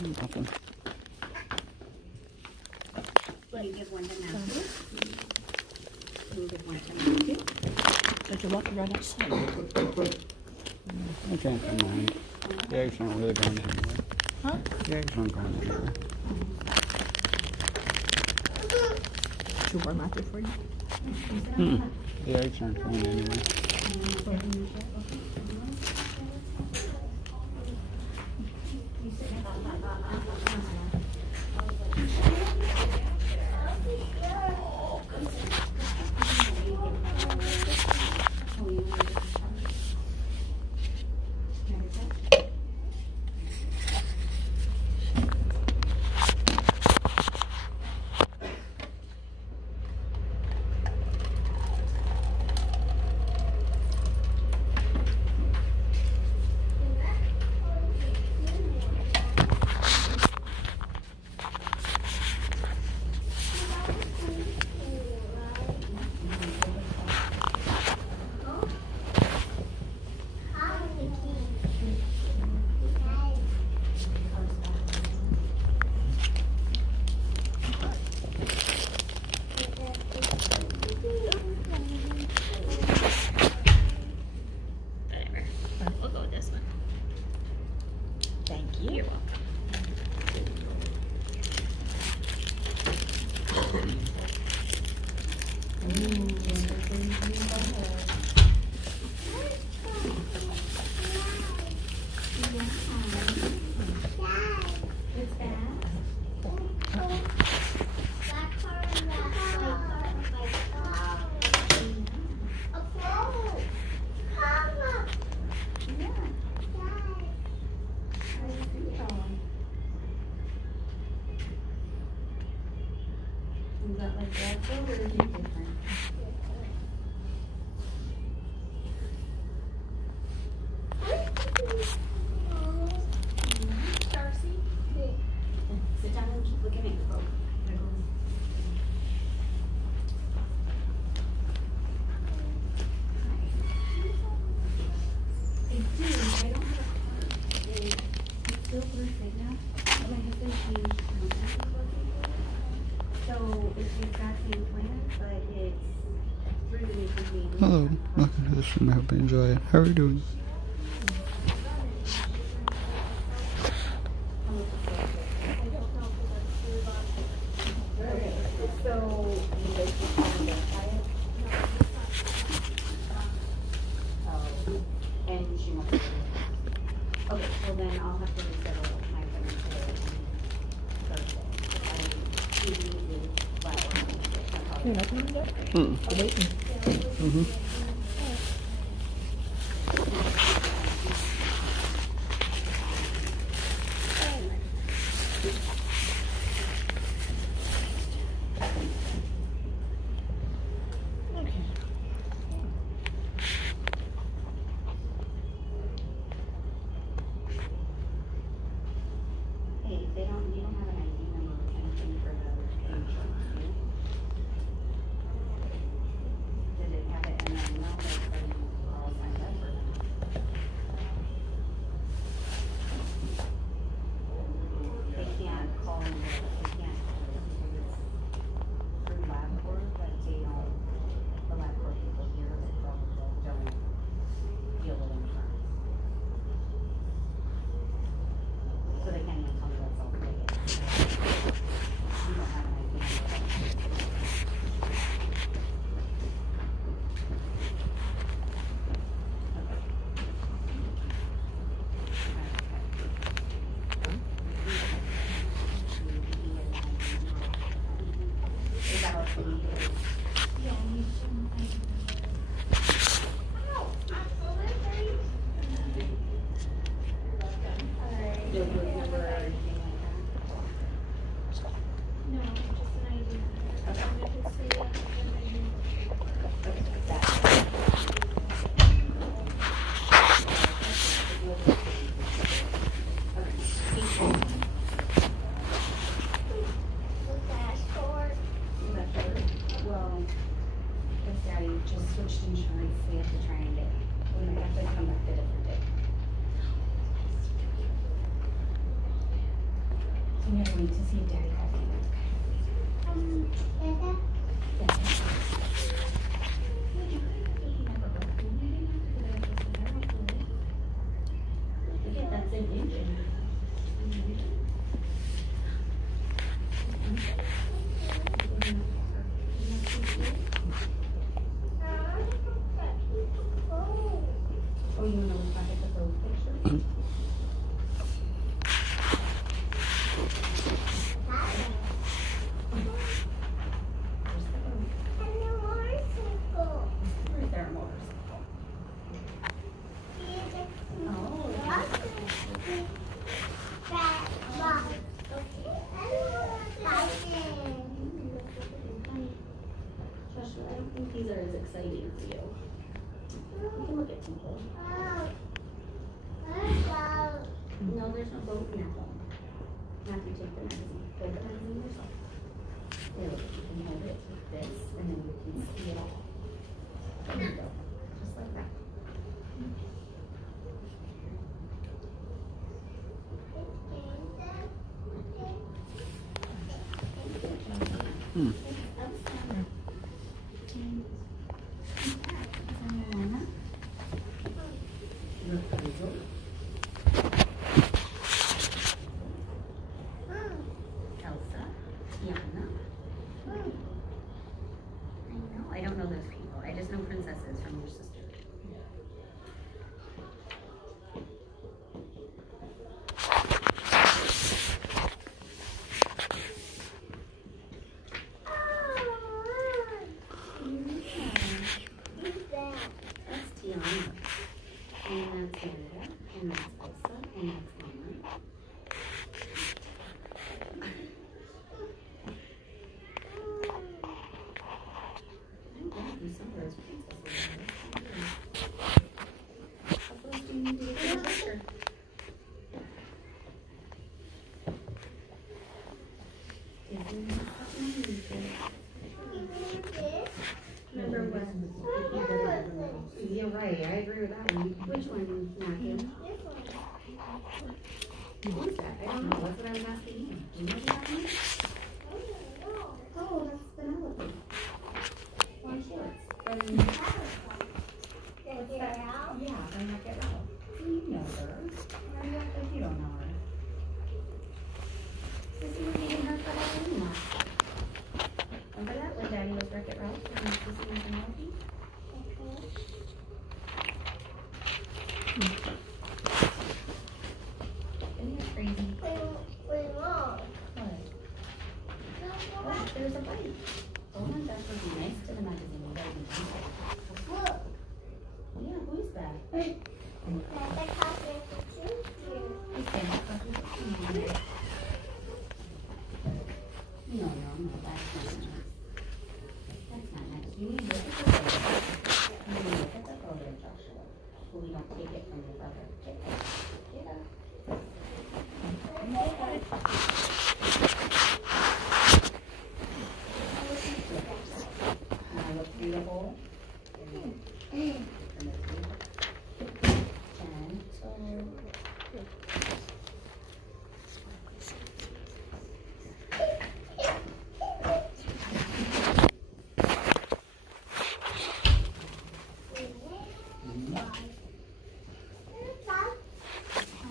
Nothing. Will you give one to Matthew? Will you give one to Matthew? Did you walk around outside? I can't find mine. The eggs aren't really going anywhere. Huh? The eggs aren't going anywhere. Too warm out there for you? The eggs aren't going anywhere. We'll go with this one. Thank you. You're welcome. Is that like that or is it different? Darcy? Sit down and keep looking at your book. I do. I don't have a car. It's still Thursday now. My husband changed so it's the exact same plan, but it's through the new company. Hello, welcome to the stream. I hope you enjoy it. How are you doing? Okay, well then I'll have to reschedule my appointment today and Thursday. You're not doing that? Mm. You're waiting. Mm-hmm. Hey, you don't have an ID number or anything for the insurance, do you? Did it have it in the email that you all signed up or? They can't call in, they can't, through LabCorp, but they don't, the LabCorp people here that probably don't deal with insurance. So they can't even tell me what's all paid. You don't have an idea. Is that what you need? Yeah, you should. Do a group number or anything like that? No, just an idea. Well, because Daddy just switched insurance, we have to try and get, we have to come back a different day. wait to see if Daddy calls me back. Yes. Look at that's an engine. Oh, you know if I get the photo picture? Where's their motorcycle? Joshua, I don't think these are as exciting for you. You can look at people. No, there's no boat in your phone. Matthew, take the magazine. Hold the magazine yourself. There, look, you can hold it with this, and then you can see it all. There you go. Just like that. Elsa, Tiana. I don't know those people. I just know princesses from your sister. That's Tiana. And that's Amanda. And that's Elsa. And that's Mama. Yeah, right. I agree with that one. Which one, Matthew? What is that? I don't know. That's what I was asking you. Do you know what that means? Oh, that's Penelope. One shorts. From yeah, from Wreck-It Ralph. You know her. Why do you act like you don't know her? Sissy was eating her for Halloween. Remember that when Daddy was Wreck-It Ralph and Sissy and Penelope? Isn't that crazy? What? Oh, there's a bite. Hold on, Josh, would be nice to the magazine. You gotta be nice. Yeah, who is that? Okay. No, that's not nice. That's not nice. You need to look at the photo. You need to look at the photo, Joshua. So we don't take it from your brother. Get up. Get up. Now look through the hole. Gentle.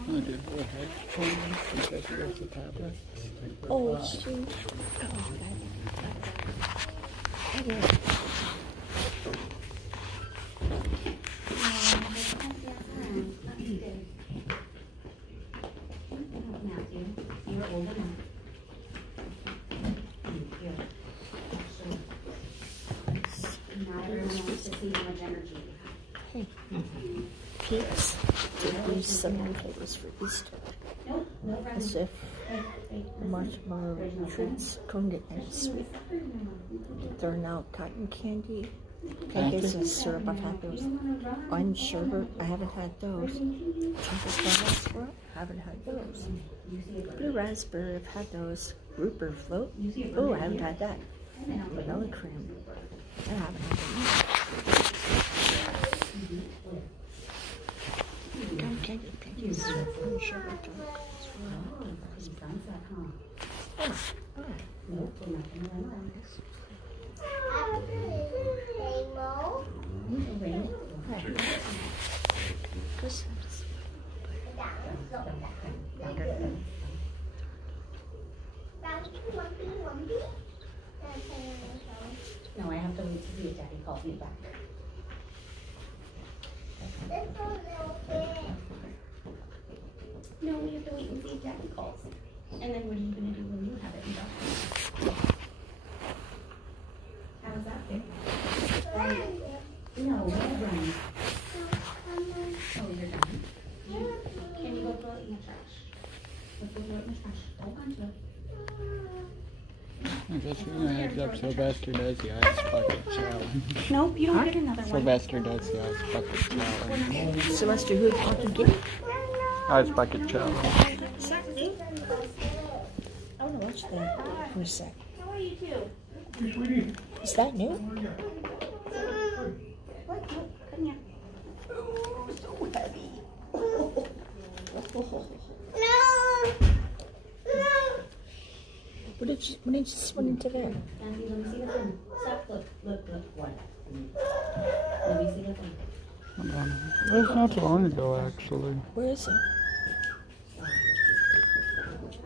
Oh, dear. Go ahead. Because you have the tablet. Oh, it's true. Matthew, you're old enough. Here. Now everyone wants to see how much energy you have. Peeps use cinnamon flavors for Easter. Nope, no As if marshmallow treats, coned and sweet. There are now cotton candy, pancakes and syrup. I've had those. Orange sherbet, I haven't had those. Chocolate swirl, I haven't had those. Blue raspberry, I've had those. Rupert float, oh, I haven't had that. Vanilla cream, I haven't had that. Cotton candy, pancakes, orange sherbet, chocolate swirl. Nope, we're not gonna run around. You can bring it. No, I have to wait to see if Daddy calls me back. No, we have to wait and see if Daddy calls. And then what are you going to do when you have it in doctor? How does that feel? No, we're done. Oh, you're done. Can you go throw it in the trash? Let's go throw it in the trash. Hold on to it. I guess we're gonna heads up. Sylvester does the ice bucket challenge. Nope, you don't get another one. Sylvester does the ice bucket challenge. Sylvester, who's talking again? Ice bucket challenge. Saturday. I want to watch that for a sec. How are you two? Is that new? What? No, come here. Oh, so heavy. What did you just went into there? Andy, let me see the thing. Stop, look, what? Let me see the thing. Hold on. That's not so long ago, actually. Where is it?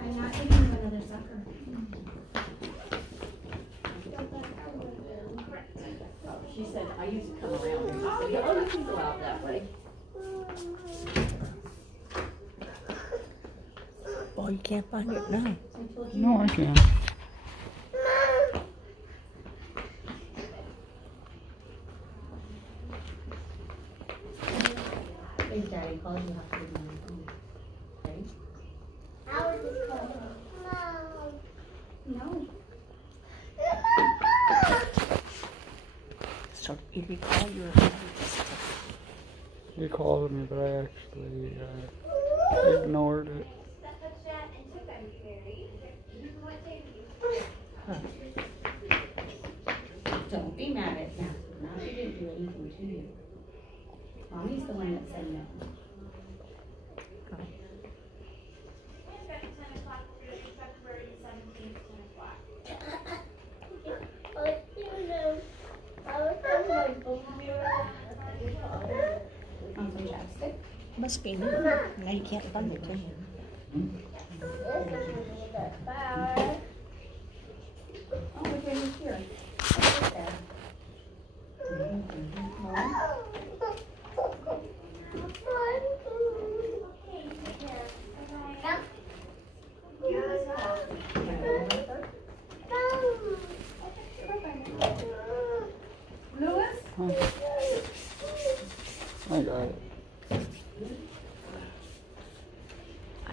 I'm not giving you another sucker. Oh, she said, I used to come around and say, oh, you can go out that way. Oh, you can't find it now. No, I can't. If Daddy calls, you have to give him your phone. Okay? How is this called? No. So if you call your He called me, but I actually ignored it. Don't be mad at Matthew. Matthew didn't do anything to you. Mommy's the one that said no. Want some chapstick? must be new. Now you can't find it, can you? Oh, we're getting here. What's there? Lewis? I got it.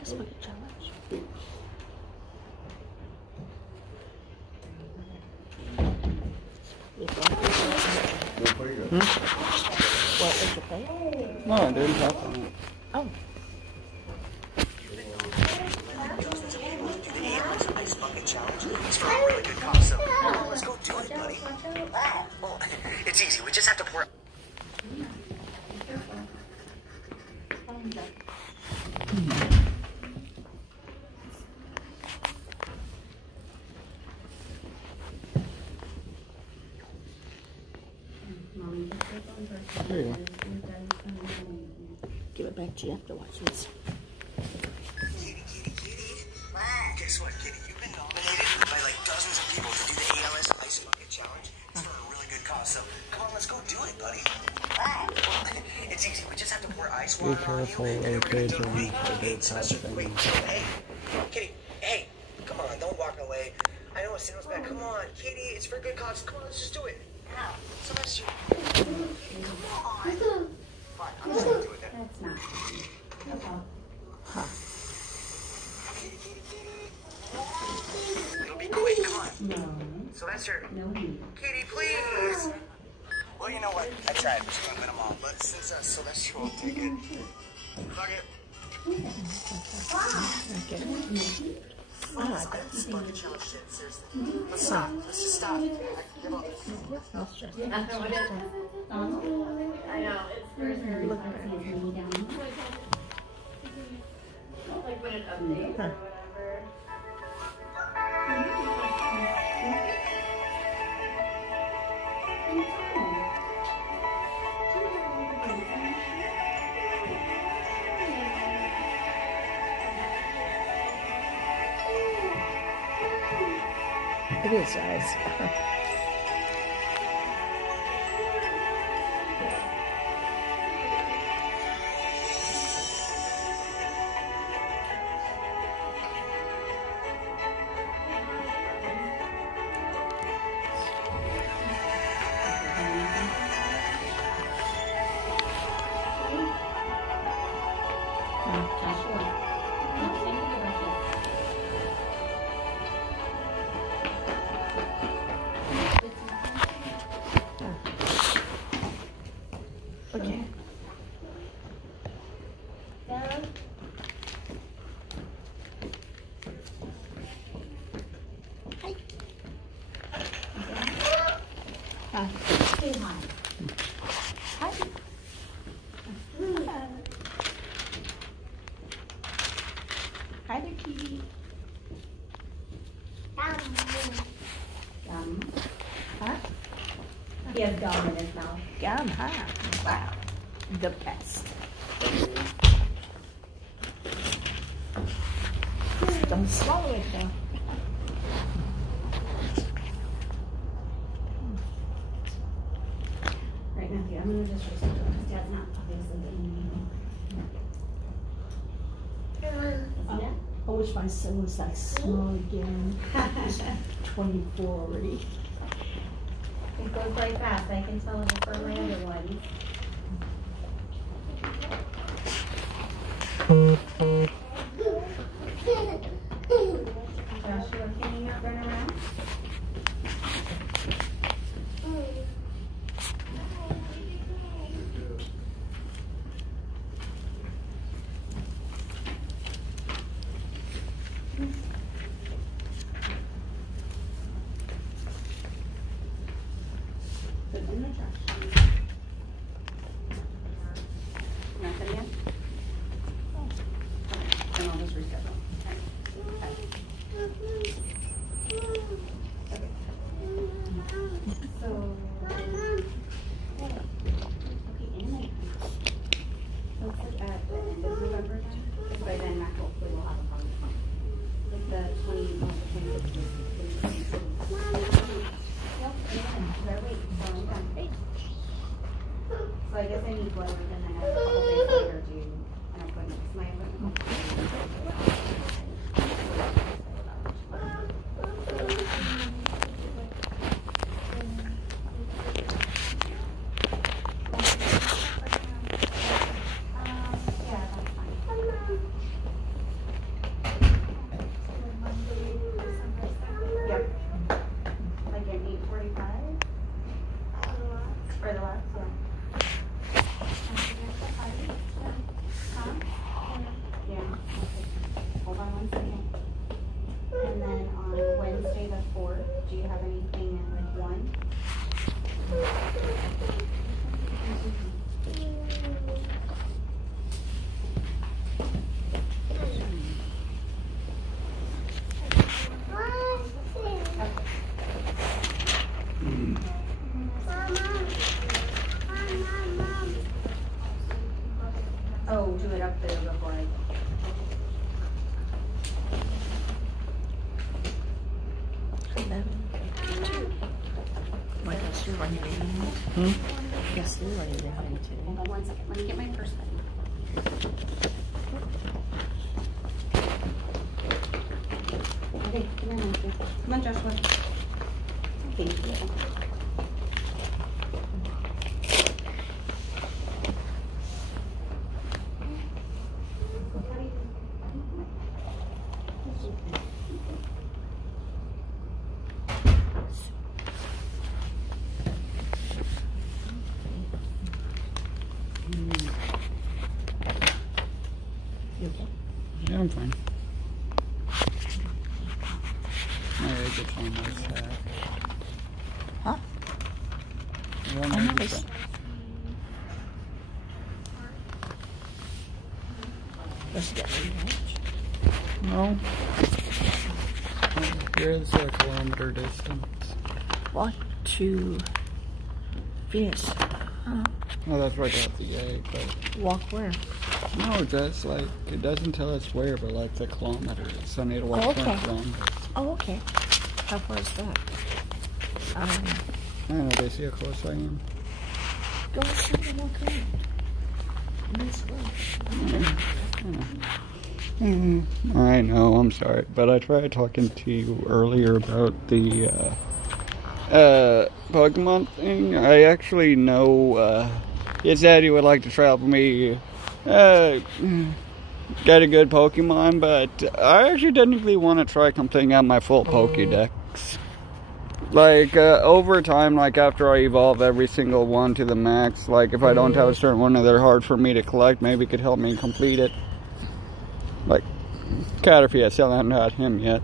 Ice bucket challenge. What did you play? No, I didn't tap on it. Oh. Ice bucket challenge. It's for a really good cause, so let's go do it, buddy. Well, it's easy. We just have to pour. There you go. Give it back to you after watching this. Guess what, Kitty? You've been nominated by like dozens of people to do the ALS Ice Bucket Challenge. It's for a really good cause, so come on, let's go do it, buddy. Well, it's easy. We just have to pour ice water on you, careful, and then we're gonna okay, do John, week for the semester. top Wait, thing. hey, Kitty, hey, come on, don't walk away. I know it sounds bad. Come on, Kitty, it's for a good cause. Come on, let's just do it. Now, semester. Come on. Fine, I'm just gonna do it then. That's not. That's all. It'll be quick. Come on. No. Sylvester. No. Kitty, please. Well, you know what? I tried to limit them all, but since Sylvester won't take it, fuck it. Okay. Ah, This bucket challenge shit, seriously. Let's stop. Let's just stop. Give up. that's just I know. It's first very look down. Like when it updates or whatever. It is eyes. Okay. Hi. Say hi. Hi. Hi there, Kitty. Gum. Huh? He has gum in his mouth. Gum, huh? Wow. The best. Don't swallow it though. Right, Matthew, I'm gonna just reset you because Dad's not obviously getting you. I wish my son was that small again. He's 24 already. It goes quite fast. I can tell it for my other ones. Joshua, can you not run around? Put it in the trash. Nothing yet? Okay, then I'll just reschedule. Okay. So, okay, in like, looks like at the end of November time, because by then Mac hopefully will have a problem. Like the 20, no, the 26th. Yep, yeah, better wait, so I'm done. So I guess I need blood and then I have a couple days later do an appointment. My appointment. Yeah, that's fine. Yep. Like at 8:45? For the last, yeah. Huh? Yeah. Okay. Hold on 1 second. And then on Wednesday the 4th, do you have anything at like 1? Oh, do it up there before I go. I guess you're running behind. I guess you're running behind too. Hold on 1 second. Let me get my purse ready. Okay, come on, Matthew. Come on, Joshua. Thank you. Yeah, I'm fine. My age is almost half. Huh? Well, I maybe noticed. so. Let's get ready. No. Here's a kilometer distance. Walk to Venus. Oh, that's right at the gate, but Walk where? no, just like it doesn't tell us where, but like the kilometers. So I need to walk Oh, 20 okay. kilometers. Oh, okay. How far is that? I don't know, they see how close I am. Go inside and walk around. Nice work. I know, I'm sorry, but I tried talking to you earlier about the Pokemon thing. I actually know he said he would like to travel me get a good Pokemon, but I actually technically want to try completing out my full Pokédex. Like, over time, like, after I evolve every single one to the max, like, if I don't have a certain one that they're hard for me to collect, maybe it could help me complete it. Like, Caterpie, I still haven't had him yet.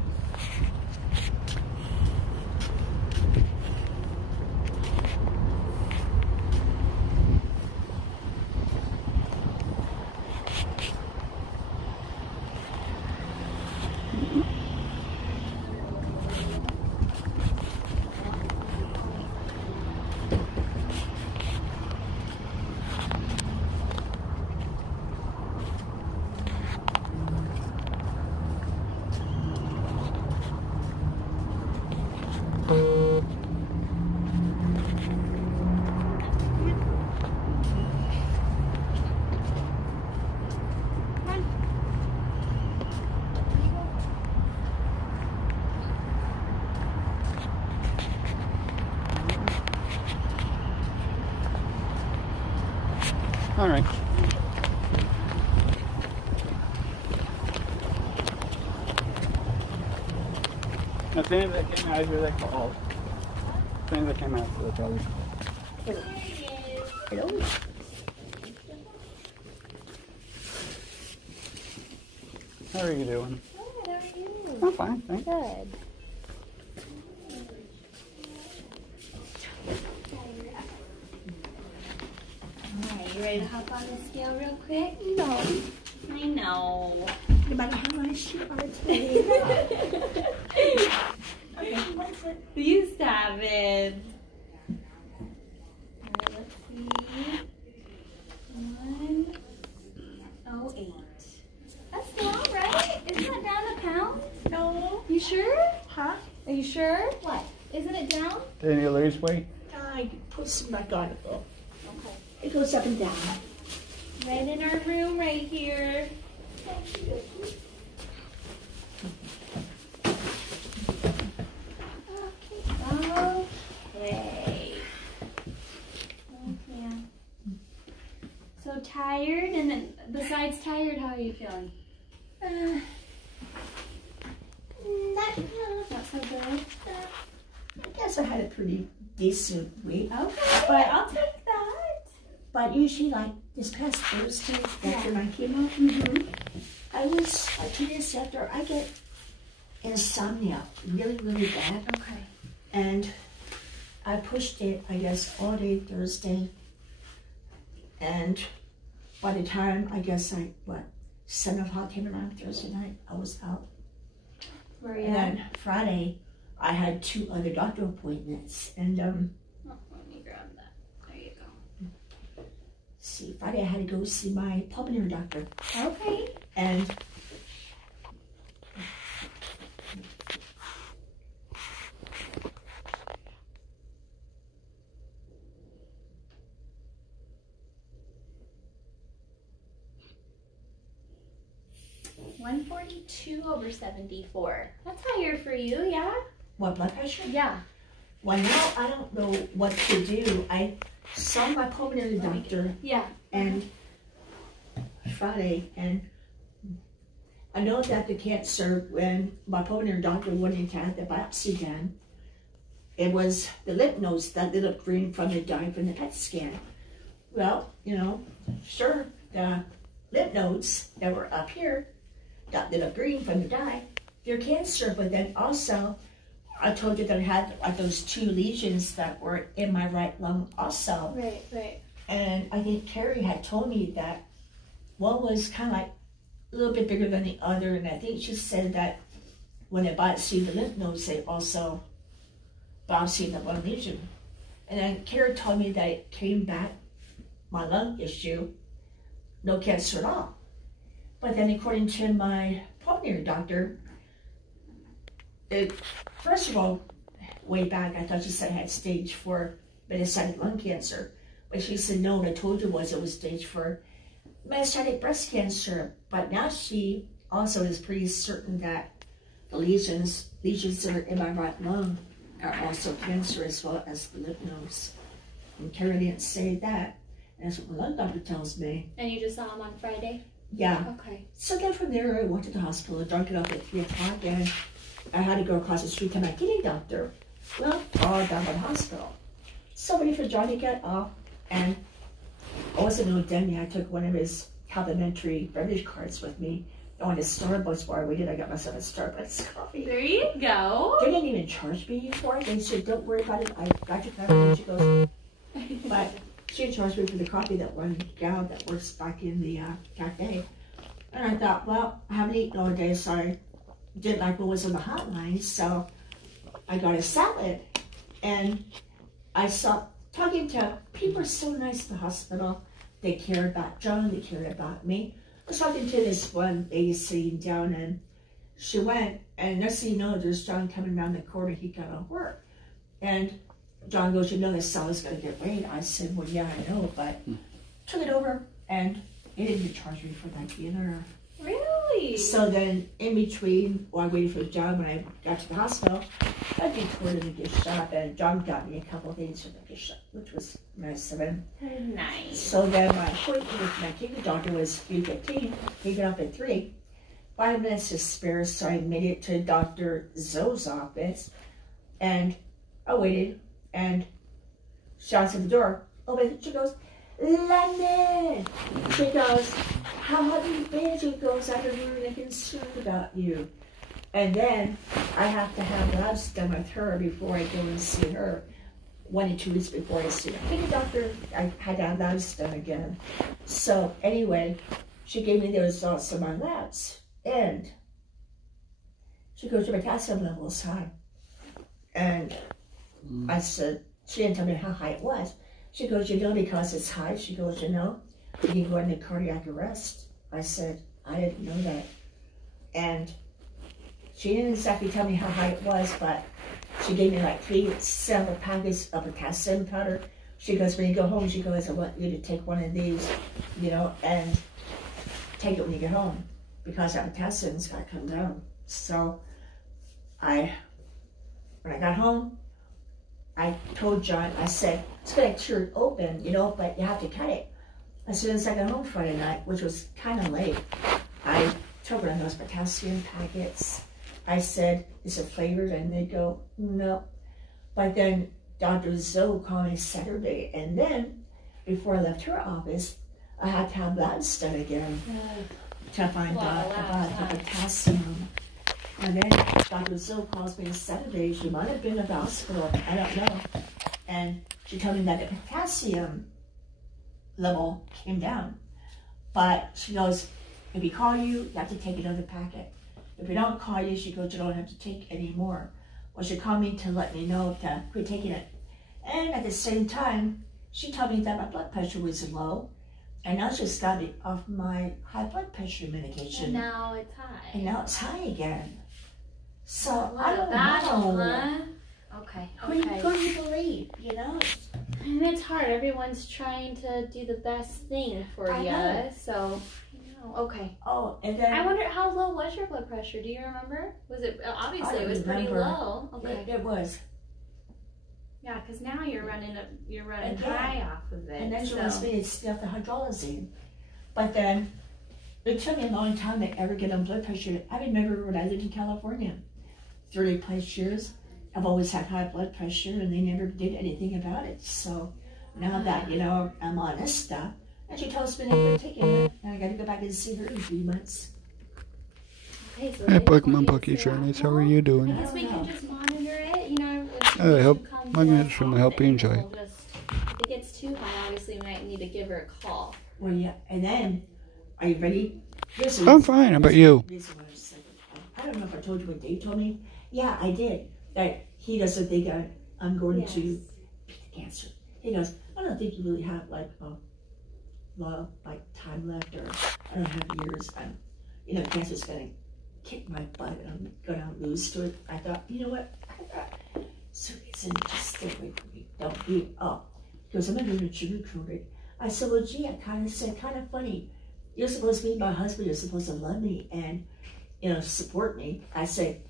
Alright. As soon as I came out here, they called. As soon as I came out, they called. Hello. How are you doing? Good, how are you? I'm fine, thanks. Good. Alright, you ready to hop on the scale real quick? No. I know. No matter how nice you are today. Okay, what's it? You stop it. Alright, let's see. 108. That's still alright. Isn't that down a pound? No. You sure? Huh? Are you sure? What? Isn't it down? Didn't you lose weight? I put some back on it though. Okay. It goes up and down. Right in our room right here. Okay. Okay. So tired, and then besides tired, how are you feeling? Not so good. I guess I had a pretty decent week. Okay, But- I'll take that. But usually, like this past Thursday, after my chemo, I was 2 days after I get insomnia really, really bad. Okay. And I pushed it, I guess, all day Thursday. And by the time, I guess, 7 o'clock came around Thursday night, I was out. Where are you And at? then Friday, I had 2 other doctor appointments. And Oh, let me grab that. There you go. see, Friday I had to go see my pulmonary doctor. Okay. And (142/74). That's higher for you, yeah? what, blood pressure? Yeah. Well, now I don't know what to do. I saw my pulmonary doctor Yeah. and Friday, and I know that the cancer, when my pulmonary doctor wanted to have the biopsy done, it was the lymph nodes that lit up green from the dye from the PET scan. Well, you know, sure, the lymph nodes that were up here got lit up green from the dye. They're cancer, but then also, I told you that I had those 2 lesions that were in my right lung also. Right, right. And I think Carrie had told me that one was kind of like a little bit bigger than the other. And I think she said that when they biopsied the lymph nodes, they also biopsied the one lesion. And then Carrie told me that it came back, my lung issue, no cancer at all. But then according to my pulmonary doctor, First of all, way back, I thought she said I had stage 4 metastatic lung cancer. But she said, no, what I told you was it was stage 4 metastatic breast cancer. But now she also is pretty certain that the lesions that are in my right lung are also cancer, as well as the lymph nodes. And Carrie didn't say that. And that's what my lung doctor tells me. And you just saw him on Friday? Yeah. Okay. So then from there, I went to the hospital, drunk it up at 3 o'clock, and I had to go across the street to my kidney doctor. Well, all down by the hospital. So waiting for John to get off, and I wasn't no dummy. I took one of his complimentary beverage cards with me. I went to Starbucks where I waited. I got myself a Starbucks coffee. There you go. They didn't even charge me for it. They said, don't worry about it. I got your coffee. And she goes, but she charged me for the coffee, that one gal that works back in the cafe. And I thought, well, I haven't eaten all day, so I didn't like what was on the hotline. So I got a salad. And I saw, talking to people are so nice at the hospital. They care about John, they care about me. I was talking to this one lady sitting down, and she went, and next thing you know, there's John coming around the corner. He got on work. And John goes, you know this salad's going to get rain. I said, well, yeah, I know, but took it over, and they didn't even charge me for that dinner. Really? So then, in between, while I waited for the job, when I got to the hospital, I detoured in the gift shop, and John got me a couple of things from the gift shop, which was nice of him. Nice. So then my appointment with my kidney doctor was 3:15. He got up at 3. 5 minutes to spare, so I made it to Dr. Zoe's office, and I waited, and she answered the door. Open. She goes, London. She goes, how have you been? She goes, I've been really concerned about you. And then I have to have labs done with her before I go and see her. 1 to 2 weeks before I see her kidney doctor, I had to have labs done again. So anyway, she gave me the results of my labs, and she goes, your potassium level is high. And I said, she didn't tell me how high it was. She goes, you know, because it's high, she goes, you know, you can go into cardiac arrest. I said, I didn't know that. And she didn't exactly tell me how high it was, but she gave me like 3 separate packets of potassium powder. She goes, when you go home, she goes, I want you to take one of these, you know, and take it when you get home, because that potassium's got to come down. So when I got home, I told John, I said, it's going to tear open, you know, but you have to cut it. As soon as I got home Friday night, which was kind of late, I took one of those potassium packets. I said, is it flavored? And they go, no. But then Dr. Zoe called me Saturday, and then before I left her office, I had to have labs done again to find out about the potassium. And then Dr. Zoe calls me Saturday. She might have been at the hospital, I don't know. And she told me that the potassium level came down. But she goes, if we call you, you have to take another packet. If we don't call you, she goes, you don't have to take any more. Well, she called me to let me know to quit taking it. And at the same time, she told me that my blood pressure was low. And now she's got me off my high blood pressure medication. And now it's high. And now it's high again. So What I don't battle, know. huh? Okay. Who do you believe, you know? And it's hard. Everyone's trying to do the best thing for I you. know. So, okay. Oh, and then I wonder, how low was your blood pressure? Do you remember? Was it, obviously it was pretty low. Okay. it was. Yeah, because now you're running Again. high off of it. And then she so. wants me to sniff the hydrolysine. But then it took me a long time to ever get on blood pressure. I remember when I lived in California, 30 plus years, I've always had high blood pressure, and they never did anything about it. So now that, you know, I'm on this stuff, and she tells me to quit taking it, and I got to go back and see her in 3 months. Okay, so Hey, they want Pokemon you to Poke sit Journeys, at how are home. you I doing? guess we can just monitor it, you know. I hope comes my to minutes us from help you often, enjoy. we'll just, if it gets too high, obviously we might need to give her a call. Well, yeah, and then, are you ready? I'm fine, how about you? I don't know if I told you what Dave told me. Yeah, I did. That he doesn't think I'm going to beat the cancer. He goes, I don't think you really have like a lot of like time left, or I don't have years. You know, cancer's gonna kick my butt and I'm gonna lose to it. I thought, you know what? So isn't just stay away from me. Don't be up. He goes, I'm not going to sugarcoat it. I said, well, gee, I kind of said, kind of funny. You're supposed to be my husband. You're supposed to love me and, you know, support me. I said,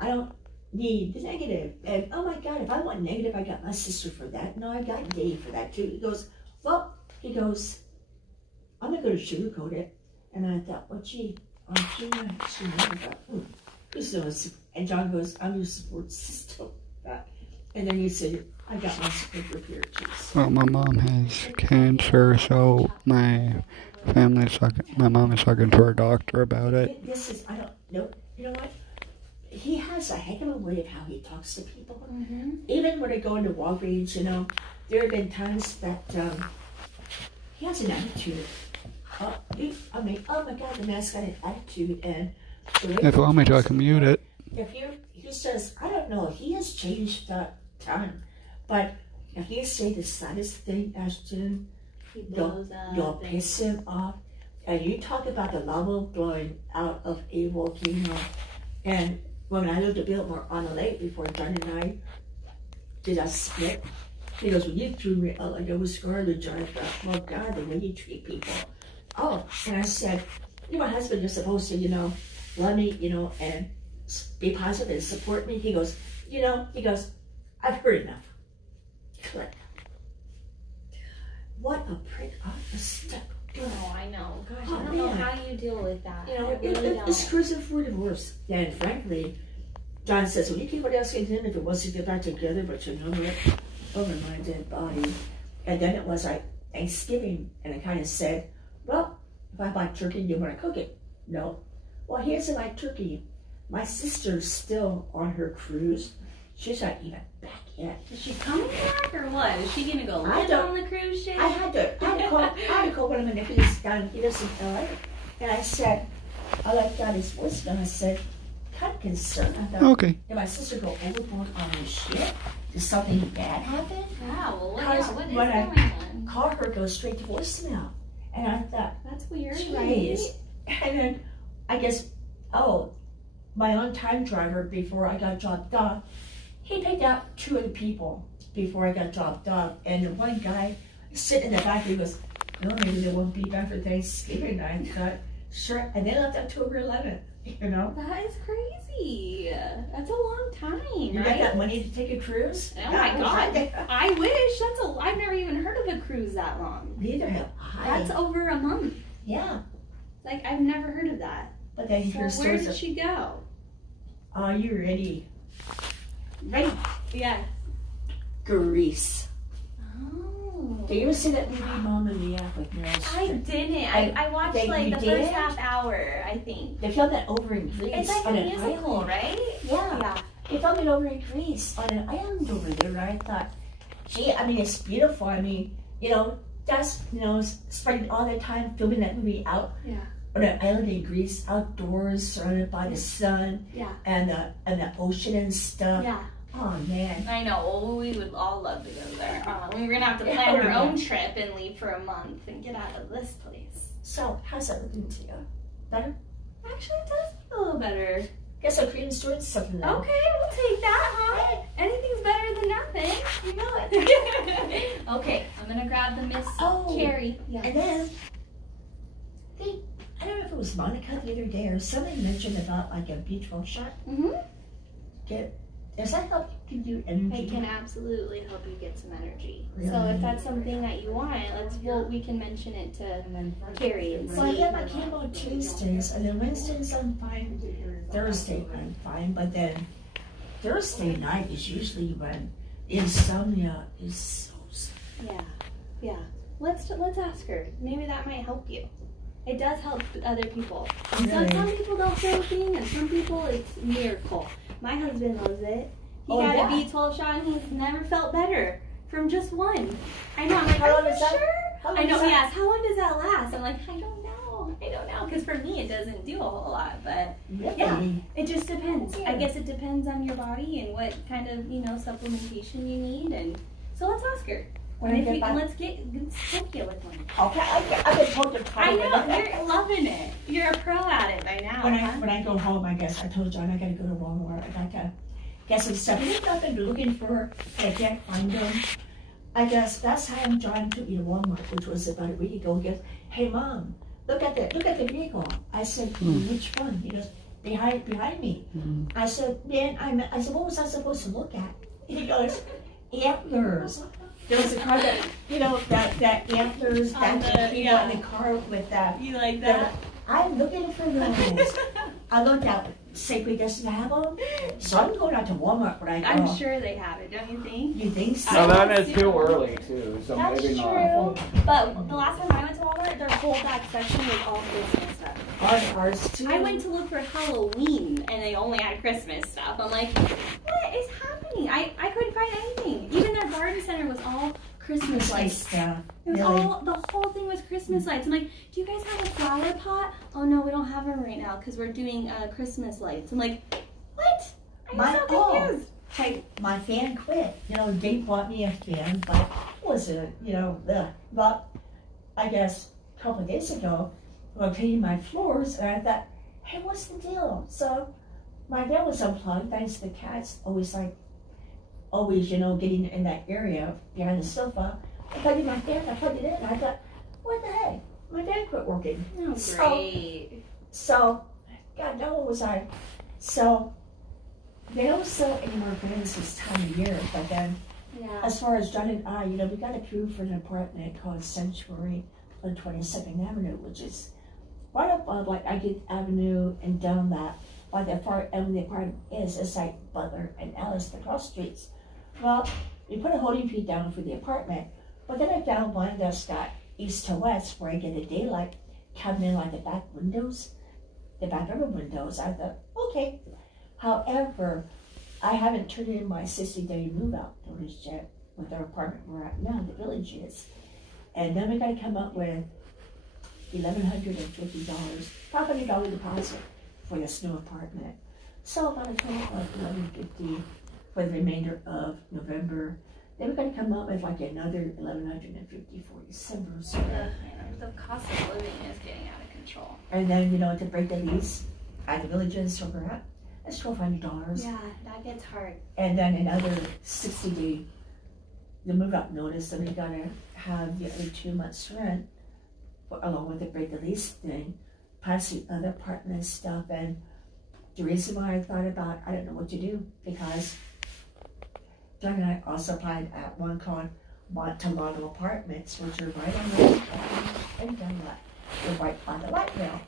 I don't need the negative. And oh my God, if I want negative, I got my sister for that. No, I got Dave for that too. He goes, well, he goes, I'm not going to sugarcoat it. And I thought, well, gee, she never got, who's doing? And John goes, I'm your support system. And then he said, I got my support group here too. Well, my mom has cancer, so my mom is talking to her doctor about it. This is, I don't know, you know what? He has a heck of a way of how he talks to people. Even when I go into Walgreens, you know, there have been times that he has an attitude. I mean, oh my God, the man's got an attitude. And If you want me to, I can mute it. He says, I don't know, he has changed a ton, but if you say the slightest thing, Ashton, you'll piss him off. And you talk about the lava blowing out of a volcano. And when I lived a Biltmore on the lake before John and I did a split, he goes, when you threw me out like I was scarlet, John, I thought, well, God, the way you treat people. Oh, and I said, you know, my husband, you're supposed to, you know, love me, you know, and be positive and support me. He goes, you know, I've heard enough. Click. What a prick off the step. Oh, I know. Gosh, Oh, I don't know how you deal with that. You know, I really don't. it's cruising for divorce. And frankly, John says, well, you keep what else against him if it wants to get back together, but you know what? Over my dead body. And then it was like Thanksgiving, and I kind of said, well, if I buy turkey, do you want to cook it? No. Well, here's my turkey. My sister's still on her cruise. She's not even back yet. Is she coming back or what? Is she gonna go live on the cruise ship? I had to call one of my nephews down. He lives in LA, and I said, I like got his voicemail. I said, kind of concerned. I thought, Okay. did my sister go overboard on the ship? Did something bad happen? Yeah, well, what is When going on? Call her, goes straight to voicemail, and I thought, That's weird, geez. right? And then I guess, my on-time driver, before I got dropped off, he picked out 2 other people before I got dropped off. And the one guy sitting in the back, he goes, no, maybe they won't be back for Thanksgiving. I thought, sure. And they left October 11th, you know? That is crazy. That's a long time, You right? got that money to take a cruise? Oh my God. I wish. I've never even heard of a cruise that long. Neither have I. That's over a month. Yeah. Like, I've never heard of that. But then So here's where did she go? Are you ready? Ready? Yeah. Greece. Oh. Did you ever see that movie Mamma Mia with Meryl I Streep? didn't. I watched like the first half hour, I think. They filmed that over in Greece. It's like on a an musical, island. right? Yeah. Yeah. They filmed it over in Greece on an island over there, right? I thought, gee, I mean, it's beautiful. I mean, you know, that's, you know, spending all that time filming that movie out Yeah. on an island in Greece, outdoors, surrounded by the sun Yeah. and the ocean and stuff. Yeah. Oh, man. I know. Well, we would all love to go there. We're going to have to plan our own trip and leave for a month and get out of this place. So, how's that looking to you? Better? Actually, it does feel a little better. Guess our cream store's something then. Okay, we'll take that, huh? Anything's better than nothing. You know it. Okay, I'm going to grab the Miss Carrie. Yeah. And then, I don't know if it was Monica the other day or somebody mentioned about like a B12 shot. Mm-hmm. Does that help you do energy? It can absolutely help you get some energy. Really? So if that's something that you want, we can mention it to Carrie and see. Well, I get my chemo Tuesdays, and then Wednesdays I'm fine. Thursday I'm fine, but then Thursday night is usually when insomnia is so. Yeah. Let's ask her. Maybe that might help you. It does help other people. Really? Some people don't feel a thing, and some people it's a miracle. My husband knows it. He got a B12 shot and he's never felt better from just one. I know. I'm like, How long are you is that? sure? I know. He asked, how long does that last? I'm like, I don't know. Because for me, it doesn't do a whole lot. But yeah, it just depends. I guess it depends on your body and what kind of, supplementation you need. And so let's ask her. When I get back. Let's poke you with one. Okay, I've been told to try I it. know, you're loving it. You're a pro at it by now. When I go home, I guess I told John I gotta go to Walmart. I gotta get some stuff. You know, I've been looking for, I can't find them. I guess that's how I'm trying to eat at Walmart, which was about a week ago. He goes, "Hey Mom, look at the vehicle." I said, "Which one?" He goes, behind me. I said, "Man, I said, what was I supposed to look at?" He goes, "Antlers." There was a car that, you know, that antlers, that people in the car with that. You like that? I'm looking for those. I looked out, Safeway doesn't have them, so I'm going out to Walmart when I go. I'm sure they have it, don't you think? You think so? No, that is too early too, so That's maybe true. not. But the last time I went to Walmart, their whole back section was all Christmas stuff. Ours too. I went to look for Halloween, and they only had Christmas stuff. I'm like, what is happening? I couldn't find anything. Even their garden center was all Christmas lights. stuff. It was Really? all, the whole thing was Christmas lights. I'm like, do you guys have a flower pot? Oh no, we don't have them right now because we're doing Christmas lights. I'm like, what? I'm so confused. Hey, my fan quit. You know, Dave bought me a fan, but it wasn't, you know, but I guess a couple of days ago, we were cleaning my floors, and I thought, hey, what's the deal? So my fan was unplugged, thanks to the cats, always, you know, getting in that area behind the sofa. I plugged in my fan, I plugged it in, and I thought, what the heck? My fan quit working. Oh, great. So, God, no, was I. So, they don't sell any more fans this time of year, but then, as far as John and I, you know, we got approved for an apartment called Sanctuary on 22nd Avenue, which is right above, like, Agate Avenue and down that, by the far end of the apartment is, it's like Butler and Alice, the cross streets. Well, we put a holding fee down for the apartment, but then I found one that's got east to west where I get the daylight coming in like the back windows, the back bedroom windows. I thought, okay. However, I haven't turned in my 60-day move-out notice yet with our apartment we're at now, the Village is. And then we got to come up with $1,150, $500 deposit for this new apartment. So about a total of $1,150 for the remainder of November. Then we're going to come up with like another $1,150 for December. So The cost of living is getting out of control. and then, you know, to break the lease at the Villages where we're at, that's $1,200. Yeah, that gets hard. And then another 60-day, the move-out notice, and we got to have the other 2 months rent along with the break the lease thing, plus the other apartment stuff. And the reason why I thought about, I don't know what to do, because John and I also applied at one called Montalano Apartments, which are right on the and Dunlap. They're right by the light rail.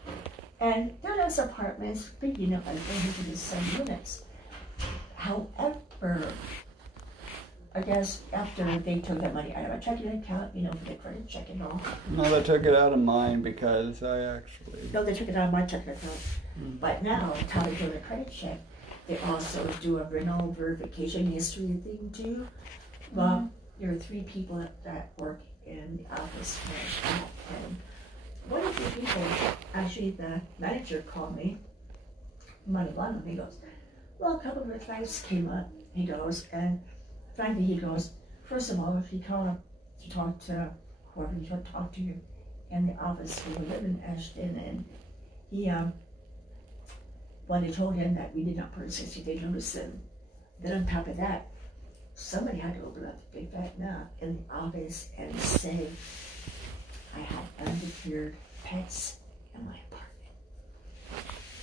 And they're those apartments, big, you know, like 107 units. However, I guess after they took that money out of my checking account, you know, for the credit check and all. No, they took it out of mine because I actually... No, they took it out of my checking account. But now, it's how they do the credit check. They also do a rental verification history thing too. Well, there are 3 people that work in the office and one of the people, actually the manager called me, Montalano, he goes, well, a couple of red flags came up, he goes, and frankly, he goes, first of all, if you call up to talk to whoever you want to talk to in the office, we live in Ashton, and he, well, they told him that we did not put a 60-day notice in. Then on top of that, somebody had to open up the big fat mouth in the office and say, I have undeclared pets in my apartment.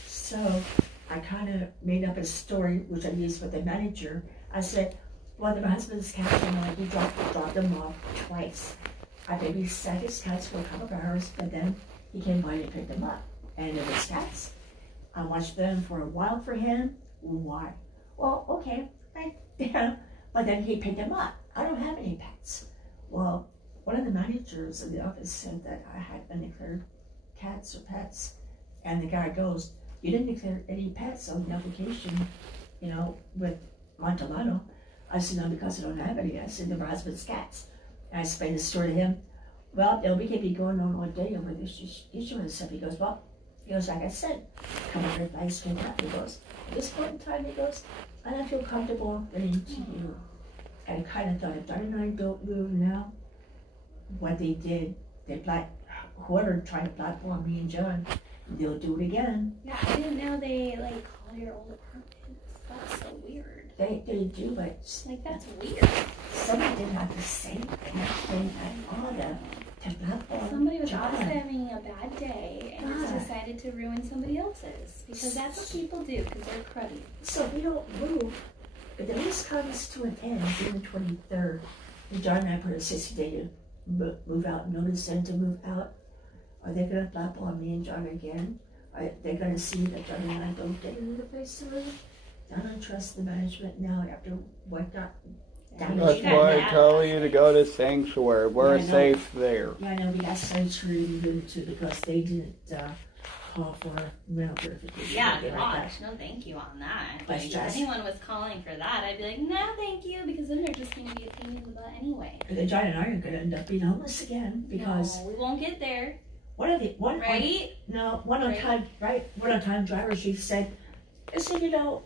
So I kind of made up a story, which I used with the manager. I said, well, my husband's cats, you know, he dropped them off twice. I babysat his cats for a couple of hours, but then he came by and picked them up. And it was cats. I watched them for a while for him. Why? Well, okay, right. Yeah. But then he picked them up. I don't have any pets. Well, one of the managers in the office said that I had undeclared cats or pets. And the guy goes, you didn't declare any pets on the application, you know, with Montalano. I said, no, because I don't have any. I said, they're my husband's cats. And I explained the story to him. Well, you know, we could be going on all day over this issue and stuff. He goes, well, he goes, like I said, come over advice came out. He goes, at this point in time, he goes, I don't feel comfortable bringing to you. And I kind of thought, if Don and I don't move now, what they did, whoever tried to platform me and John, they'll do it again. Yeah, I didn't know they like call your old apartments. That's so weird. They do, but Like, that's weird. somebody did have the same thing. They had all the platform. Somebody was John. also having a bad day and just decided to ruin somebody else's. Because that's what people do, because they're cruddy. So we don't move. But the lease comes to an end June 23rd. And John and I put a 60-day to move out, notice them to move out. Are they going to blackball me and John again? Are they going to see that John and I don't get another place to live? I don't trust the management now after what got damaged. That's why I tell you to go to Sanctuary. We're safe there. Yeah, I know. We got Sanctuary to go to because they didn't call for mental verification. Yeah, Like gosh, no thank you on that. But Like, if anyone was calling for that, I'd be like, no thank you, because then they're just going to be a pain in the butt anyway. The John and I are going to end up being homeless again because... No, we won't get there. One on time driver, she said, you know,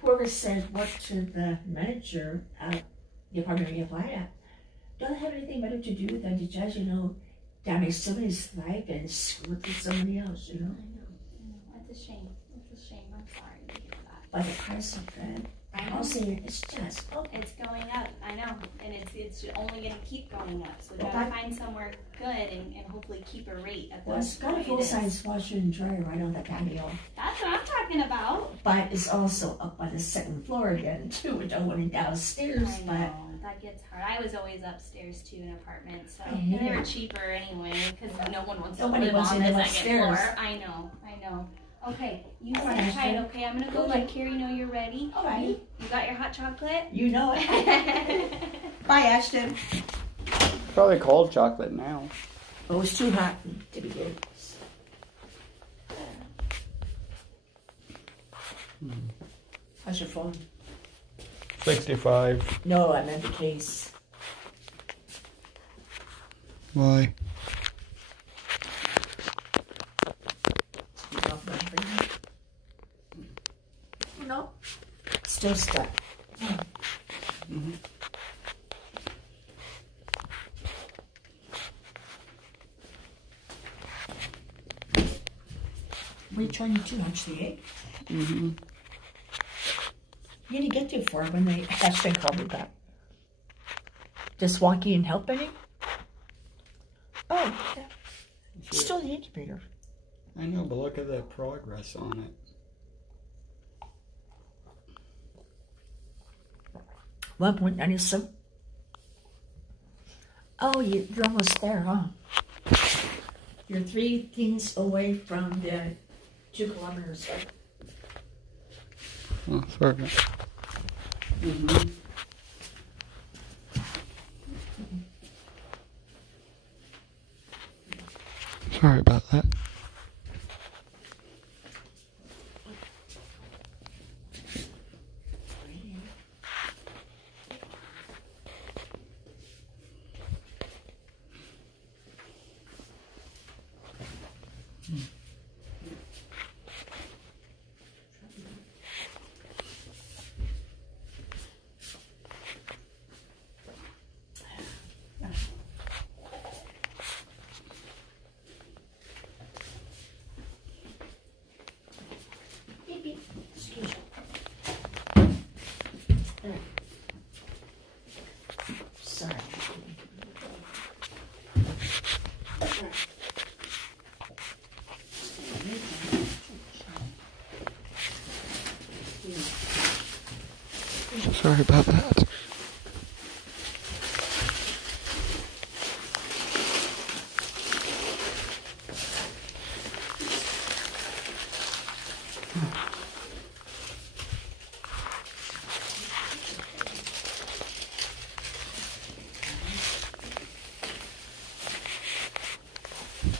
whoever said what to the manager at the apartment we applied at, don't have anything better to do than to just, you know, damage somebody's life and screw it to somebody else, you know? I know. It's a shame. It's a shame. I'm sorry to hear that. But the price of rent, I'll say it's just, it's going up. I know. And it's only going to keep going up. So we got to find somewhere good and hopefully keep a rate at the well, it's got a full-size washer and dryer right on the patio. That's what I'm talking about. But it's also up on the second floor again, too, which I went downstairs. I know. That gets hard. I was always upstairs, too, in apartments. So yeah. and they were cheaper anyway because no one wants Nobody to live wants on to the live second upstairs. floor. I know. Okay, you sit Alright, tight, okay? I'm going to go let Carrie know you're ready. Alright. You got your hot chocolate? You know it. Bye, Ashton. Probably cold chocolate now. Oh, it's too hot to begin. How's your phone? 65. No, I meant the case. Why? No. Still stuck. Mm-hmm. What are you trying to do, actually, eh? Mm-hmm. You didn't get too far when they Ashton called me back. Just walking and help any? Oh, yeah. Still the incubator. I know, but look at the progress on it. 1.97. Oh, you're almost there, huh? You're 3 things away from the 2 kilometers. Oh, sorry. Mm-hmm. Sorry about that. Sorry. Sorry about that.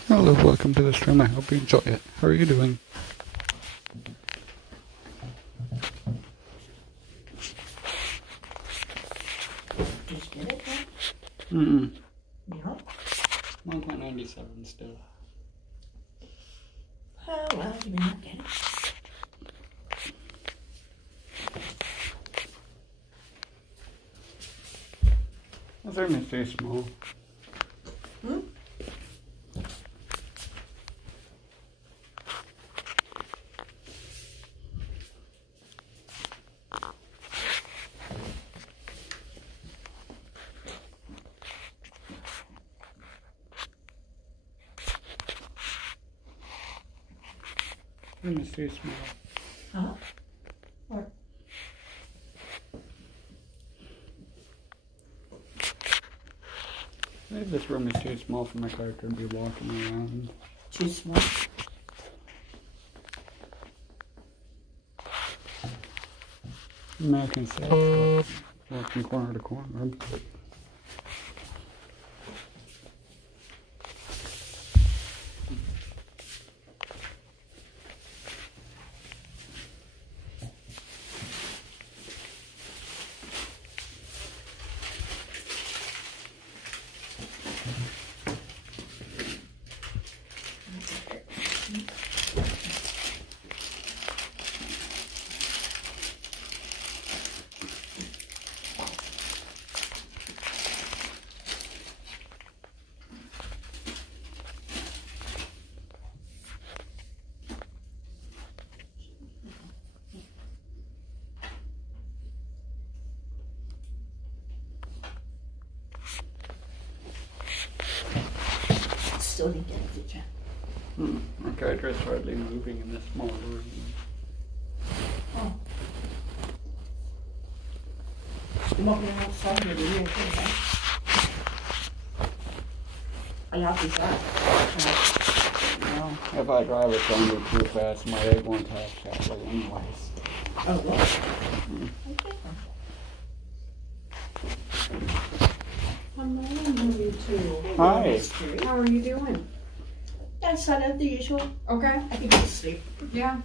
Hello, welcome to the stream. I hope you enjoy it. How are you doing? Just get it, huh? Mm-mm. No. 1.97 still. Oh, well, you may not get it. I think it's too small. Hmm? I think it's too small. Huh? What? Maybe this room is too small for my character to be walking around. Too small? American Sex, walking corner to corner. Still didn't get it, did you? My character is hardly moving in this small room. Oh. You want me outside or do you okay? I have to drive. Well, if I drive it under too fast, my egg won't hatch properly anyways. Oh, well. Okay. Hello, you two. Hi. How are you doing? That's not the usual. Okay. I can go to sleep. Yeah.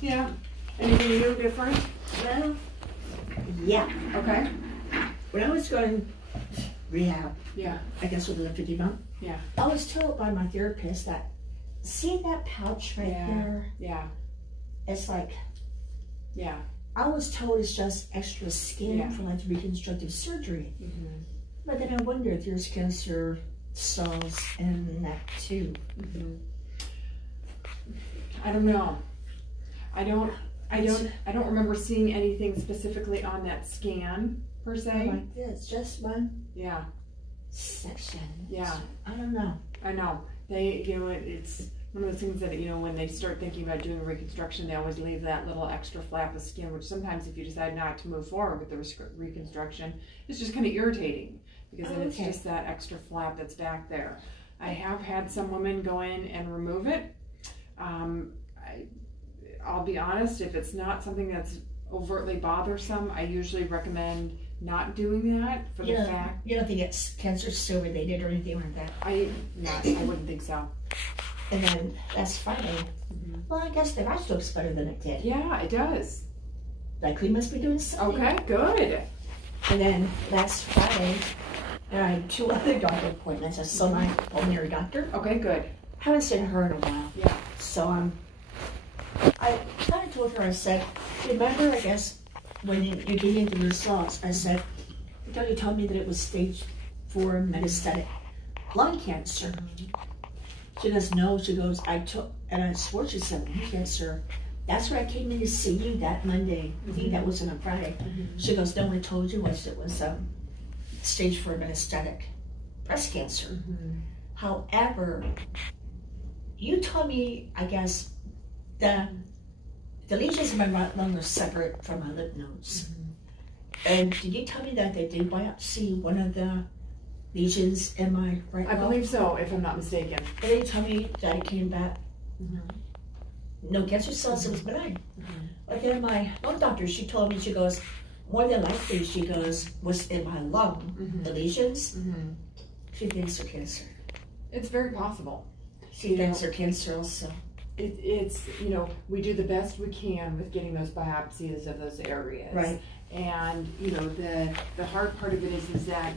Yeah. Anything new, different? Well, yeah. Okay. When I was going rehab, Yeah. I guess within the 50 month, Yeah. I was told by my therapist that, see that pouch right Yeah. there? Yeah. It's like, Yeah. I was told it's just extra skin Yeah. for like reconstructive surgery. Mm-hmm. But then I wonder if there's cancer cells in that too. Mm-hmm. I don't know. I don't remember seeing anything specifically on that scan per se. Like this, just one Yeah. section. Yeah. I don't know. I know. It's one of those things that, when they start thinking about doing a reconstruction, they always leave that little extra flap of skin, which sometimes if you decide not to move forward with the reconstruction, it's just kind of irritating because then it's just that extra flap that's back there. I have had some women go in and remove it. I'll be honest, if it's not something that's overtly bothersome, I usually recommend not doing that for the fact. You don't think it's cancer still related or anything like that? I wouldn't think so. And then last Friday, well, I guess the rash looks better than it did. Yeah, it does. Like we must be doing something. Okay, good. And then last Friday, I had 2 other doctor appointments. I saw my pulmonary doctor. Okay, good. Haven't seen her in a while. Yeah. So I kind of told her, I said, remember, I guess, when you gave me the results, I said, the doctor told me that it was stage 4 metastatic lung cancer. She goes, no, she goes, and I swore she said lung cancer. That's where I came in to see you that Monday. I think that was on a Friday. She goes, no, I told you it was stage 4 metastatic breast cancer. However, you told me, I guess, the lesions in my right lung are separate from my lymph nodes. And did you tell me that they did biopsy one of the lesions in my right lung? I believe so, if I'm not mistaken. And they told me that it came back. No cancer cells, it was benign. But then my lung doctor, she told me, she goes, more than likely, she goes, was in my lung, the lesions. She thinks they're cancer. It's very possible. She thinks they're cancer also. It's we do the best we can with getting those biopsies of those areas. Right. And the hard part of it is that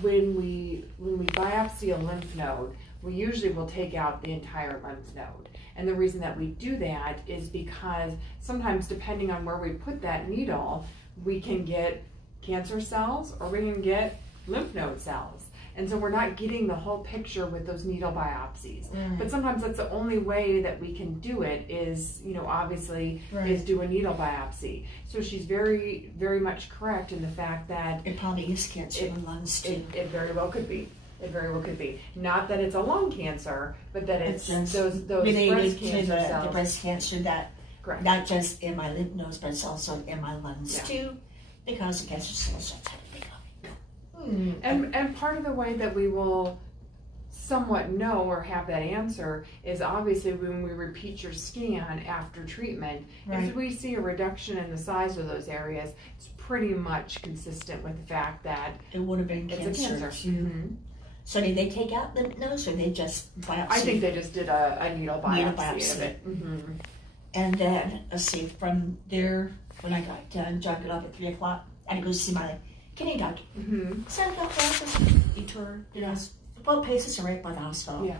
when we biopsy a lymph node, we usually will take out the entire lymph node. And the reason that we do that is because sometimes, depending on where we put that needle, we can get cancer cells or we can get lymph node cells. And so we're not getting the whole picture with those needle biopsies. But sometimes that's the only way that we can do it is, you know, obviously is do a needle biopsy. So she's very, very much correct in the fact that it probably is cancer in lungs too. It very well could be. It very well could be. Not that it's a lung cancer, but that it's those breast cancer cells. The breast cancer that, not just in my lymph nodes, but it's also in my lungs too, because the cancer cells are technically coming. And part of the way that we will somewhat know or have that answer is obviously when we repeat your scan after treatment. If we see a reduction in the size of those areas, it's pretty much consistent with the fact that it would have been cancer too. So did they take out lymph nodes or they just biopsy? I think they just did a needle biopsy of it. And then, let's see, from there, when I got done, John got up at 3 o'clock, I had to go see my kidney doctor. So I got there, he toured, you know, both places are right by the hospital.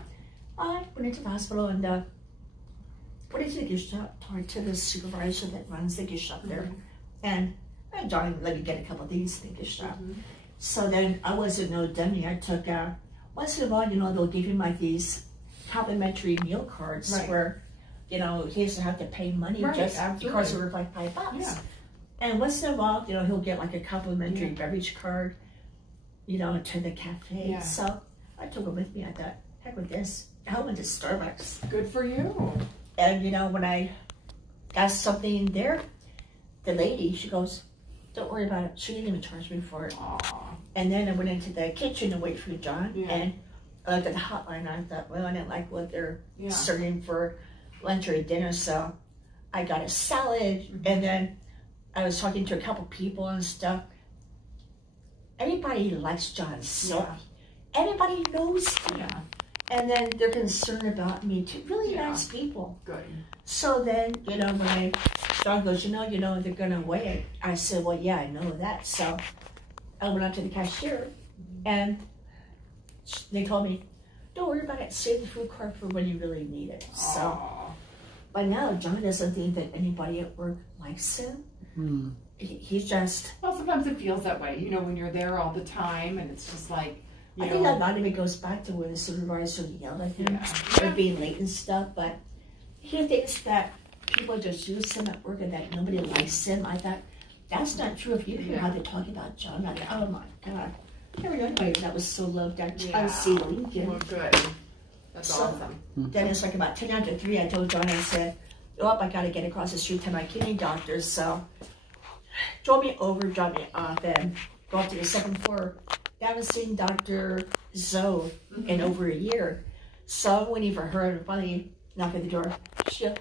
I went into the hospital and went into the gift shop, talked to the supervisor that runs the gift shop there. And John let me get a couple of things in the gift shop. So then I wasn't no dummy. I took, once in a while, you know, they'll give him like these complimentary meal cards where, you know, he doesn't have to pay money just because it was like $5. And once in a while, you know, he'll get like a complimentary beverage card, you know, to the cafe. So I took it with me. I thought, heck with this. I went to Starbucks. Good for you. And, you know, when I got something there, the lady, she goes, don't worry about it. She didn't even charge me for it. And then I went into the kitchen to wait for John. And I looked at the hotline. I thought, well, I didn't like what they're serving for lunch or dinner. So I got a salad. And then I was talking to a couple people and stuff. Everybody likes John. So everybody knows him. And then they're concerned about me too. Really nice people. Good. So then, you know, when John goes, you know, they're going to weigh it. I said, well, yeah, I know that. So I went out to the cashier and they told me, don't worry about it. Save the food card for when you really need it. So, but now John doesn't think that anybody at work likes him. He's just... Well, sometimes it feels that way, you know, when you're there all the time and it's just like, I think a lot of it goes back to when the supervisor yelled at him for being late and stuff, but he thinks that people just use him at work and that nobody likes him. I thought, that's not true. If you hear how they talk about John, I thought, oh my God. I never knew anybody that was so loved at John C. Lincoln. Well, good. That's awesome. Then it's like about 10 after 3, I told John, I said, oh, I got to get across the street to my kidney doctor. So drove me over, dropped me off, and go up to the 2nd floor. I haven't seen Dr. Zoe in over a year. So I'm waiting for her and finally knock at the door. She goes,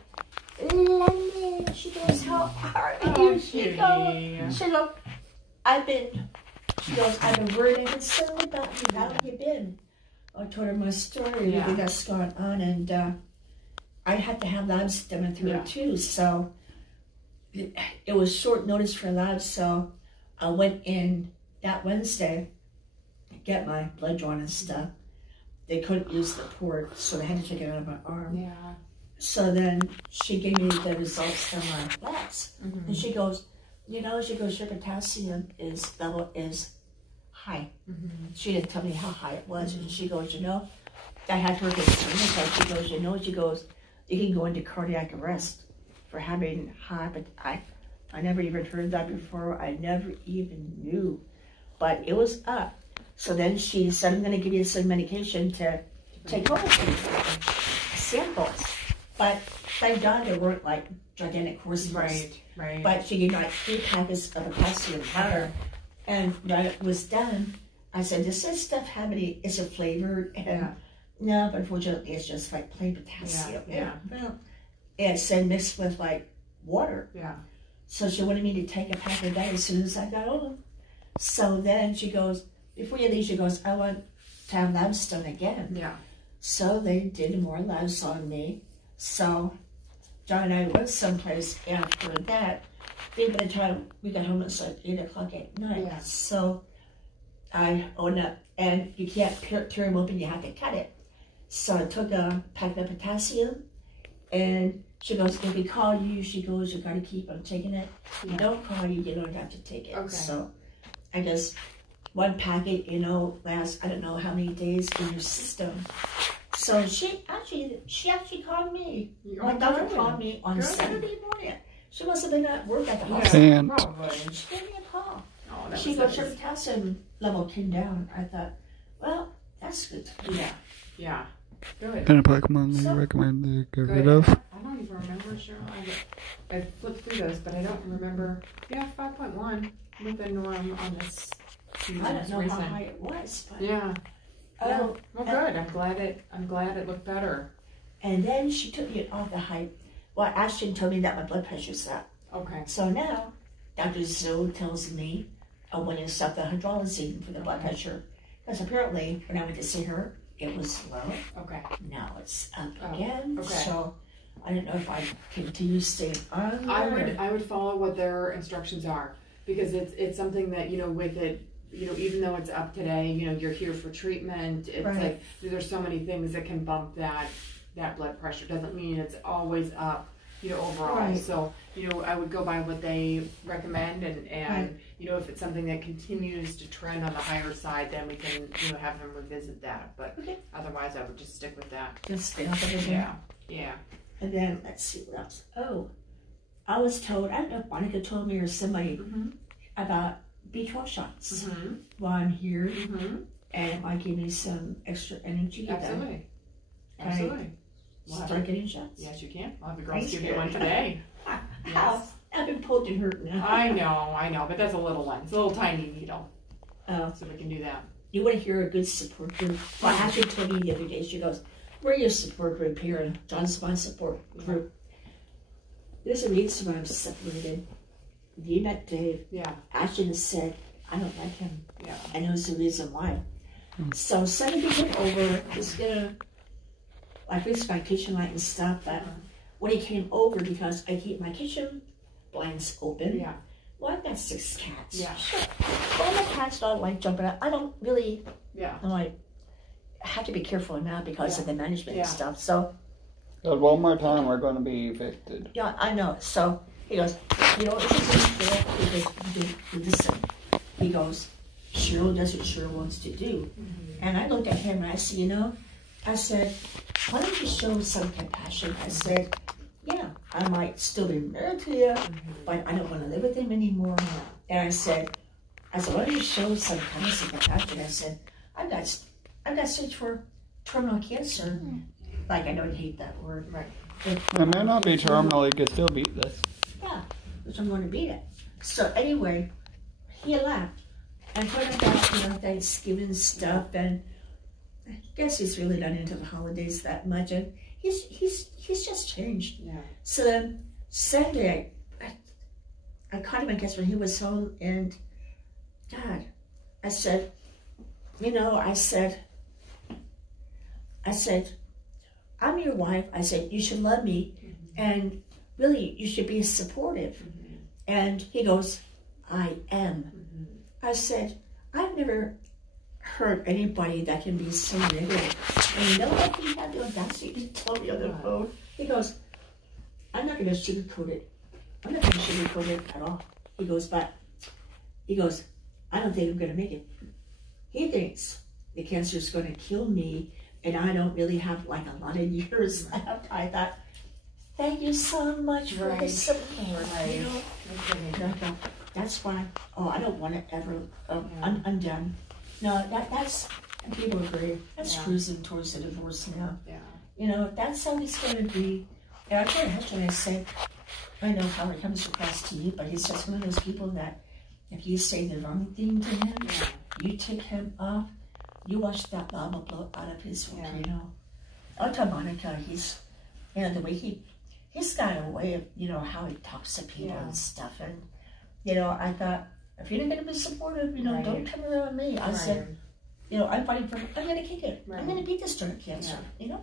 London. She goes, how are you? She goes, I've been worried and concerned about you. How have you been? I told her my story, everything that's going on, and I had to have labs done through it too. So it was short notice for labs, so I went in that Wednesday get my blood drawn and stuff. They couldn't use the port, so they had to take it out of my arm. So then she gave me the results from my labs. And she goes, you know, your potassium level is high. She didn't tell me how high it was. And she goes, you know, I had her concern. So she goes, you know, you can go into cardiac arrest for having high, but I never even heard that before. I never even knew, but it was up. So then she said, I'm going to give you some medication to take over samples. But thank God there weren't like gigantic courses. Right. But she gave me like 3 packets of potassium powder. And when it was done, I said, does this stuff have any, is it flavored? And no, but unfortunately it's just like plain potassium. Well, it said mixed with like water. So she wanted me to take a pack of that as soon as I got home. So then she goes, before you leave, she goes, I want to have labs done again. So they did more labs on me. So John and I went someplace after that. I think by the time we got home, it's like 8 o'clock at night. So I owned up, and you can't tear them open, you have to cut it. So I took a pack of potassium, and she goes, if we call you, she goes, you gotta keep on taking it. If you don't call you, you don't have to take it. So I just one packet, you know, lasts I don't know how many days in your system. So she actually called me. My doctor called me on Saturday morning. She must have been at work at the hospital. Probably. She gave me a call. Oh, She goes, your potassium level came down. I thought, well, that's good. Yeah. Good. Kind of Pokemon they recommend to get rid of. I don't even remember, Cheryl. I flipped through those, but I don't remember. Yeah, 5.1 with the norm on this. I don't know how high it was, but yeah. Well, good. I'm glad it looked better. And then she took me off the height. Well, Ashton told me that my blood pressure's up. Okay. So now, Dr. Zoe tells me I want to stop the hydralazine for the blood pressure. Because apparently, when I went to see her, it was low. Okay. Now it's up again. Okay. So I don't know if I continue staying on there. I would follow what their instructions are, because it's something that, you know, with it, you know, even though it's up today, you know, you're here for treatment. It's like there's so many things that can bump that blood pressure. Doesn't mean it's always up, you know, overall. Right. So, you know, I would go by what they recommend, and you know, if it's something that continues to trend on the higher side, then we can, you know, have them revisit that. But otherwise, I would just stick with that. Just stay off of it. Yeah. And then let's see what else. Oh, I was told, I don't know if Monica told me or somebody about B12 shots while I'm here, and it might give me some extra energy. Absolutely. Start getting shots. Yes, you can. I'll have the girls give you one today. Yes. I've been poked and hurt now. I know, but that's a little one. It's a little tiny needle. Oh. So we can do that. You want to hear a good support group? Well, Ashley told me the other day, she goes, we're your support group here, and John's my support group. There's a reason why I'm separated. You met Dave. Yeah. Ashton said, I don't like him. Yeah. And it was the reason why. So Sunday he came over, he's gonna like fix my kitchen light and stuff, but when he came over, because I keep my kitchen blinds open. Yeah. Well, I've got 6 cats. Yeah. Sure. Well, my cats don't like jumping out. I don't really I have to be careful now because of the management and stuff. So one more time we're gonna be evicted. yeah, I know. So he goes, you know, this is fair. He goes, listen. He goes, Cheryl does what Cheryl wants to do. And I looked at him and I said, you know, I said, why don't you show some compassion? I said, yeah, I might still be married to you, but I don't want to live with him anymore. And I said, why don't you show some kindness and compassion? I said, I've got stage 4 terminal cancer. Like, I don't hate that word. Right. It may not be terminal, you could still beat this. Yeah, which I'm going to beat it. So anyway, he left. And talking about, you know, Thanksgiving stuff, and I guess he's really not into the holidays that much, and he's just changed. Yeah. So then Sunday, I caught him, I guess, when he was home, and God, I said, you know, I said, I'm your wife. I said, you should love me, and really, you should be supportive. And he goes, I am. I said, I've never heard anybody that can be so negative. And you know what? He had the audacity to tell me on the phone. He goes, I'm not going to sugarcoat it. I'm not going to sugarcoat it at all. He goes, I don't think I'm going to make it. He thinks the cancer is going to kill me, and I don't really have like a lot of years left. I thought, thank you so much for the support. You know? That's why, I don't want to ever, I'm done. No, that's, and people agree, that's cruising towards the divorce now. Yeah. You know, if that's how it's going to be. And I told Hester, I said, I know how it comes across to you, but he's just one of those people that if you say the wrong thing to him, you take him off, you watch that lava blow out of his volcano. I'll tell Monica, he's, you know, the way he's got a way of, you know, how he talks to people and stuff. And, you know, I thought, if you're not going to be supportive, you know, don't come around me. I said, you know, I'm fighting for, I'm going to kick it. I'm going to beat this darn cancer, you know?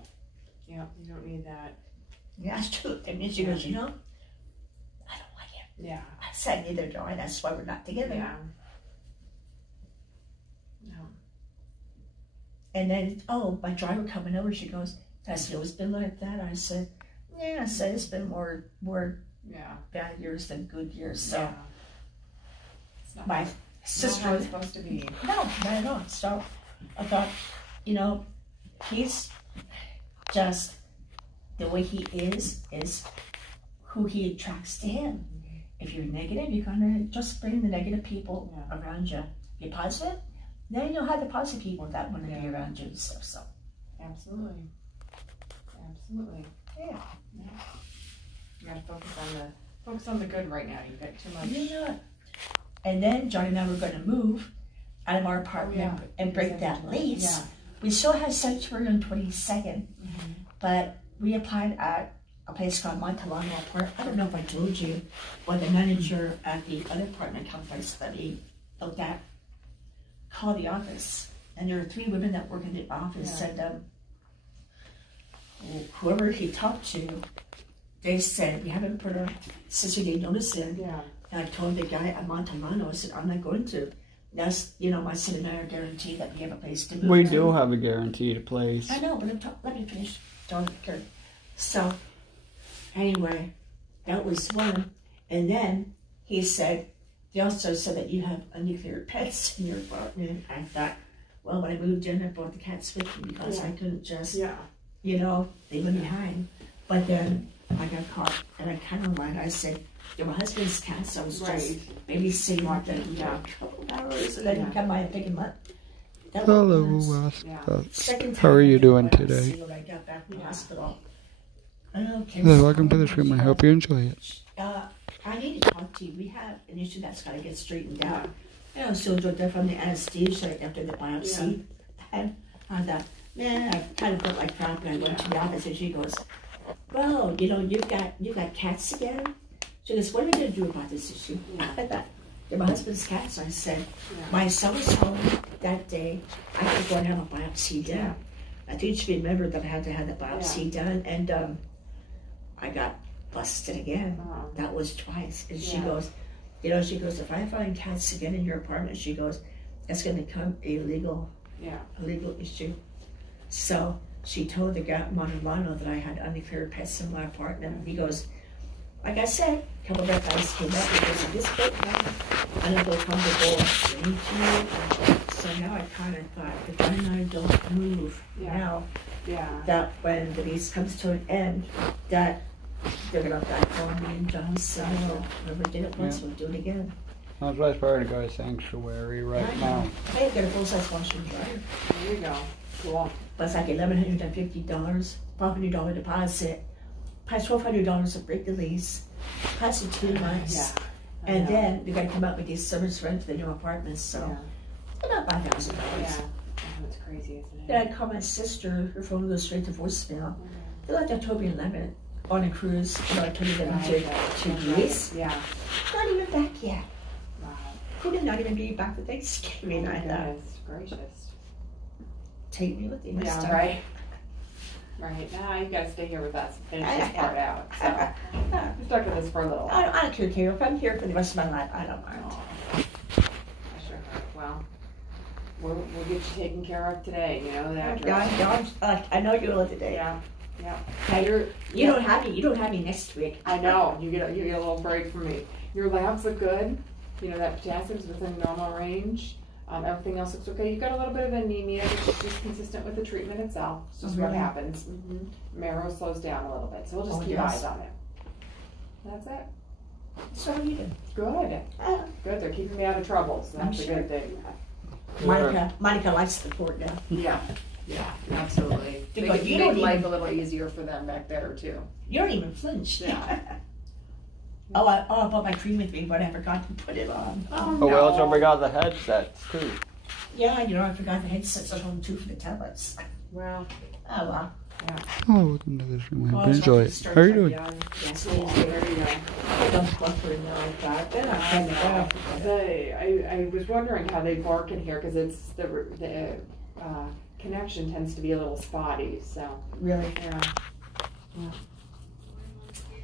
Yeah, you don't need that. Yeah, that's true. And then she goes, you know, I don't like it. Yeah. I said, neither do I. That's why we're not together. Yeah. No. And then, my driver coming over, she goes, has it always been like that? I said, yeah, it's been more bad years than good years. So my sister. Not supposed to be. No, not at all. So I thought, you know, he's just the way he is who he attracts to him. If you're negative, you're gonna just bring the negative people around you. If you're positive, then you'll have the positive people that want to be around you and stuff. So Absolutely. Absolutely. yeah. You gotta focus on the good right now. You've got too much. Yeah. And then Johnny and I were gonna move out of our apartment and break that lease. Yeah. We still have sanctuary on 22nd, but we applied at a place called Montalano Apartment. I don't know if I told you, but the manager at the other apartment complex that we looked at called the office, and there were 3 women that work in the office, and whoever he talked to, they said, we haven't put our 60-day notice in. Yeah. And I told the guy at Montalano, I said, I'm not going to. That's, you know, my seminar guarantee that we have a place to move. We do have a guaranteed place. I know, but let me finish. Don't care. So, anyway, that was one. And then he said, they also said that you have nuclear pets in your apartment. I thought, well, when I moved in, I brought the cats with me because I couldn't just, you know, leave them behind. But then I got caught, and I kind of lied. I said, they're my husband's cats, so I was just babysitting them for a couple of hours, and then he come by and pick him up. Hello, Second how are you doing time today? when I got back from the hospital. Okay. Hello, welcome to the stream. I hope you enjoy it. I need to talk to you. We have an issue that's got to get straightened out. I was so drugged up from the anesthesia after the biopsy. And I thought, man, I kind of felt like crap, and I went to the office, and she goes, well, you know, you've got cats again? She goes, what are we going to do about this issue? I thought, they're my husband's cats. I said, my son was home that day. I had to go and have a biopsy done. I think you should remember that I had to have the biopsy done, and I got busted again. That was twice. And she goes, you know, she goes, if I find cats again in your apartment, she goes, that's going to become a legal issue. So she told the guy at Montalano that I had undeclared pets in my apartment. He goes, like I said, a couple of our guys came up because of this boat now, I don't feel comfortable saying to you. So now I kind of thought, if I and I don't move now, that when the lease comes to an end, that they're going to back on me and John. So whoever did it once will do it again. That's why it's better to go to sanctuary right now. I ain't got a full-size washer and dryer. There you go. Cool. But it's like $1,150, $500 deposit, plus $1,200 to break the lease, plus the 2 months, and then we got to come up with these service rent for the new apartments. So about $5,000. That's crazy, isn't it? Then I called my sister. Her phone goes straight to voicemail. They left October 11th on a cruise. You know, I told them to Greece. Not even back yet. Wow. Who did not even be back for Thanksgiving? I thought. Gracious. Take me with you next time. Right. Right. Now you gotta stay here with us and finish this part out. So we're stuck with this for a little while. I don't care. If I'm here for the rest of my life, I don't mind. Sure. Well, we'll get you taken care of today. You know that. I know you will today. Yeah. Now you don't have me next week. I know. You get a little break from me. Your labs look good. You know that potassium's within normal range. Everything else looks okay. You got a little bit of anemia, which is just consistent with the treatment itself. It's just what happens. Marrow slows down a little bit, so we'll just keep eyes on it. That's it. So are you doing? Good. Good. They're keeping me out of trouble, so that's a good thing. Monica likes the port now. Yeah, absolutely. You make life a little easier for them back there too. You don't even flinch. Yeah. I bought my cream with me, but I forgot to put it on. We also forgot the headsets too. Yeah, you know, I forgot the headsets at home too for the tablets. Well. Oh well. Yeah. Oh, welcome to the stream. I hope you enjoy it. How are you doing? Yes, There you go. I don't buffer in there like that. They're not coming out. I was wondering how they bark in here because it's the connection tends to be a little spotty. So. Really? Yeah.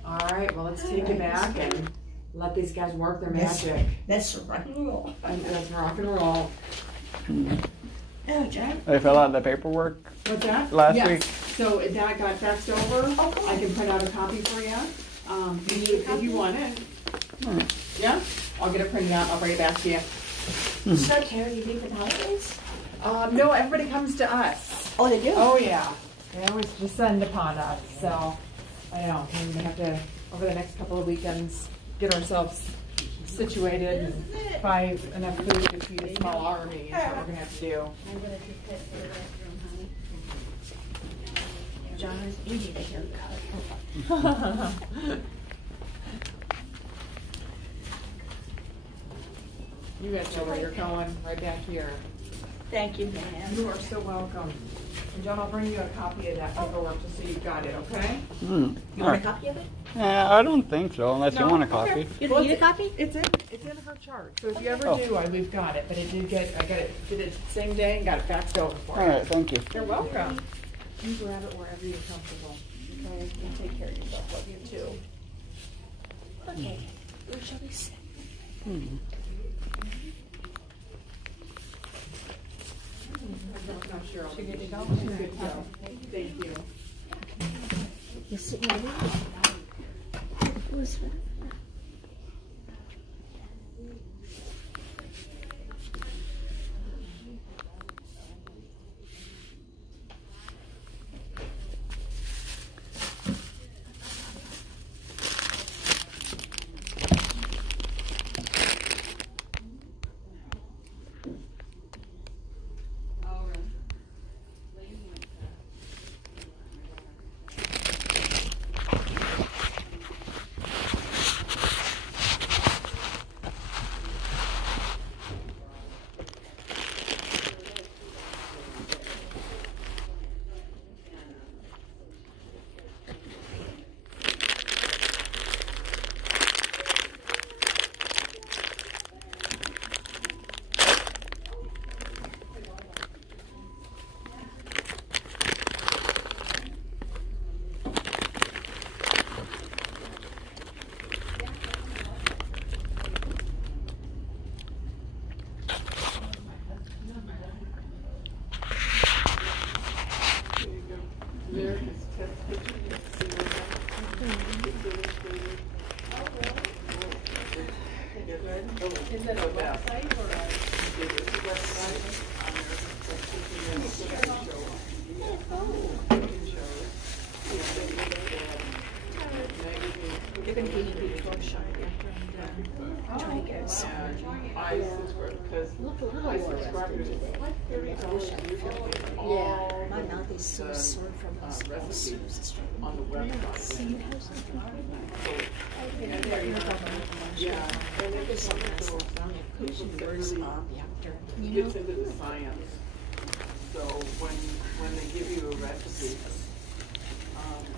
All right, well, let's take it back and let these guys work their magic. That's rock and roll. That's rock and roll. Oh, Jack. They fill out the paperwork What's that? last week. So that got faxed over. Oh, cool. I can print out a copy for you if you want it. Yeah? I'll get it printed out. I'll bring it back to you. Start carrying you for the holidays? No, everybody comes to us. Oh, they do? Oh, yeah. They always descend upon us. So, I know. We're going to have to, over the next couple of weekends, get ourselves situated and buy enough food to feed a small army. Is what we're going to have to do. I'm gonna just head for the restroom, honey. John is eating a haircut. You guys know where you're going, right back here. Thank you, ma'am. You are so welcome. And John, I'll bring you a copy of that paperwork just so you've got it, okay? You want a copy of it? I don't think so, unless you want a copy. Okay. You don't need a copy? It's in her chart. So if you ever do, we've got it. But I got it, did it same day and got it faxed over for you. All right, thank you. You're welcome. You grab it wherever you're comfortable. Okay? And take care of yourself. Love you too. Okay. Where shall we sit? No, Cheryl. She's good to go? She's good to go. Thank you. You're sitting over there? Who's that? Is it a website or a website? They're going to be before showing after I'm done. So, I subscribe because look a little more rested today. I wish I could feel it. Yeah. My mouth is so sore from this recipes on the website. See, you have something yeah. There's some words after. It gets into the science. So when they give you a recipe,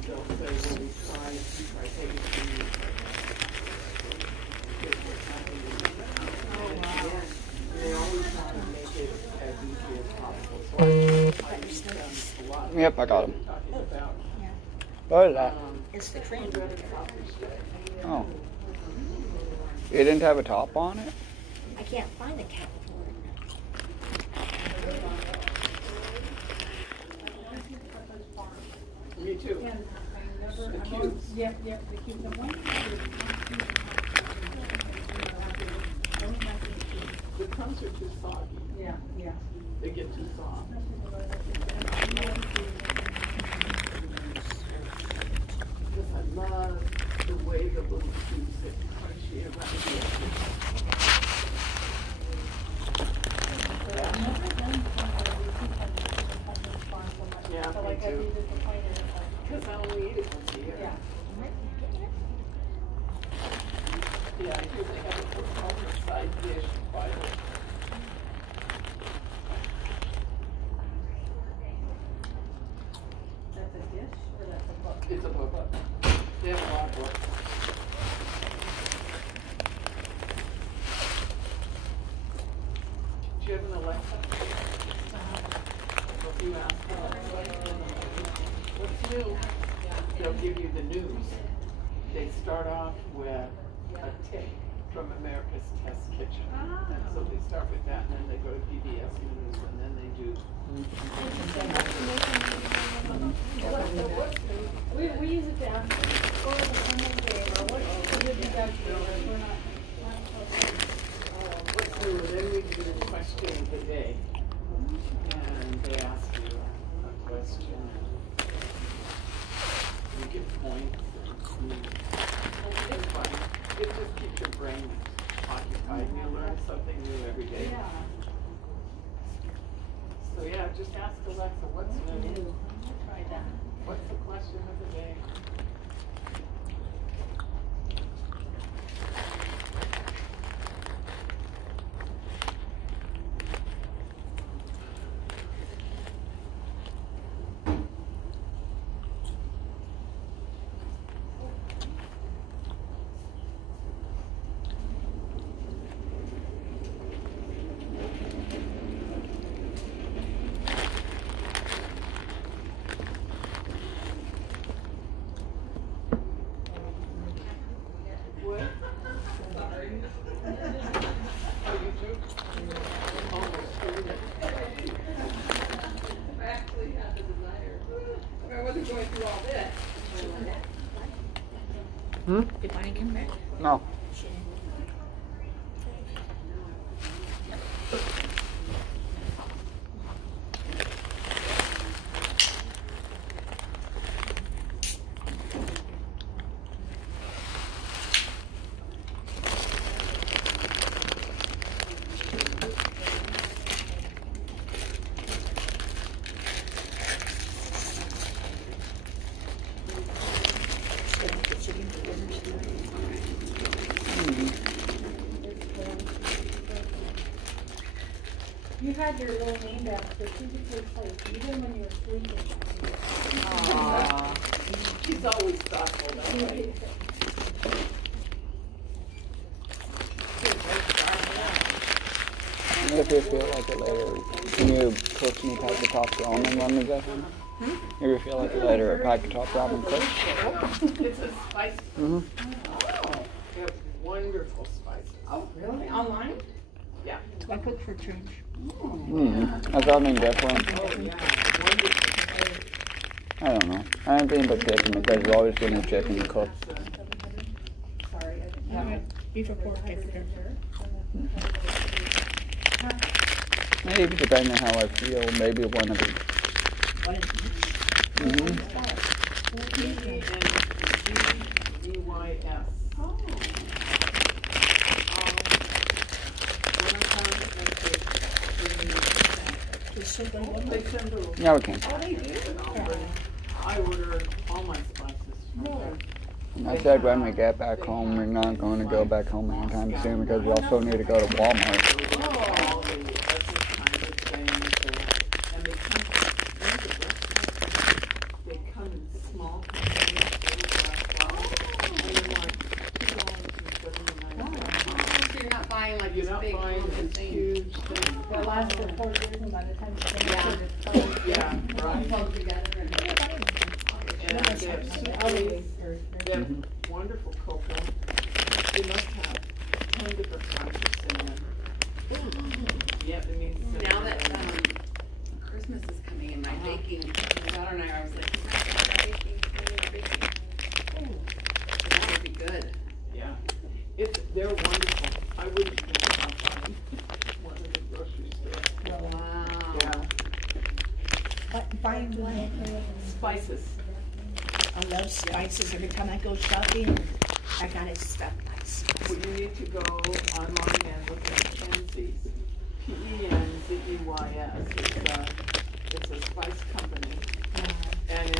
they'll say, well, we try taking it from you. They always try to make it as easy as possible. So Yep, I got him. about What is that? It's the cream. Oh. You didn't have a top on it? I can't find the cap for it. me too. The cubes. Yep, the cubes of one. The crumbs are too soggy. Yeah. They get too soft. Because I love the way the little cubes get crunchy around the edges. Yeah, me too. Because I only eat it once a year. Yeah. Yeah, I do. They have a proposed side dish by the That's a dish or that's a book? It's a book. They have a lot of books. Do you have an Alexa? If you ask Alexa, what's new? They'll give you the news. They start off with a tip from America's Test Kitchen. And so they start with that, and then they go to PBS News, and then they do. We use it to ask for the Sunday game or what should we do that for? We're not What's new? Then we do the get points. It's fun. It just keeps your brain occupied. You learn something new every day. Yeah. So yeah, just ask Alexa, what's new? Try that. What's the question of the day? Did Bonnie come back? No. You had your little name down, but you could take place, even when you were sleeping. Aww. She's always thoughtful that way. If you feel like it later, can you cook me pack the top ramen when we get home? If you feel like it later, a pack of top ramen cook? It's a spice. Mm-hmm. Oh, they have wonderful spices. Oh, really? Online? Yeah. I cook for change. That's something different. Oh, yeah. Wonderful. I don't know. I haven't been but chicken because there's always been a chicken to cook. Sorry, I didn't. Beef or pork, I forget. Maybe depending on how I feel, maybe one of each. What is it? Mm-hmm. P-E-N-D-E-Y-S. Oh. They send a Yeah, we can. Oh, they do? I order all my spices from there. I said when we get back home, we're not going to go back home anytime soon because we also need to go to Walmart. All the other kinds of things. And they come in small containers. And they're like $2.79. So you're not buying like You're this not big buying honking this thing. huge thing. They'll last for 4 years, and by the time you finish it, it's probably. Yeah, right. All together and And they have soup. They have wonderful cocoa. They must have 10 different kinds of cinnamon. Vietnamese cinnamon. now that Christmas is coming and my baking, my daughter and I was like, baking. That would be good. Yeah. They're wonderful. I wouldn't think about buying one at the grocery store. Wow. Yeah. Buying what? Spices. I love spices. Every time I go shopping, I gotta stop by spices. Well, you need to go online and look at Penzeys. P-E-N-Z-E-Y-S. It's a spice company. And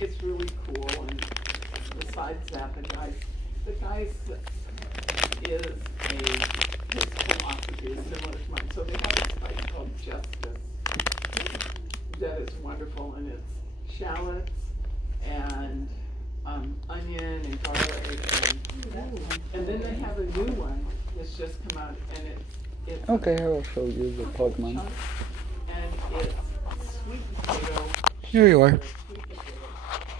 it's really cool. And besides that, the guy his philosophy is similar to mine. So they have a spice called Justice that is wonderful, and it's shallots and onion and garlic, and then they have a new one that's just come out, and it's Okay, I'll show you the Pokemon. and it's sweet potato. Here you are. Sweet potato.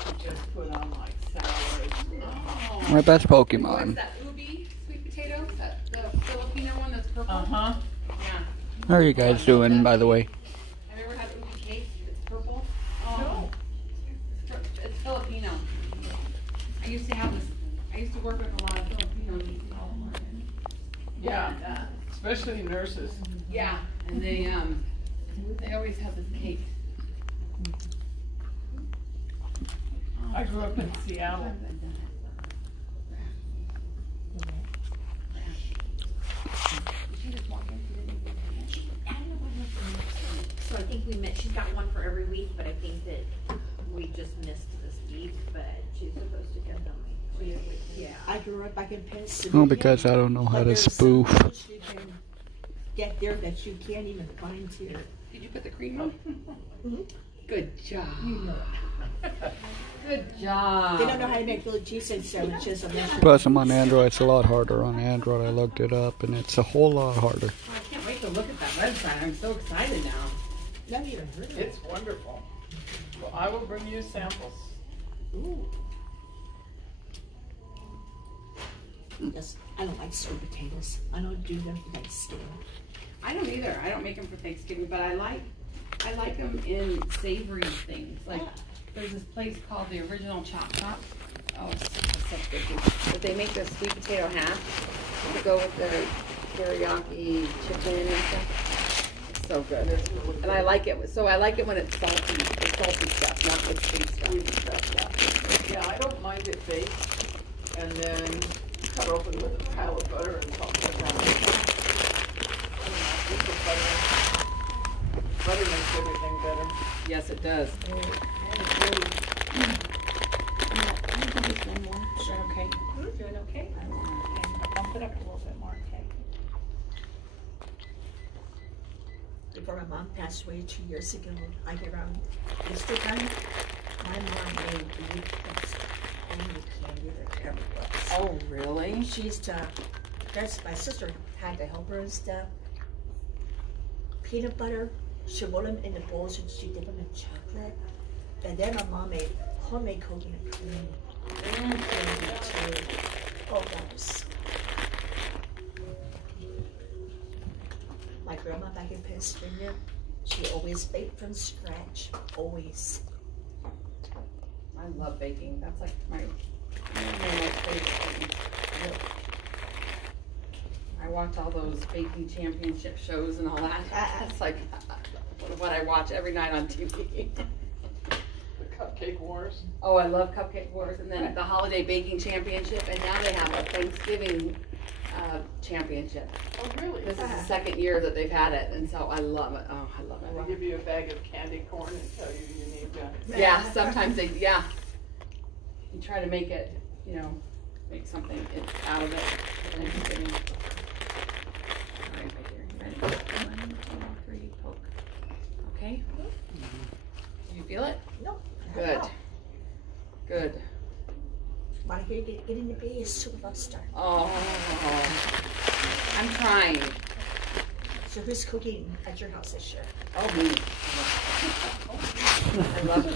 You just put on like salad. My best What's Pokemon. that ubi sweet potato? That the Filipino one that's purple? Uh-huh. Yeah. How are you guys doing, by the way? Have you ever had ubi cake? It's purple. Oh. No. It's Filipino. I used to have this. I used to work with a lot of Filipinos. Yeah. And, Especially nurses. yeah, and they always have this cake. I grew up in Seattle. So I think we met, she's got one for every week, but I think that we just missed this week, but she's supposed to get them. Yeah. I grew up back in Pennsylvania. Oh, because I don't know how to spoof. You can get there that you can't even find here. Did you put the cream on? Mm-hmm. Good job. Good job. They don't know how to make little cheese sandwiches. Plus, I'm on Android. It's a lot harder on Android. I looked it up, and it's a whole lot harder. Oh, I can't wait to look at that website. I'm so excited now. Not even heard of it. It's wonderful. Well, I will bring you samples. Ooh. Yes, I don't like sweet potatoes. I don't do them for Thanksgiving. I don't either. I don't make them for Thanksgiving, but I like them in savory things. Like there's this place called the Original Chop Shop. Oh, it's such good food. But they make the sweet potato hash to go with the teriyaki chicken and stuff. It's so good. And I like it. So I like it when it's salty. The salty stuff, not the sweet stuff. Yeah, I don't mind it baked and then cut open with a pile of butter and salt it down. Butter makes everything better. Yes, it does. I think it's one more. Is that okay? Doing okay? I'll bump it up a little bit more, okay? Before my mom passed away 2 years ago, I get around Easter time. My mom made the best only candy there ever was. Oh, really? She used to, that's my sister had to help her and stuff. Peanut butter, she rolled them in the bowls and she dipped them in chocolate. And then my mom made homemade coconut cream. And candy too. Oh, that was. My grandma back in Pennsylvania, she always baked from scratch. Always. I love baking. That's like one of my favorite things. I watch all those baking championship shows and all that. That's like what I watch every night on TV. The Cupcake Wars. Oh, I love Cupcake Wars, and then the Holiday Baking Championship, and now they have a Thanksgiving championship. Oh, really? This is the second year that they've had it, and so I love it. Oh, I love it. They give you a bag of candy corn and tell you need to. Yeah, sometimes they, yeah. You try to make it, make something out of it. Thanksgiving. All right, right here. You ready? 1, 2, 3, poke. Okay? Do you feel it? No. Good. Good. Want to get in the base super star. Oh, I'm trying. So who's cooking at your house this year? Oh, me. I love it.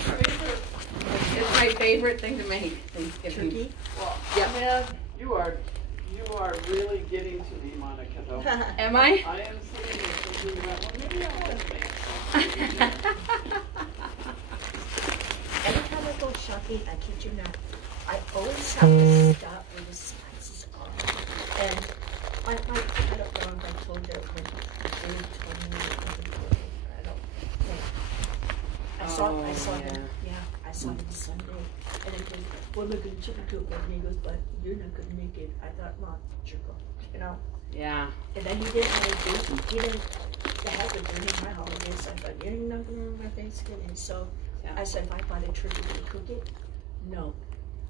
It's my favorite thing to make. Thanksgiving. Turkey? Well, Yeah. man, you are really getting to me, Monica, though. Am I? I am sitting here thinking about, well, maybe I want to make Every time I go shopping, I kid you not, I always have to stop where the spices are. And I don't know if I told you when they told me, I don't think. I saw them, I saw them Sunday. And it goes, well, we're going to chicken cook. And he goes, but you're not going to make it. I thought, well, jerk off, Yeah. And then he didn't want to do, he didn't, the husband during my holidays, I thought, you're not going to remember Thanksgiving. So I said, if I buy the turkey, will you cook it? No.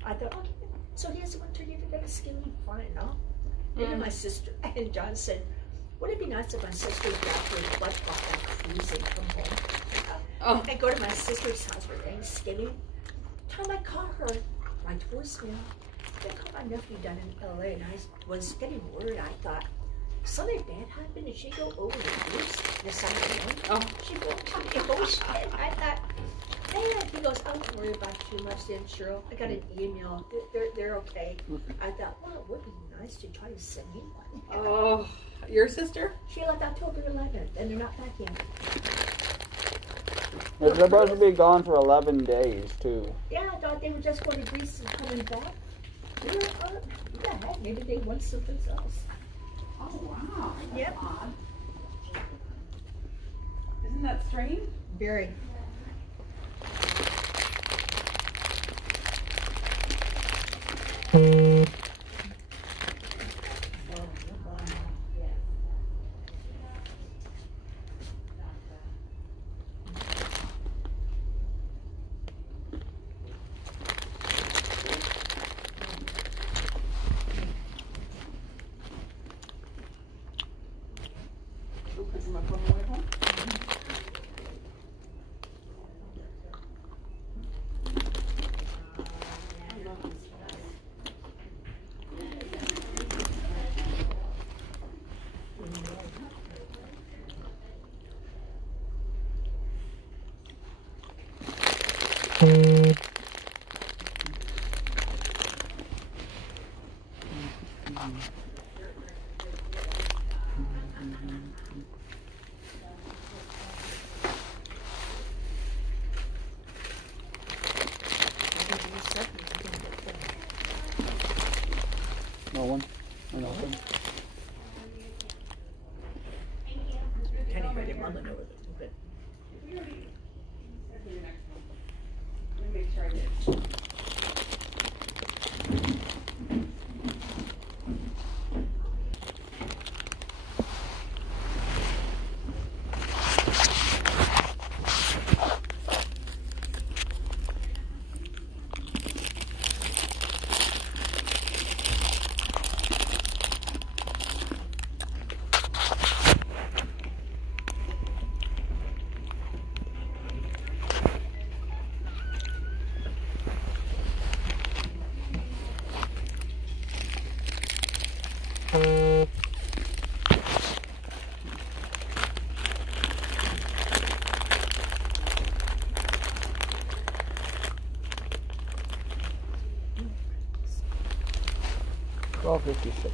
I thought, okay, so he has one turkey for Thanksgiving, fine, no? Then my sister, and John said, would it be nice if my sister got her butt off that cruise and come home? I go to my sister's house for Thanksgiving. Time I call her, my voicemail, I called my nephew down in LA, and I was getting worried. I thought, something bad happened. Did she go over the cruise this afternoon? Oh, she go to the ocean. I thought, man, he goes, I don't worry about it too much then, Cheryl. I got an email. They're okay. I thought, well, it would be nice to try to send me one. Oh, your sister? She left October 11th, and they're not back yet. They're supposed to be gone for 11 days, too. Yeah, I thought they were just going to Greece and coming back. Yeah, maybe they want something else. Oh, wow. Yep. Odd. Isn't that strange? Very. No one? Or nothing? Kind of heard him on the door a little bit. Let me make sure I did. $12.56.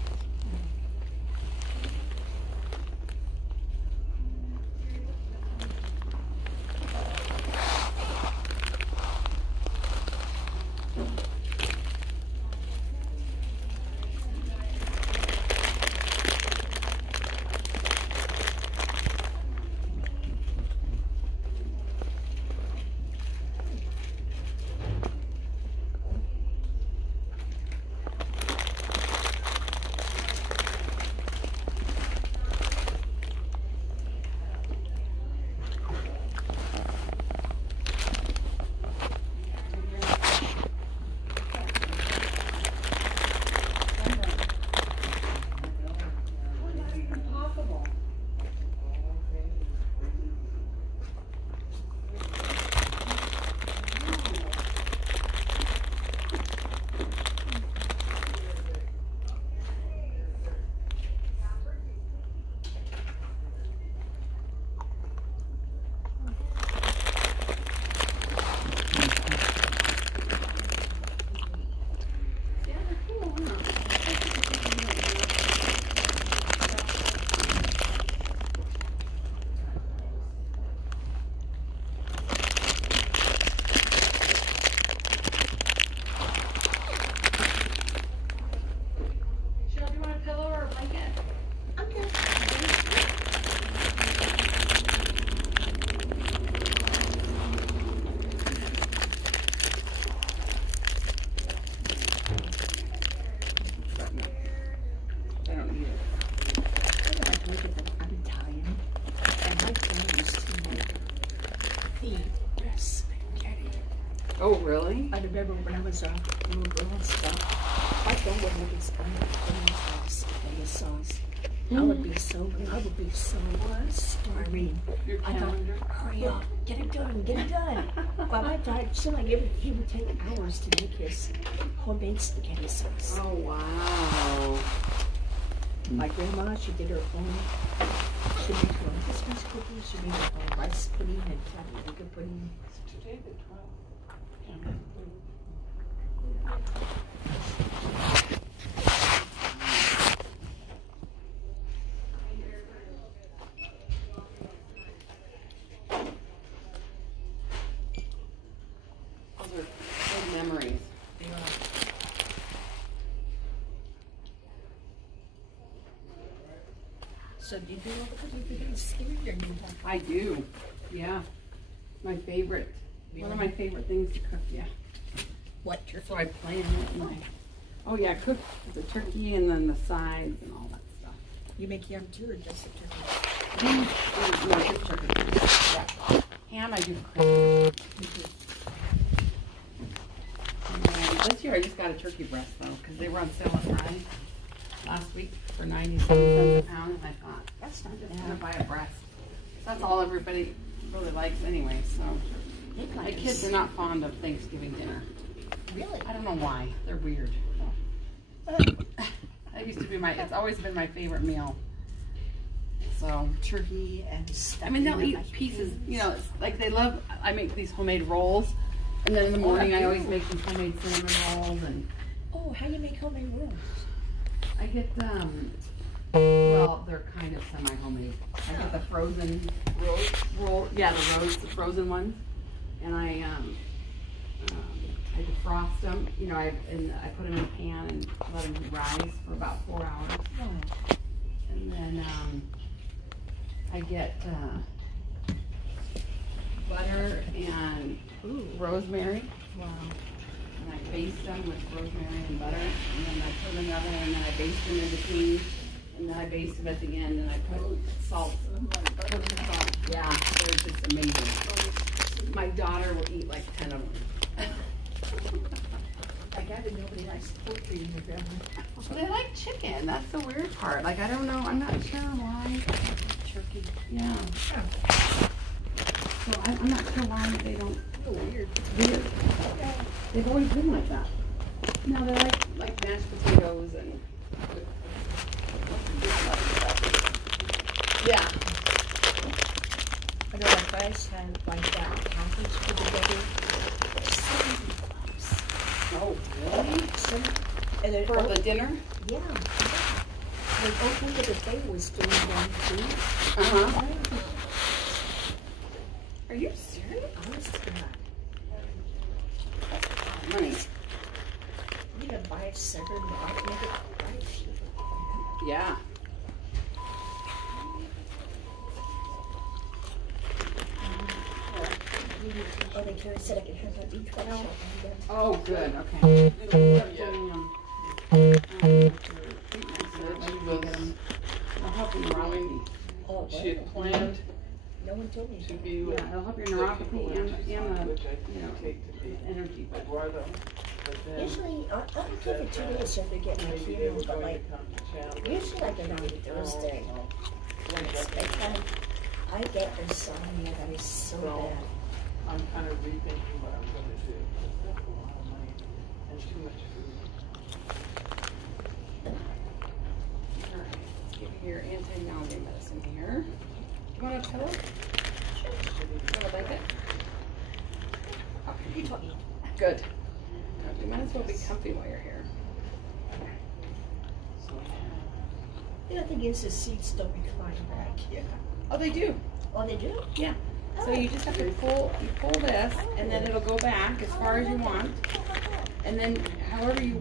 Oh, really? I remember when I was a little girl and stuff, my phone would make spaghetti sauce. I would be so starving. Your I thought, calendar? hurry up, get it done. But I thought it seemed like he would take hours to make his homemade spaghetti sauce. Oh, wow. My grandma, she did her own, she made her own Christmas cookies, she made her own rice pudding and paprika pudding. Today the 12th. Those are good memories. They are. So do you do all the cooking for Thanksgiving or do you have? I do. Yeah. My favorite. One of my favorite things to cook, yeah. What turkey? So I plan it. Oh yeah, I cook the turkey and then the sides and all that stuff. You make yam too or just the turkey? No, just turkey. Yeah. Ham I do for Christmas. And this year I just got a turkey breast though, because they were on sale at Ryan last week for 97 cents a pound, and I thought, That's not I'm gonna buy a breast. That's all everybody really likes anyway, so. My kids are not fond of Thanksgiving dinner. Really? I don't know why. They're weird. That used to be it's always been my favorite meal. So. Turkey and stuff. I mean, they'll eat pieces, you know, it's like they love, I make these homemade rolls. And then in the morning I always make these homemade cinnamon rolls and. Oh, how do you make homemade rolls? I get well, they're kind of semi-homemade. I get the frozen roll, yeah, the frozen ones. And I I defrost them. You know, I put them in a pan and let them rise for about 4 hours. And then I get butter and rosemary. Wow. And I baste them with rosemary and butter. And then I put them in the oven and then I baste them in between. And then I baste them at the end and I put salt. Yeah, they're just amazing. My daughter will eat like 10 of them. I gather nobody likes poultry in your family. Well, they like chicken. That's the weird part. Like, I don't know. I'm not sure why. Turkey. Yeah. So I'm not sure why they don't. Oh, weird. Weird. They've always been like that. No, they like mashed potatoes and. Yeah. I know my guys had like that conference for the baby. Oh, really? And then For the dinner? yeah. The opening of the day was doing one too. Uh-huh. Are you serious? Honest to God. Money. You gotta buy it severed and make it right. Yeah. Oh, they Carrie said I could have that each one out. Oh, good. Okay. I'll help you neuropathy. Oh, She had planned no one told me. to be Yeah, with it'll help your the neuropathy people and in the, Tucson, which I you know, take to be energy. But Eduardo. But then Usually, I'll take it 2 days so they get my maybe they were chemo, but going like, to come to town. usually like around Thursday. When it's bedtime, I get insomnia that is so bad. I'm kind of rethinking what I'm going to do. Because that's a lot of money and too much food. All right, let's give you your anti-nausea medicine here. You want a pillow? Sure. You want a blanket? You told me. Good. You might as well be comfy while you're here. The other thing is the seats don't recline back. Yeah. Oh, they do. Oh, they do? Yeah. So you just have to pull this, and then it'll go back as far as you want. And then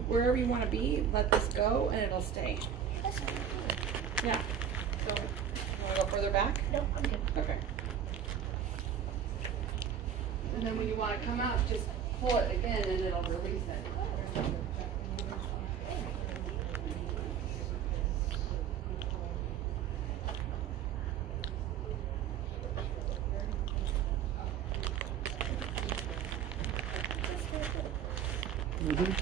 wherever you want to be, let this go, and it'll stay. That's not good. Yeah. So, you want to go further back? No, I'm good. Okay. And then when you want to come out, just pull it again, and it'll release it. Hmm?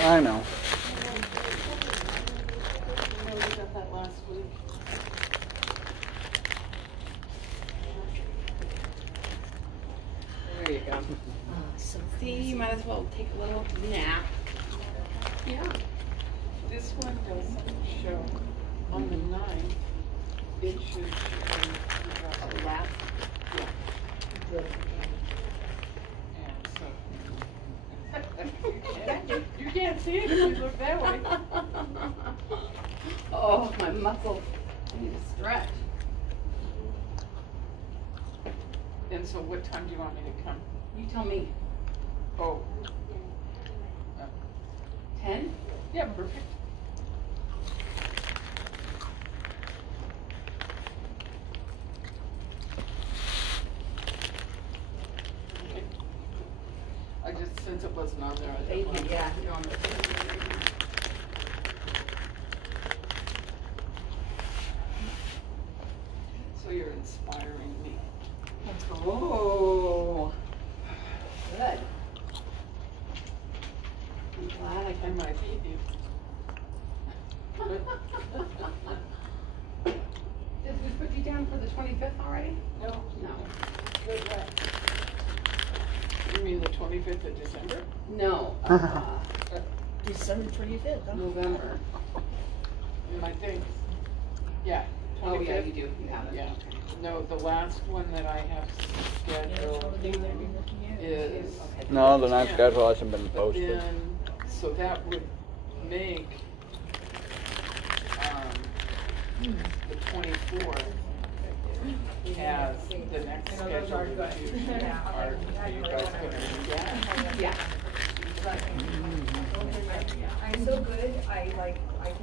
I know. We got that last week. There you go. See, you might as well take a little nap. Yeah. This one doesn't show on the 9th. It should show the last. Yeah. And so. You can't see it if you look that way. Oh, my muscles. I need to stretch. And so what time do you want me to come? You tell me. Oh, 10? yeah, perfect. Okay. I just, since it wasn't on there, I Thank thought, you, yeah. You're on the so you're inspiring me. Oh, good. I'm glad I I can. might beat you. Did we put you down for the 25th already? No. No. You mean the 25th of December? No. December 25th. Huh? November. And I think, yeah. 25th. Oh, yeah, you do. You have it. Yeah. No, the last one that I have scheduled is. Okay. No, the next Yeah. schedule hasn't been But posted. then, so that would make the 24th as the next schedule. Are you guys gonna do that? Yeah. I'm so good, I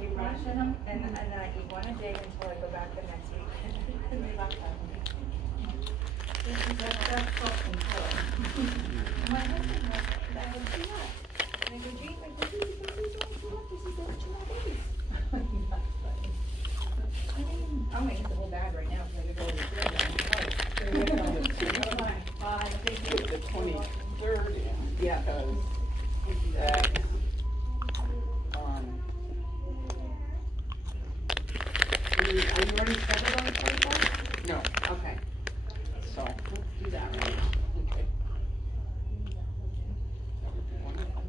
keep rationing them, and then I eat one a day until I go back the next week. And they left that. That's self-control. My husband was, I would do that. And I go, Jane, my baby, please don't do what this is, over 2 more days. I mean, I'm gonna eat the whole bag right now, because I could go over the Bye, thank you. Put the 23rd in. Yeah. Because that, Are you already scheduled on the 24th? no, Okay. so, Let's do that right now. okay. That would be wonderful.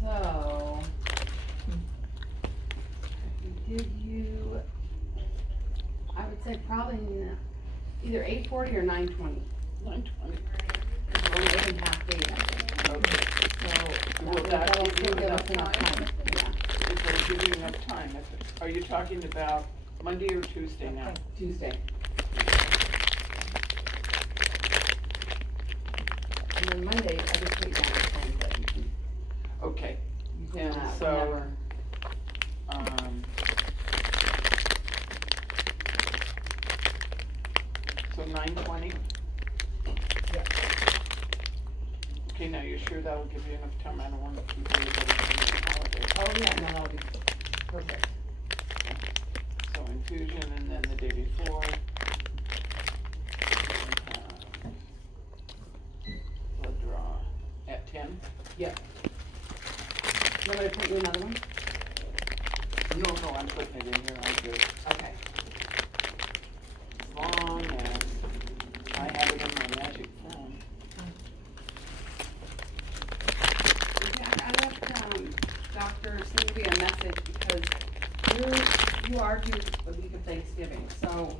So, did you, I would say probably either 8:40 or 9:20. 9:20. Because we're only open half day that day. Okay. So, Will that'll that still give you give enough us enough time? time. Yeah, If they give you enough time, are you talking about Monday or Tuesday now? Tuesday. And then Monday, I just put you down the phone, but you can, Okay, you can, and so, whenever. So 9:20? Yeah. Okay, now you're sure that will give you enough time? I don't want to keep anybody on the holiday. Oh, yeah, no, that'll be perfect. So infusion and then the day before. Blood draw at 10? Yep. You want me to put you another one? No, I'm putting it in here, I'm good. Okay. As long as I have it in my magic phone. I left Dr. Sylvia a message because you are due the week of Thanksgiving, so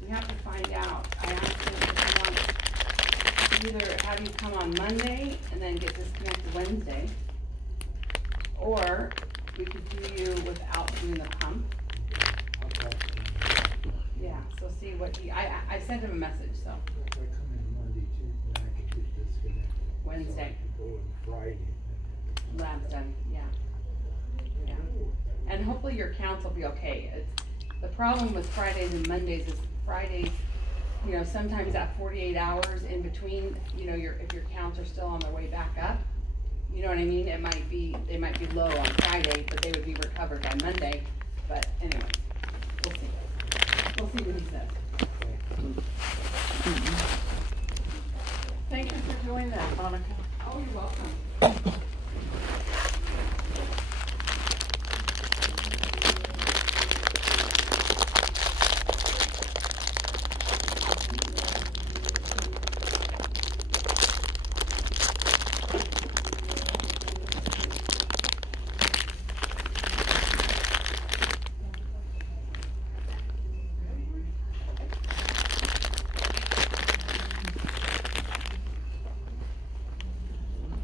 we have to find out. I asked him if he wants to either have you come on Monday and then get disconnected Wednesday, or we could do you without doing the pump. Yeah, so see what he, I sent him a message, so If I come in Monday, Tuesday, I could get disconnected. Wednesday, Go on Friday. lab's done, yeah. Yeah. And hopefully your counts will be okay. The problem with Fridays and Mondays is Fridays, you know, sometimes that 48 hours in between, you know, if your counts are still on their way back up, you know what I mean? They might be low on Friday, but they would be recovered by Monday. But anyway, we'll see. We'll see what he says. Thank you for doing that, Monica. Oh, you're welcome.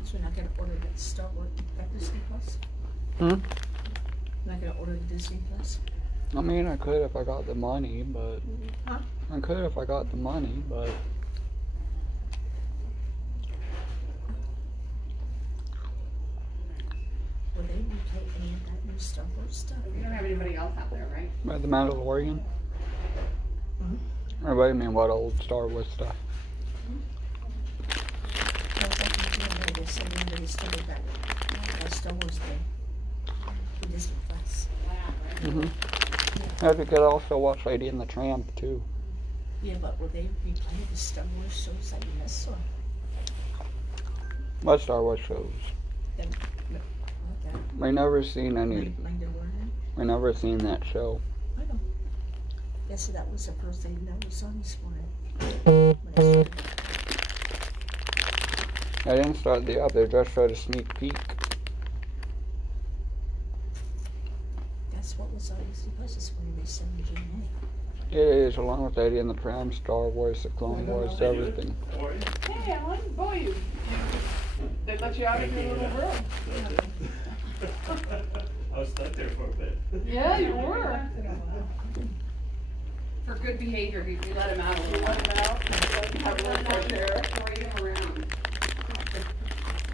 So you're not gonna order that Star Wars at Disney Plus? Hmm? You're not gonna order the Disney Plus? I mean, I could if I got the money, but... Huh? I could if I got the money, but... Will they replay any of that new Star Wars stuff? You don't have anybody else out there, right? By the Mandalorian? Or what do you mean, what old Star Wars stuff? No, that can be this, and then they started that Star Wars thing. The Disney Plus. Mm-hmm. If you could also watch Lady and the Tramp, too. Yeah, but will they replay the Star Wars shows that you missed? Or What Star Wars shows? then, okay. We never seen any... Mandalorian? We never seen that show. I know. Yeah, so that was the first thing that was on this morning. When I started. I didn't start the other, just showed a sneak peek. That's what was on Disney Plus this morning. They said in June. It is, along with Lady and the Tramp, Star Wars, the Clone Wars, everything. Hey, Alan, boy, they let you out of your little room. I was stuck there for a bit. Yeah, you were. For good behavior, we let him out a You little. let him out, have a little fresh air. Parade him around.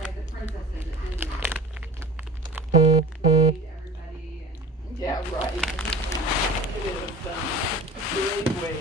Like the princesses at Disney. Feed everybody and Yeah, right. It is great way.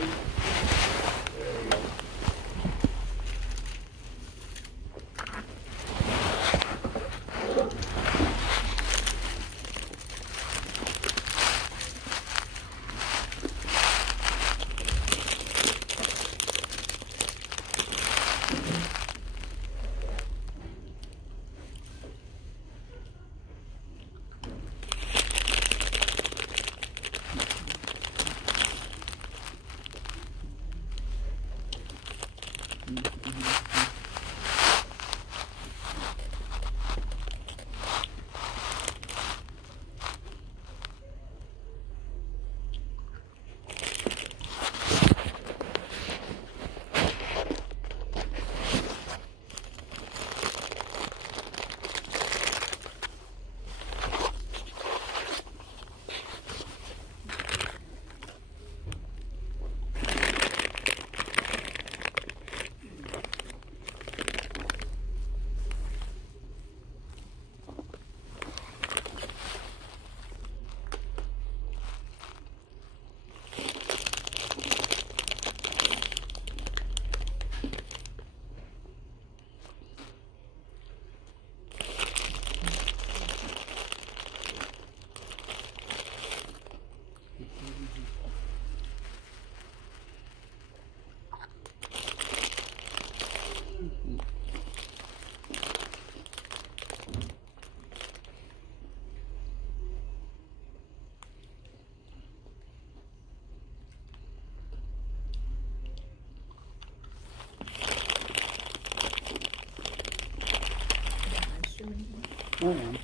I am.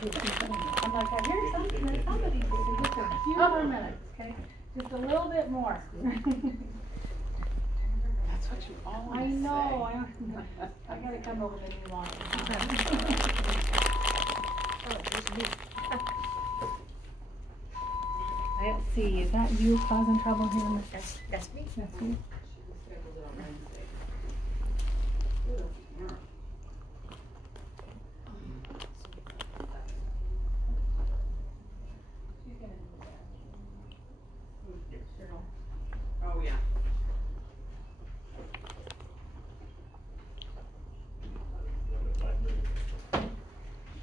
I'm like, I hear something that somebody's doing. Just a few more minutes, okay? Just a little bit more. That's what you always I know. I gotta come over the new line. Oh, there's me. I don't see. Is that you causing trouble here? That's me. That's you. Oh, yeah.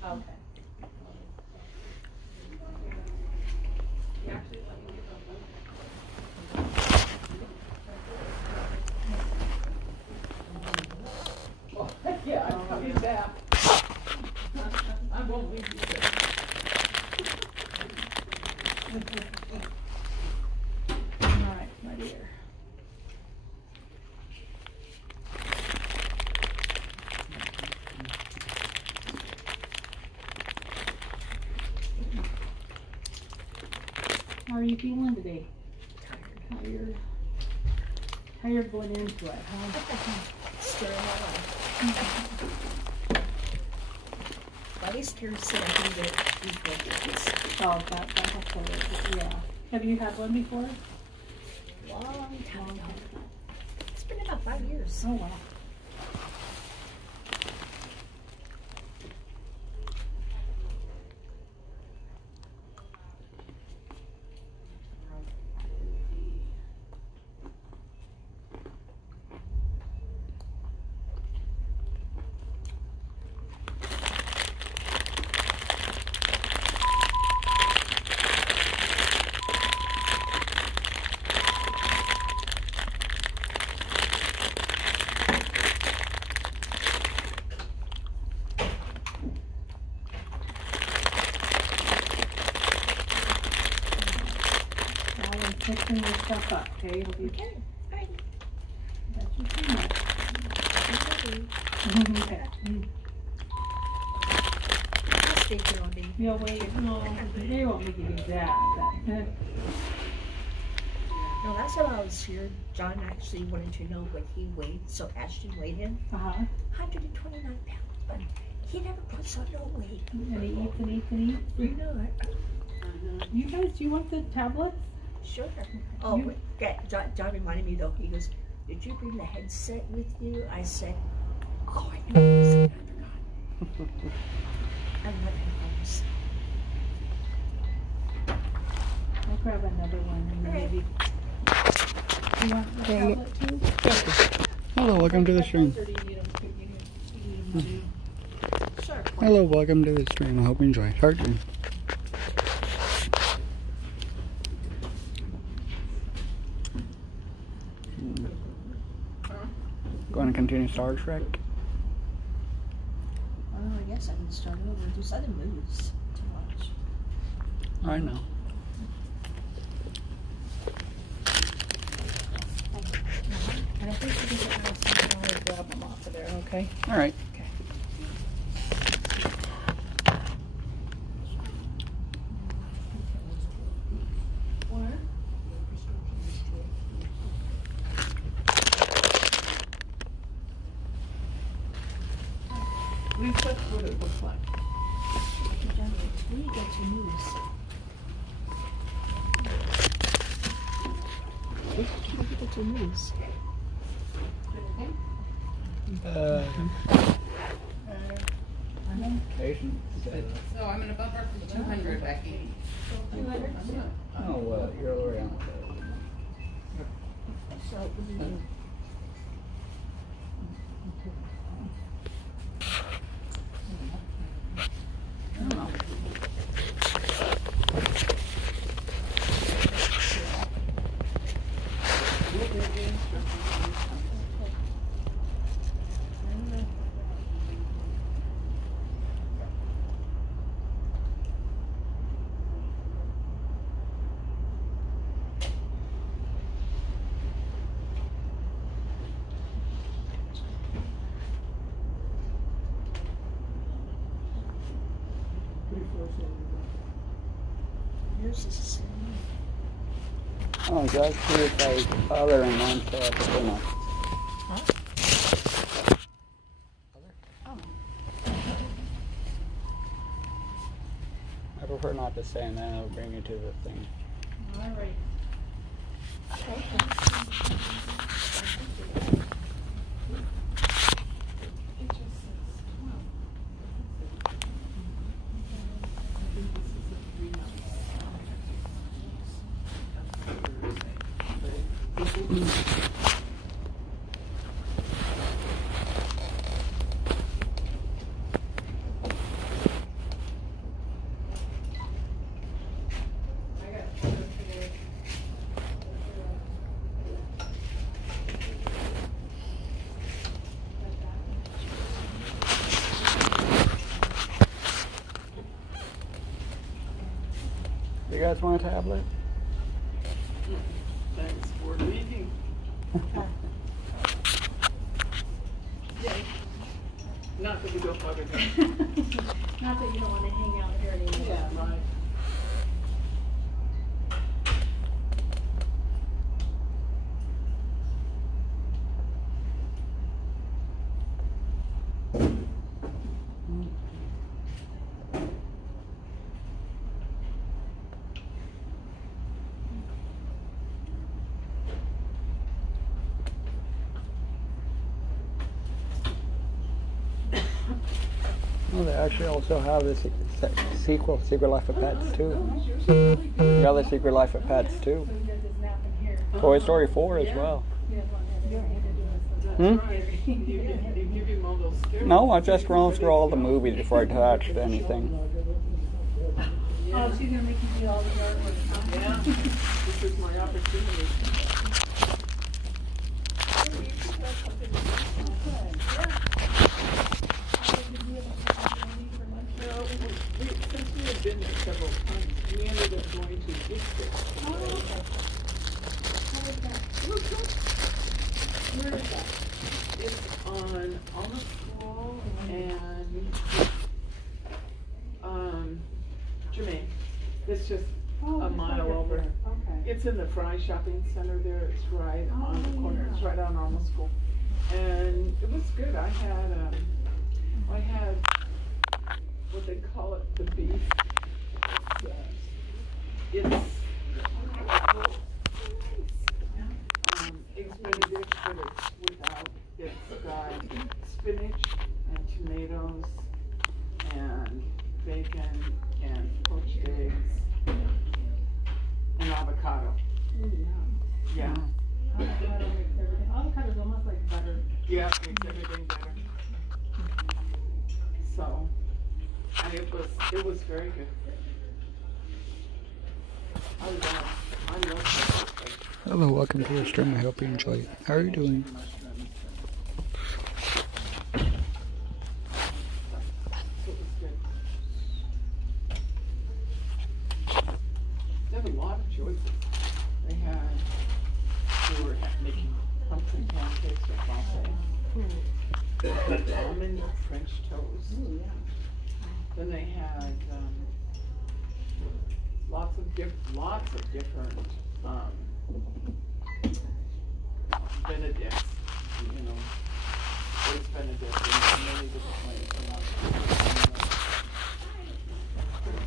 Okay. Yeah, I'm coming back. I won't leave you there. All right, my dear. How are you feeling today? How you're going into it, huh? Stirring my life. At least you're saying I can get reflections. Oh, that helps a little. Yeah. Have you had one before? Long time ago. It's been about 5 years. Oh, wow. Fixing your stuff up, okay? Okay. All right. That's your teamwork. Okay. I'll stay here all day. Yeah, wait, no, they won't make you do that. No, last time I was here, John actually wanted to know what he weighed, so Ashton weighed him. 129 pounds, but he never puts on no weight. And he eats and eats and eats. You know it. You guys, do you want the tablets? Sure. Oh, wait, okay. John reminded me though. He goes, "Did you bring the headset with you?" I said, "Oh, I know this, and I forgot." I love headphones. I'll grab another one. Maybe. You want the tablet too? Hello, welcome to the stream. Or do you need them too? You need them too? Sure. Hello, welcome to the stream. I hope you enjoy. Hard dream. Going to continue Star Trek? Oh, I guess I can start over. There's other movies to watch. I know. And I think we can get something. I'll grab them off of there, okay? All right. At least that's what it looks like. Where do you get your news? Where do you get your news? So I'm gonna bump her for 200, Becky. 200? Oh, you're already on So, what do you do? Yours is the same. Oh, that's cute. Like other and mine stay at the dinner. Huh? I prefer not to say, and then I'll bring you to the thing. All right. You guys want a tablet? Thanks for leaving. Not that we don't bother them. Not that you don't want to hang out here anymore. Yeah, right. Oh, they actually also have this sequel, Secret Life of Pets 2. The other Secret Life of Pets 2. Toy Story 4 as well. Hmm? No, I just run through all the movies before I touched anything. Oh, she's gonna make you do all the artwork. Yeah, this is my opportunity. Since we had been there several times, we ended up going to district. Oh, okay. How is that? It was good. Where is that? It's on Alma School and Jermaine. It's just a mile over. Okay. It's in the Fry Shopping Center there. It's right on the corner. It's right on Alma School. And it was good. I had what they call it, the beef. It's eggs benedict, but it's without. It's got spinach and tomatoes and bacon and poached eggs and avocado. Yeah. Avocado makes everything. Avocado is almost like butter. Yeah, it makes everything better. So, and it was very good. I love it. Hello, welcome to the stream. I hope you enjoy it. How are you doing? They have a lot of choices. They were making pumpkin pancakes or frappe, almond French toast. Then they had lots of different Benedicts, you know, eggs Benedict and many different ways.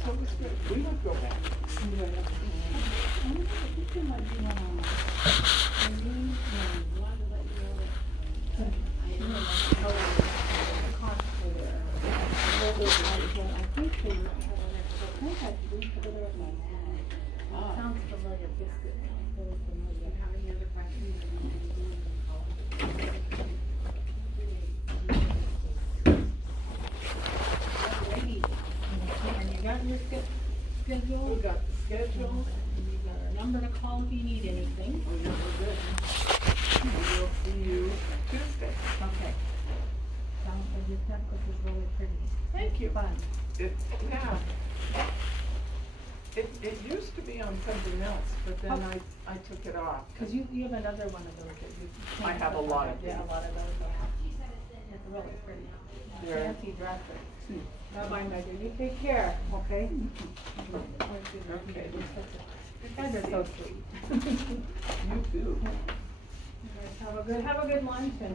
So it was good. We would go back. Sounds familiar, biscuit. Very familiar. And you got your schedule? We got the schedule. And you got our number to call if you need anything. Oh, yeah, we're good. We'll see you Tuesday. Okay. Sounds like your necklace is really pretty. Thank you. Fun. Yeah. It used to be on something else, but then I took it off. Because you have another one of those that you. I have a lot of Yeah, a these. lot of those. It's really pretty. They're- Fancy dresser. Bye-bye, my dear. You take care, okay? Okay. You guys are so sweet. You too. You guys have a good lunch, and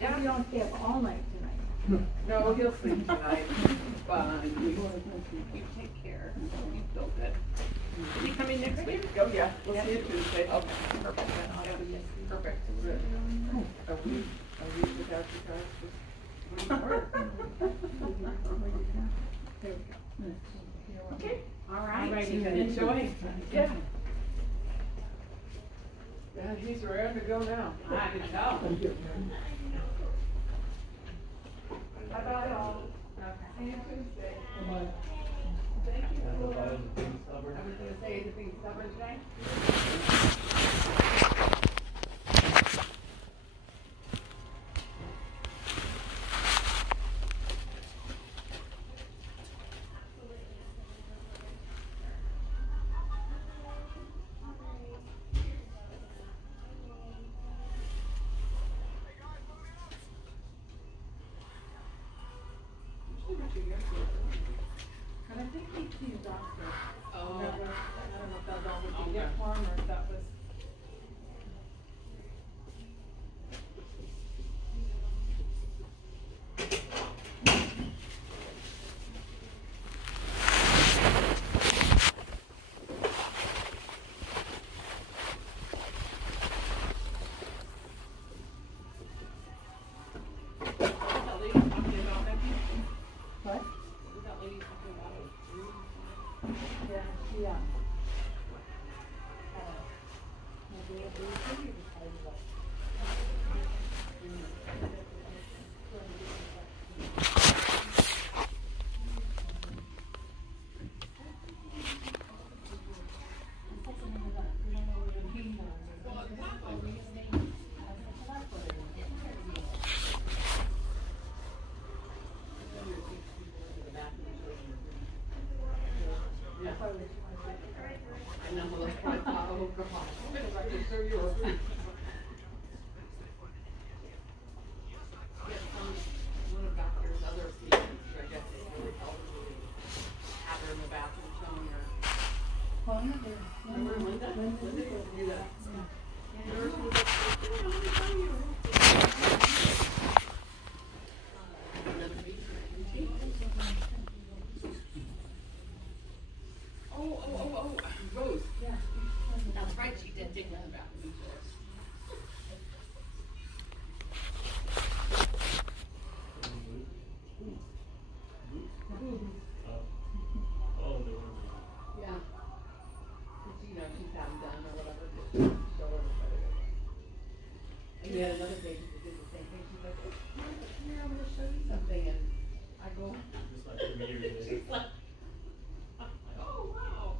if you don't stay up all night tonight. No, he'll sleep tonight. Fine. You take care. You feel good. Are you coming next week? Oh, yeah. We'll see you Tuesday. Okay. Perfect. Perfect. Good. A week without you guys just wouldn't work. There we go. Okay. All right. All right, you Enjoy. Yeah. Yeah, he's raring to go now. I can tell. Bye-bye all. See you Tuesday. Bye-bye. Thank you. I was going to say, is it being stubborn today? And I think he sees doctor. Oh. That was, I don't know if that was all we could get for him or if that was. What? Yeah, yeah. I know, that's why I thought, oh, God. I can show you a one of doctor's other patients, I guess, is really elderly, have her in the bathroom showing her. Remember Linda? Linda used to do that. Nurse was like, "Oh, let me show you." Another patient. Oh, Rose. Yeah. That's right, she did take another bathroom before. Yeah. You know, she's having done or whatever, just to show everybody. And we had another patient that did the same thing. She's like, oh, come here, I'm going to show you something. And I go, she's like, oh, wow.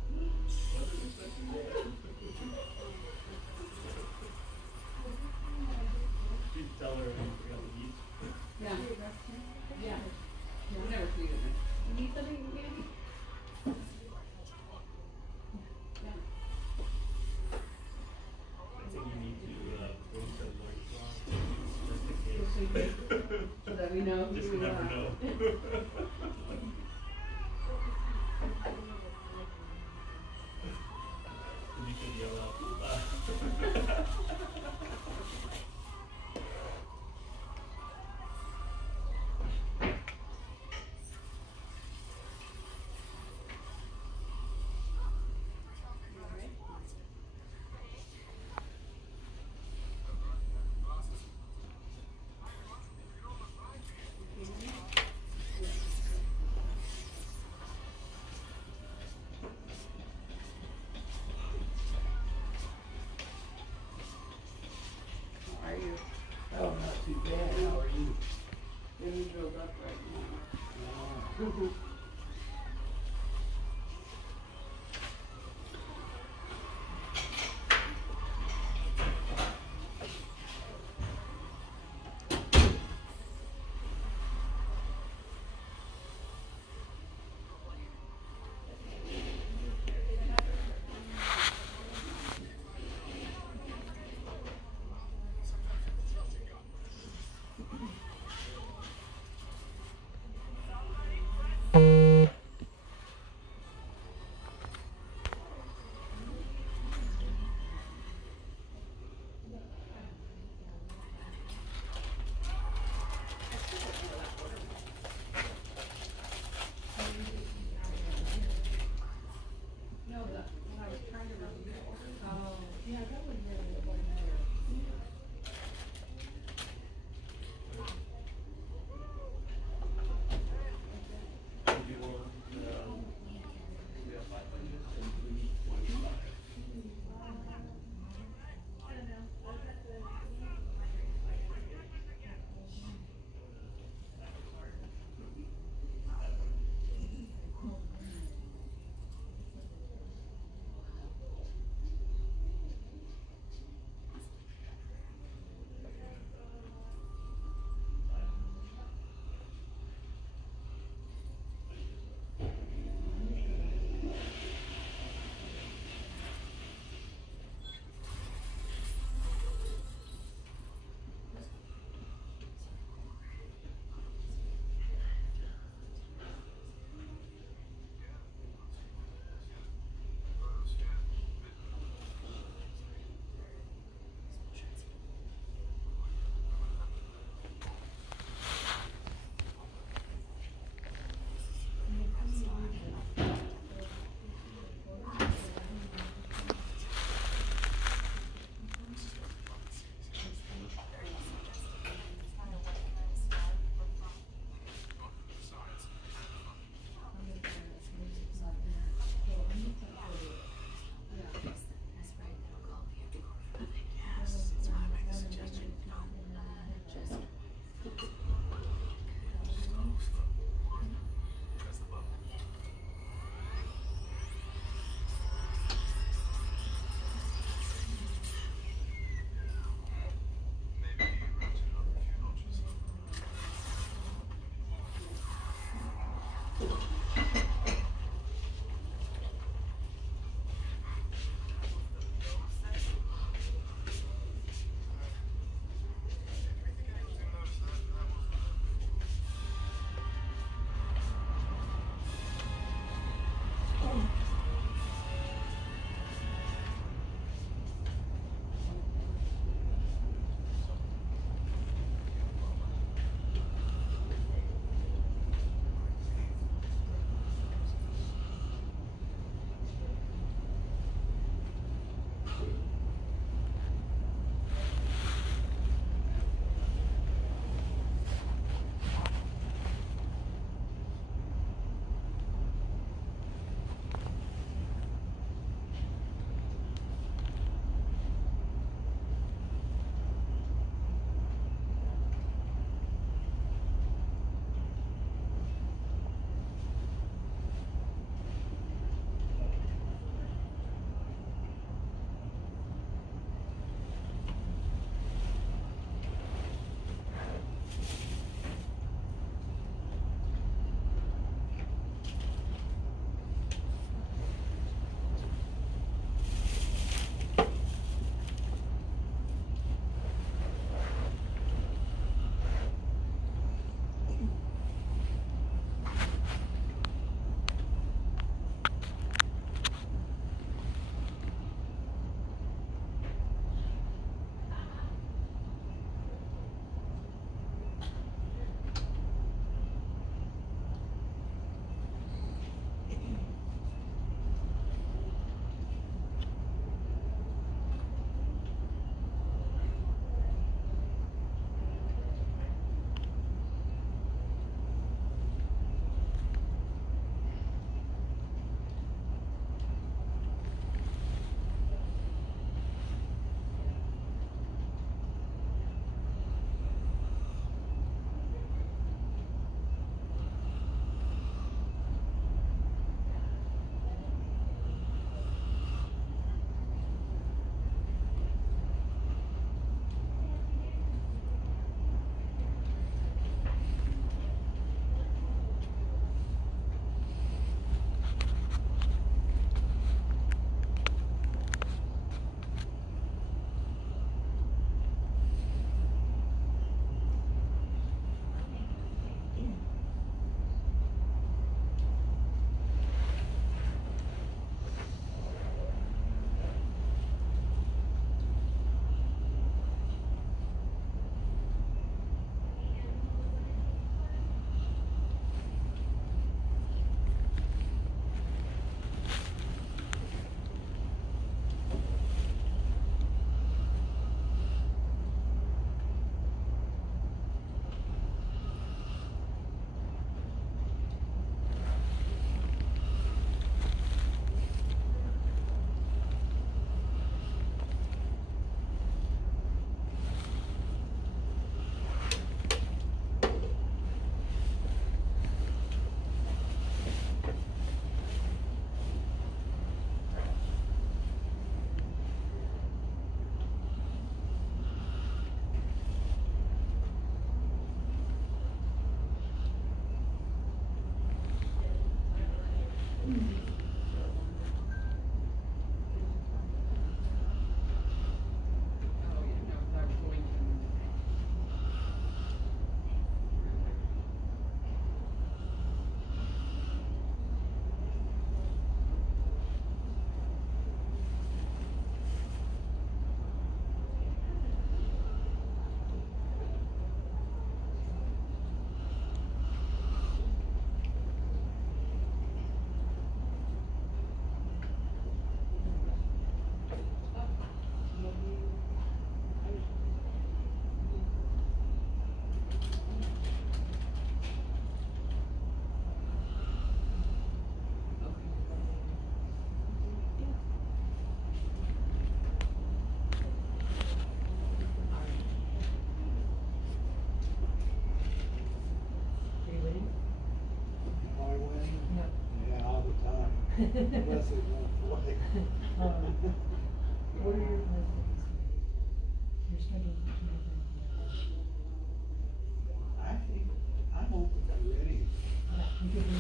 She'd tell her anything on the beach. Yeah. Yeah. We never treated her. You need something? Yeah. I think you need to go to Lloyd's just in case. So that we know Just who, never know. You could yell out. How are you? Oh, not too bad. How are you? Getting drilled up right now. Oh, yeah, no, 'cause I was going to. Am I winning? Yeah, all the time. Unless it won't play. What are your plans for this week? Your schedule for tonight? I think I'm open to any. Yeah, you could be,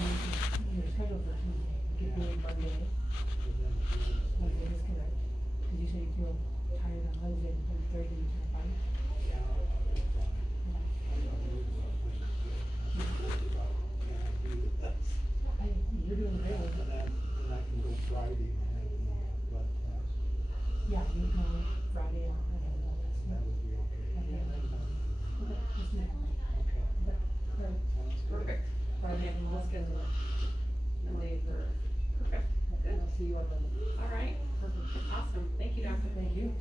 your schedule for Tuesday, you could be Monday. Monday is correct. Cause you said you feel tired on Wednesday, and Thursday you can't find. You're doing great. And then I can go Friday and have the blood test. Yeah, you can go Friday and have a blood test. That would be okay. Okay. Okay, just do it. Okay. Okay. Alright. Sounds good. Perfect. Friday, Okay, we'll schedule it. Monday for, perfect. Good. I'll see you on Monday. All right. Perfect. Awesome. Thank you, Doctor. Thank you.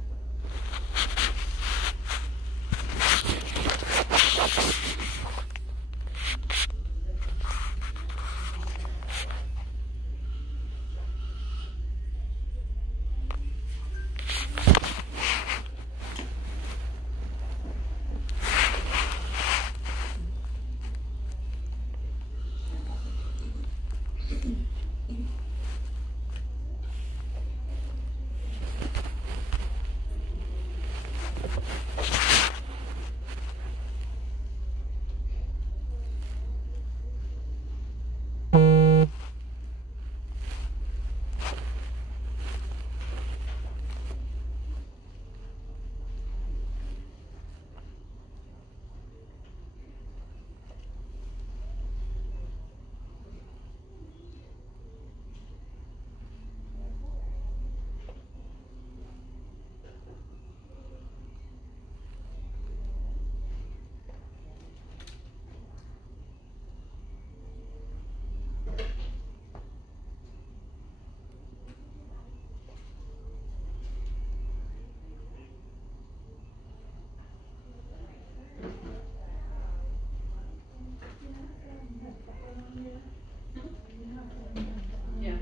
Yeah.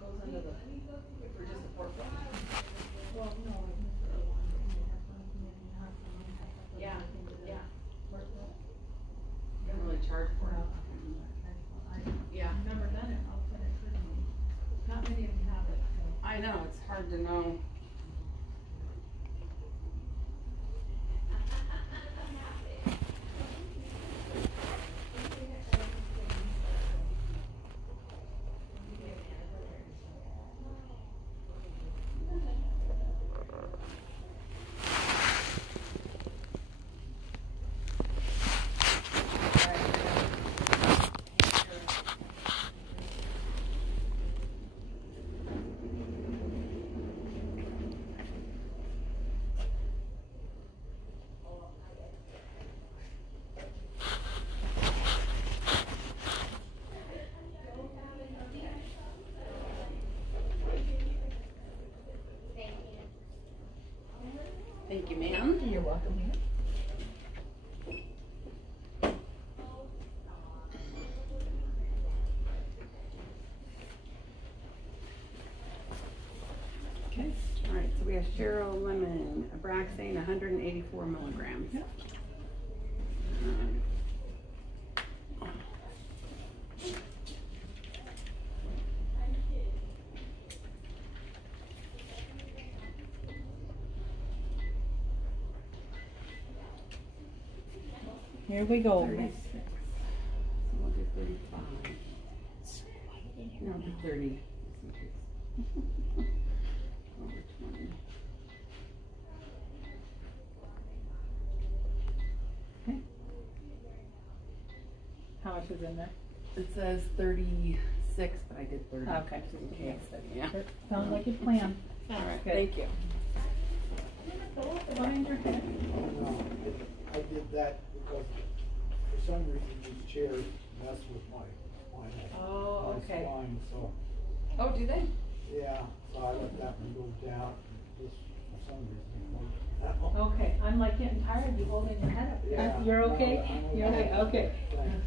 Goes under the, for just a port. Yeah, yeah. You don't really charge for it. Yeah. I've never done it, I'll put it through. Not many of them have it, so. I know, it's hard to know. Thank you, ma'am. You're welcome, ma'am. Okay, all right, so we have Cheryl Lemon, Abraxane, 184 milligrams. Yep. Here we go. 36. So we'll do 35. No, do 30. Over 20. Okay. How much is in there? It says 36, but I did 30. Okay. Okay. Yeah. Sounds like a plan. All right. Good. Thank you. Behind your head. No, I did that because for some reason these chairs mess with my Oh, okay. spine, so, Oh, do they? yeah, so I let that one go down, just for some reason. it won't down. Okay, I'm like getting tired of you holding your head up. Yeah. You're okay? No, I'm You're okay? Okay. Thanks.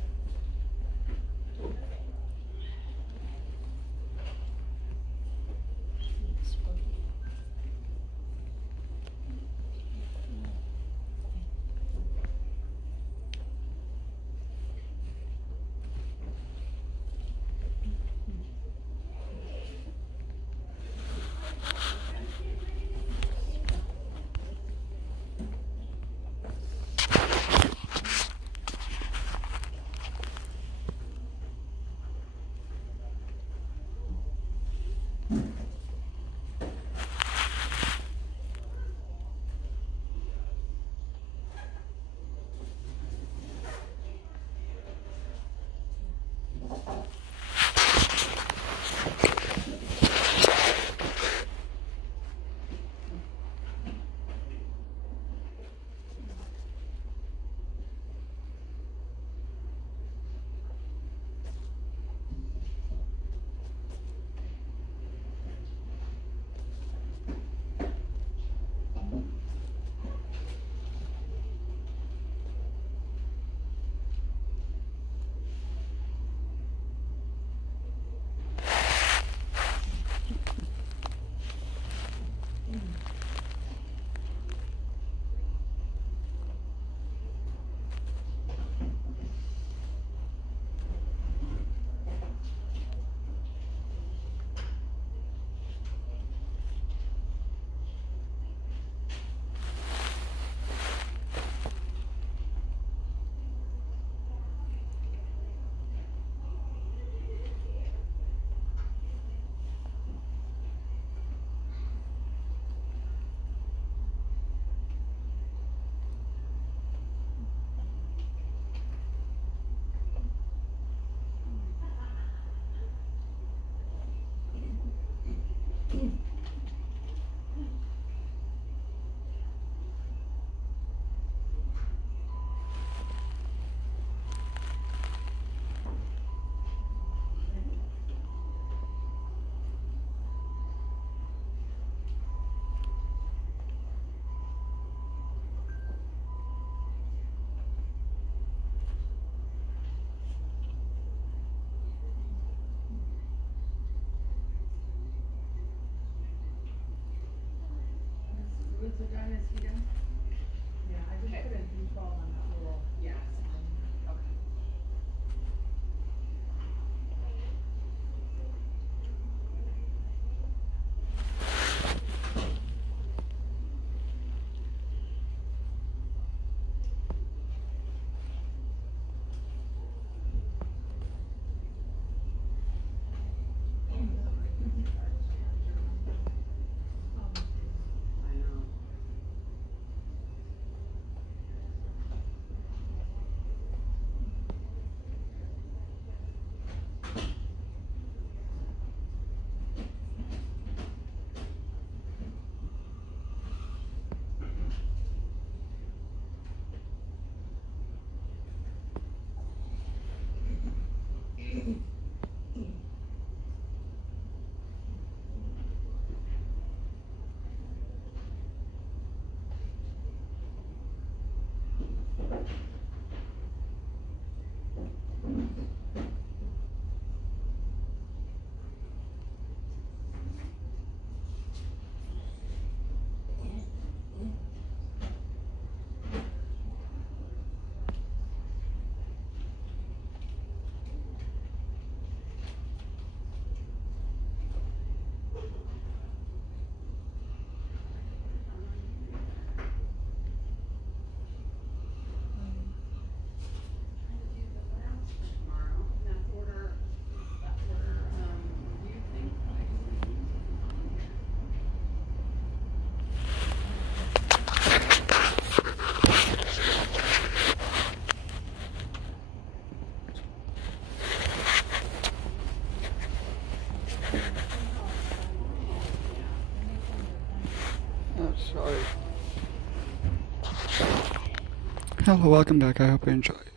Hello, welcome back. I hope you enjoy it.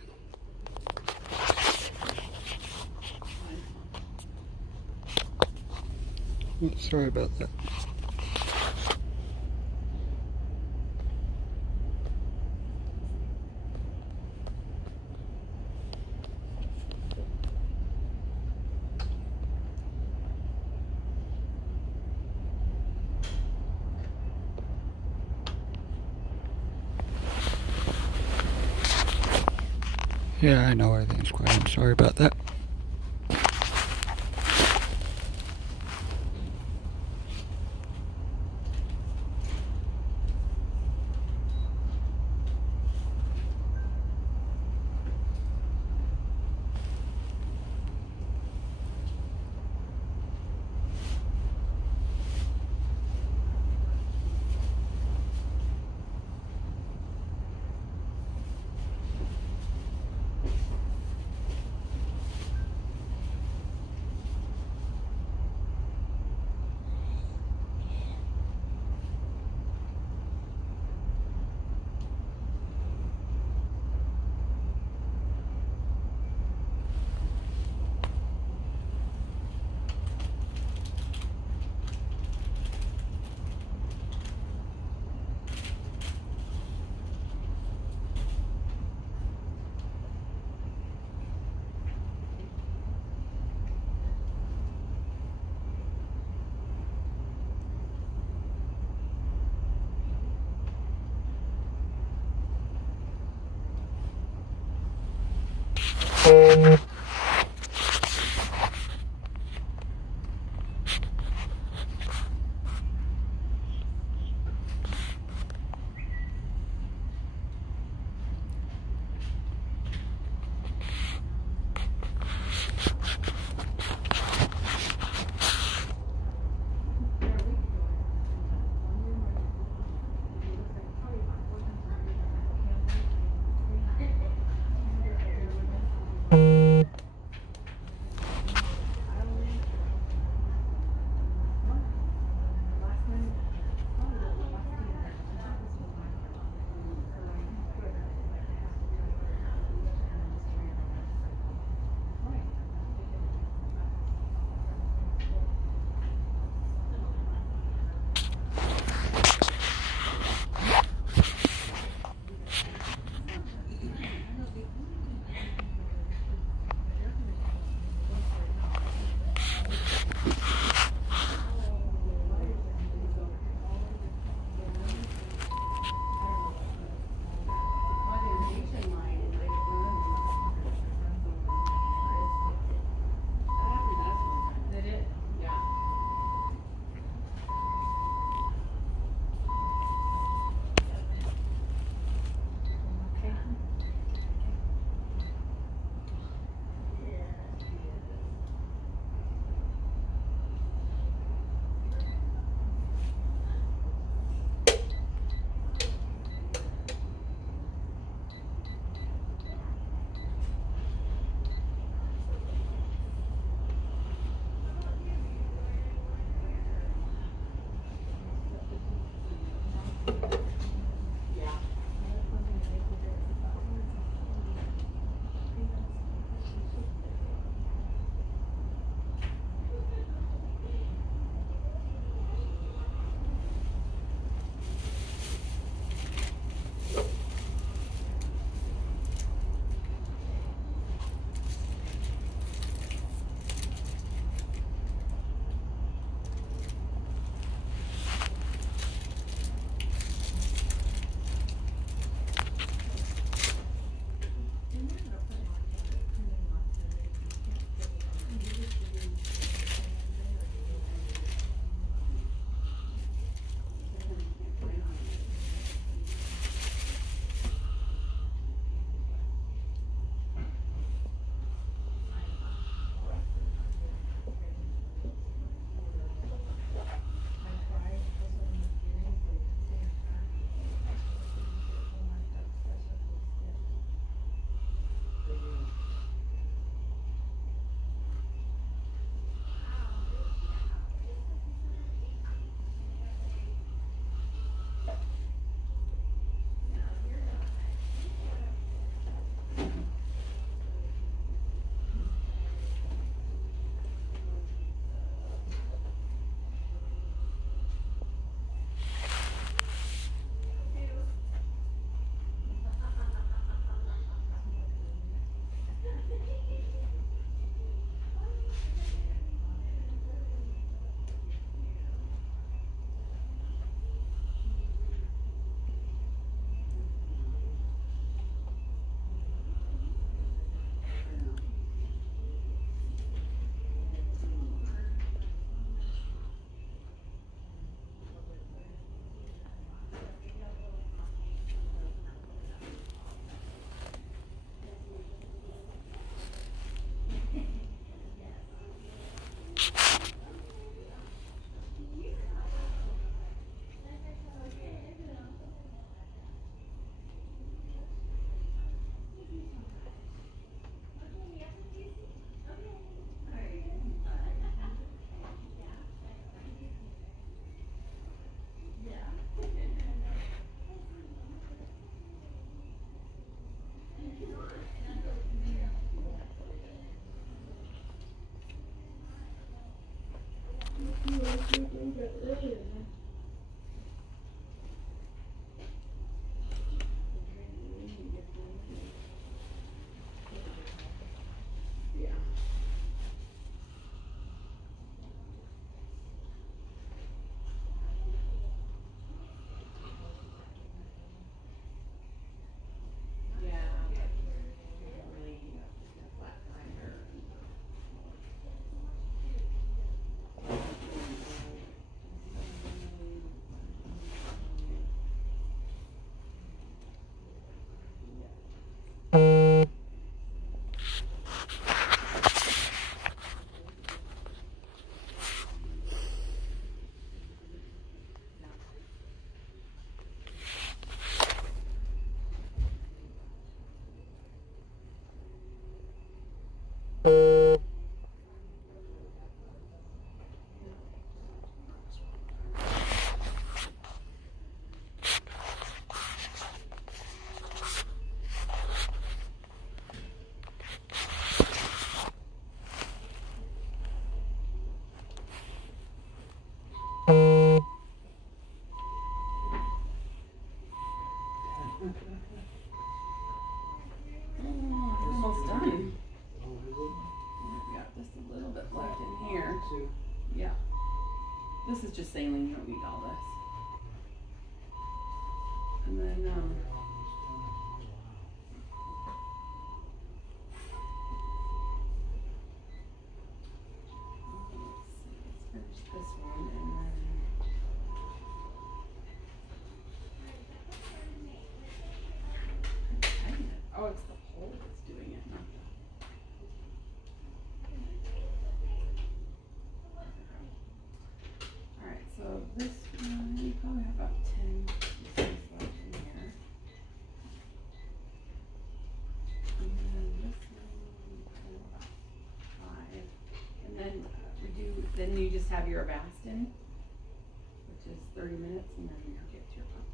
Oh, sorry about that. Yeah, I know everything's quiet. I'm sorry about that. Almost done. We got just a little bit left in here. Yeah. This is just saline, you don't need all this. And then, let's finish this one and then. Oh, it's the hole that's doing it, not the. Alright, so this one, you probably have about 10 pieces left in here. And then this one, about 5. And then then you just have your Avastin, which is 30 minutes, and then you get to your pump.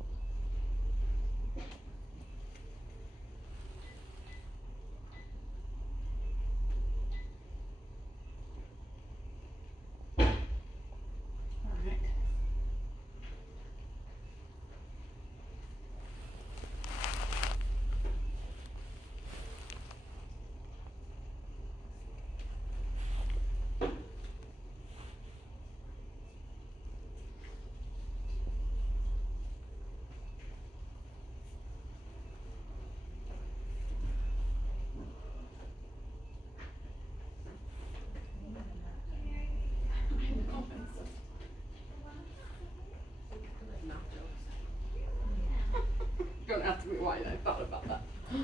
Don't ask me why I thought about that. I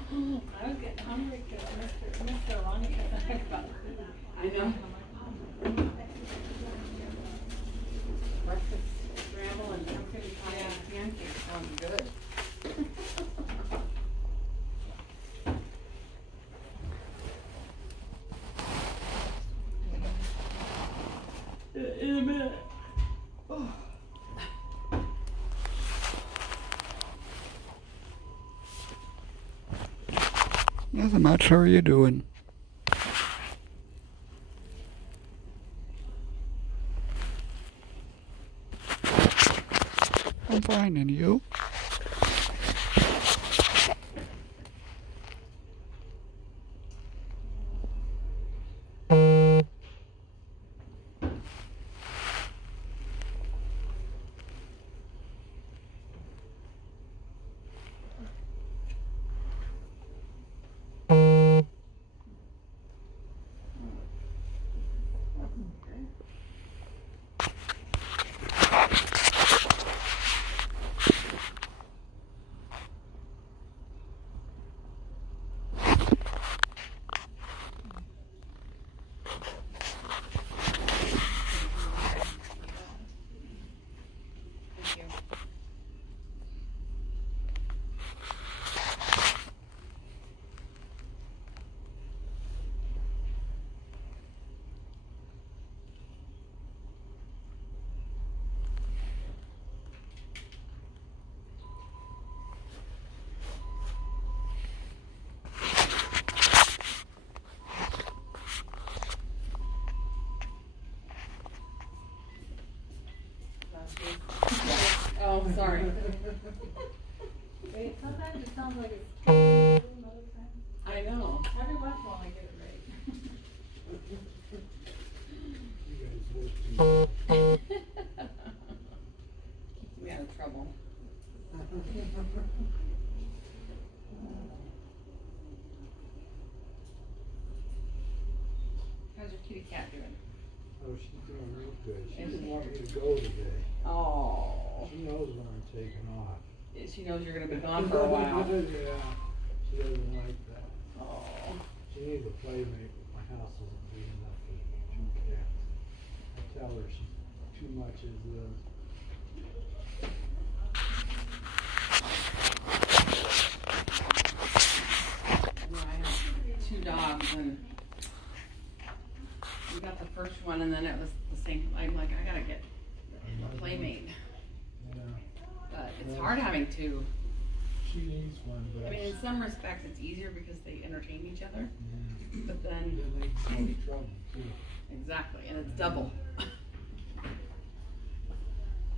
was getting hungry because Mr. Ronnie kept talking about food. I know. Breakfast scramble and pumpkin pie and pancakes sound good. In a minute. Oh. Nothing much. How are you doing? I'm fine, and you? Wait, sometimes it sounds like it's other times. I know. Every once in a while I get it right. Keeps me out of trouble. How's your kitty cat doing? Oh, she's doing real good. She didn't want me to go today. Oh. She knows when I'm taking off. She knows you're going to be gone for a while. Yeah, she doesn't like that. Oh. She needs a playmate, but my house isn't big enough for 2 cats. I tell her she's too much as is. I have 2 dogs, and we got the first one, and then it was the same. I'm like, I gotta get a playmate. Yeah. But it's hard having 2. She needs one, but I mean, in some respects, it's easier because they entertain each other. yeah. But then, Then they cause trouble too. exactly, and it's double.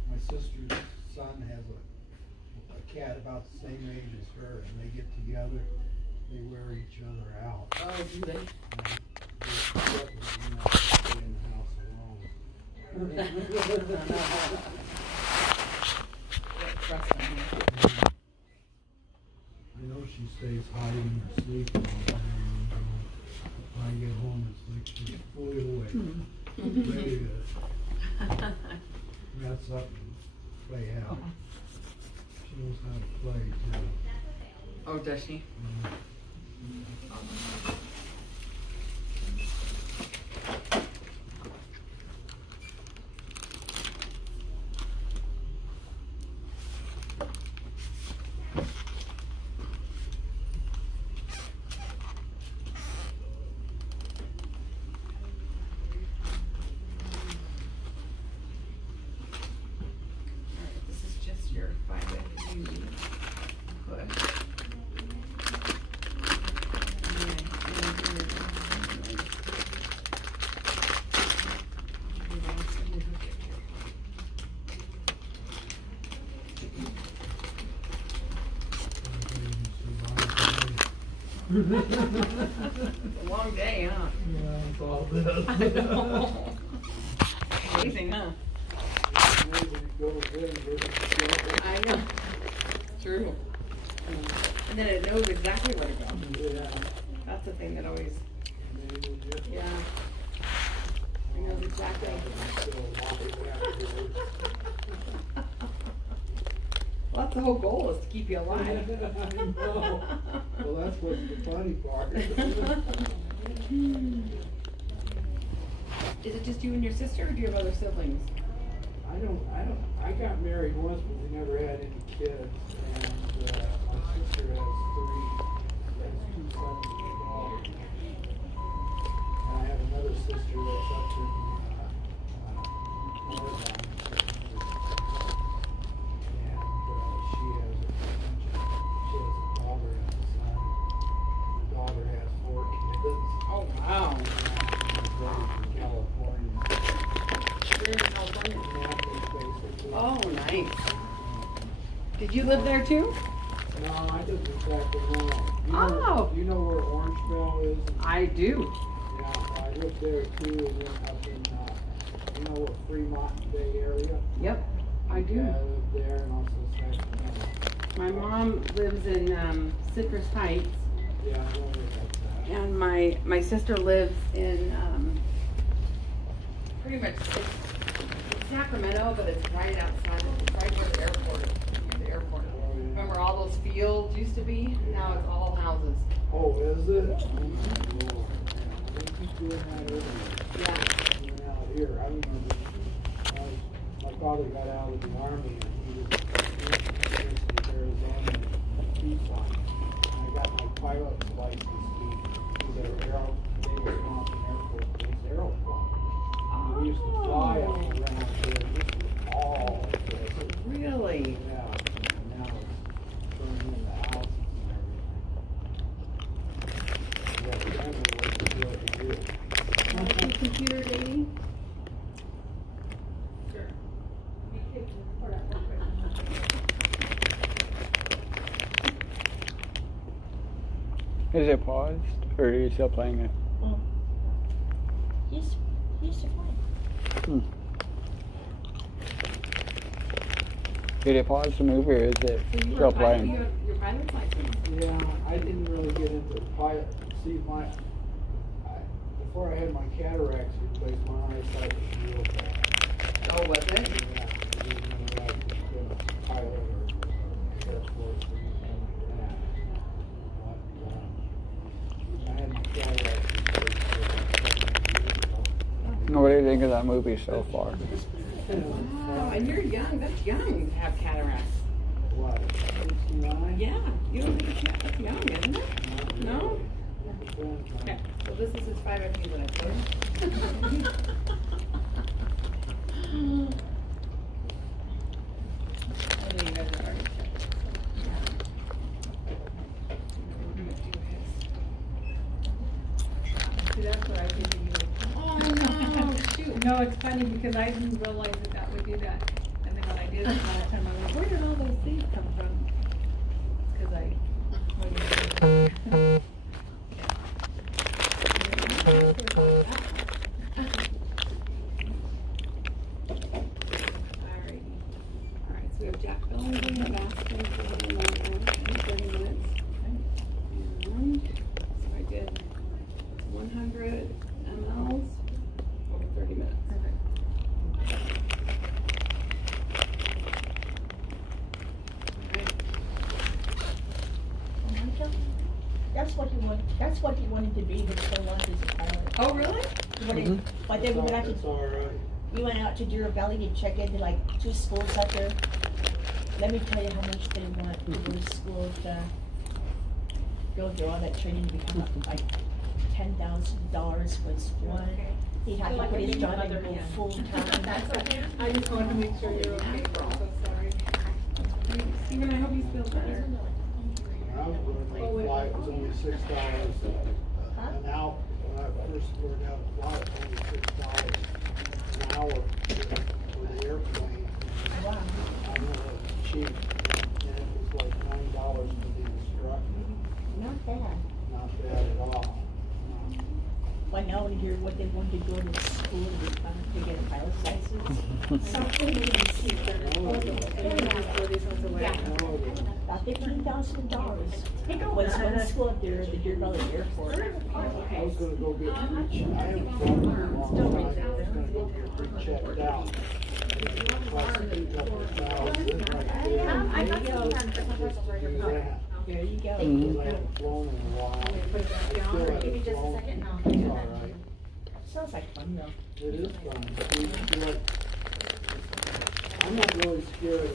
My sister's son has a cat about the same age as her, and they get together, they wear each other out. Oh, do they? They threaten me not to stay in the house alone. Trust them. I know she stays hiding or sleeping all the time. When I get home, it's like she's fully awake, ready to mess up and play out. She knows how to play too. Oh, does she? This is just your 5 push. It's a long day, huh? Yeah, it's all this. I know. Amazing, huh? I know. True. And then it knows exactly where to go. Yeah. That's the thing that always. Yeah. It knows exactly. Well, that's the whole goal, is to keep you alive. I know. Well, that's what's the funny part. Is it just you and your sister, or do you have other siblings? I got married once, but we never had any kids. And my sister has 2 sons and a daughter. And I have another sister that's up in Oregon. And she has a daughter and a son. The daughter has 4 kids. Oh, wow. And my brother's from California. You're in California. Basically. Oh, nice. Did you live there too? No, I live in Sacramento. Oh. You know where Orangeville is? I do. Yeah, I lived there too, and then up in, you know what, Fremont Bay area? Yep, I do. Yeah, I lived there and also Sacramento. My mom lives in Citrus Heights, Yeah, I know where that's at. and my sister lives in pretty much it's Sacramento, but it's right outside, it's right where the airport is. Near the airport. Oh, yeah. Remember all those fields used to be? Now it's all houses. Oh, is it? Oh, they keep doing that everywhere. Yeah. Even out here, I remember, my father got out of the army, and he was in the University of Arizona peace line. And I got my pilot's license to their they were mountain airport, those aeroplanes. And we used to fly up around there, this was all this. Really? Yeah, and now it's turning into houses and everything. Yeah, the family was what to do. Want to see computer dating? Is it paused, or are you still playing it? Well, he's still playing. Did it pause the movie, or is it still playing? Your pilot's license. Yeah, I didn't really get into pilot. See, before I had my cataracts replaced, my eyesight was real bad. Oh, was it? Yeah, I didn't know I could be a pilot or test force or anything like that. But I had my cataracts replaced 7 years ago. What do you think of that movie so far? Wow, and you're young. That's young to have cataracts. What, 69? Yeah, you don't think that's young, isn't it? No? Okay, so this is his 5 FU that I put. I know you guys have already checked. See, that's what I did to you. Oh, no, shoot. No, it's funny because I didn't realize that would do that. And then when I did it last time, I went, where did all those things come from? Because Alright, so we have Jack Bellinger basking for 30 minutes. And so I did 100 mLs over 30 minutes. That's what he wanted to be his whole life as a pilot. Oh, really? But then we went out That's all right. we went out to Deer Valley to check into like 2 schools out there. Let me tell you how much they want to go to school to go through all that training to become like $10,000 was one. He'd have to put his job and go full time. that's okay. I just wanted to make sure you're okay. I'm so sorry. Steven, I hope you feel better. When I was learning to fly, it was only $6 an hour. When I first learned how to fly, it was only $6 an hour for the airplane. Wow. I know that was cheap. And it was like $9 for the instructor. Not bad. Not bad at all. But now when you hear what they want to go to school to get a pilot's license. Something we can see. About $15,000. Was one school up there at the Deer Valley Airport. I was gonna go get I haven't flown in a long time. I was gonna go get checked out. Plus $2,000 right there. I'm not taking on personal parcels where you're from. There you go. I haven't flown in a while. I still haven't Give me just a flown. second now. It's all right. Sounds like fun though. It is fun. I'm not really scared of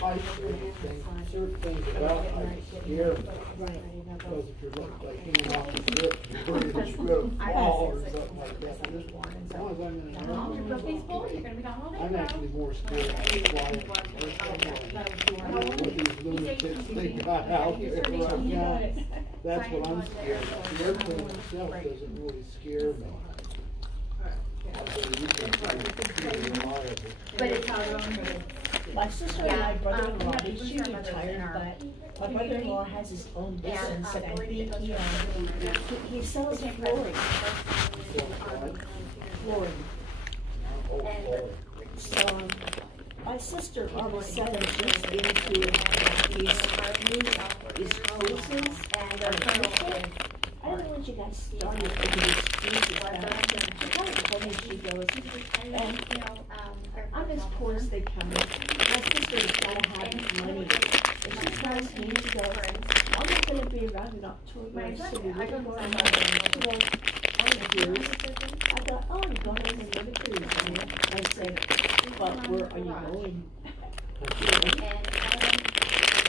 heights or anything. Certain things about heights scare me. Right. Because if you're like hanging off the cliff, you're worried that you're gonna fall or something like that. But as long as I'm in an airplane, I'm actually more scared of flying with these lunatics they got out there right now. That's what I'm scared of. The airplane itself doesn't really scare me. But it's My sister and my brother-in-law, she retired, but my brother-in-law has his own business, and I think he sells flooring. Flooring. So, my sister all of a sudden just into these cruises and I don't know when she got started into these cruises. She kind of told me, she goes, and I'm as poor as they come. My sister's got to have money. And she tells me, she goes, I'm not going to be around in October. I said, we're going to go on a cruise. I thought, oh, I'm going on another cruise. I said, but where are you going?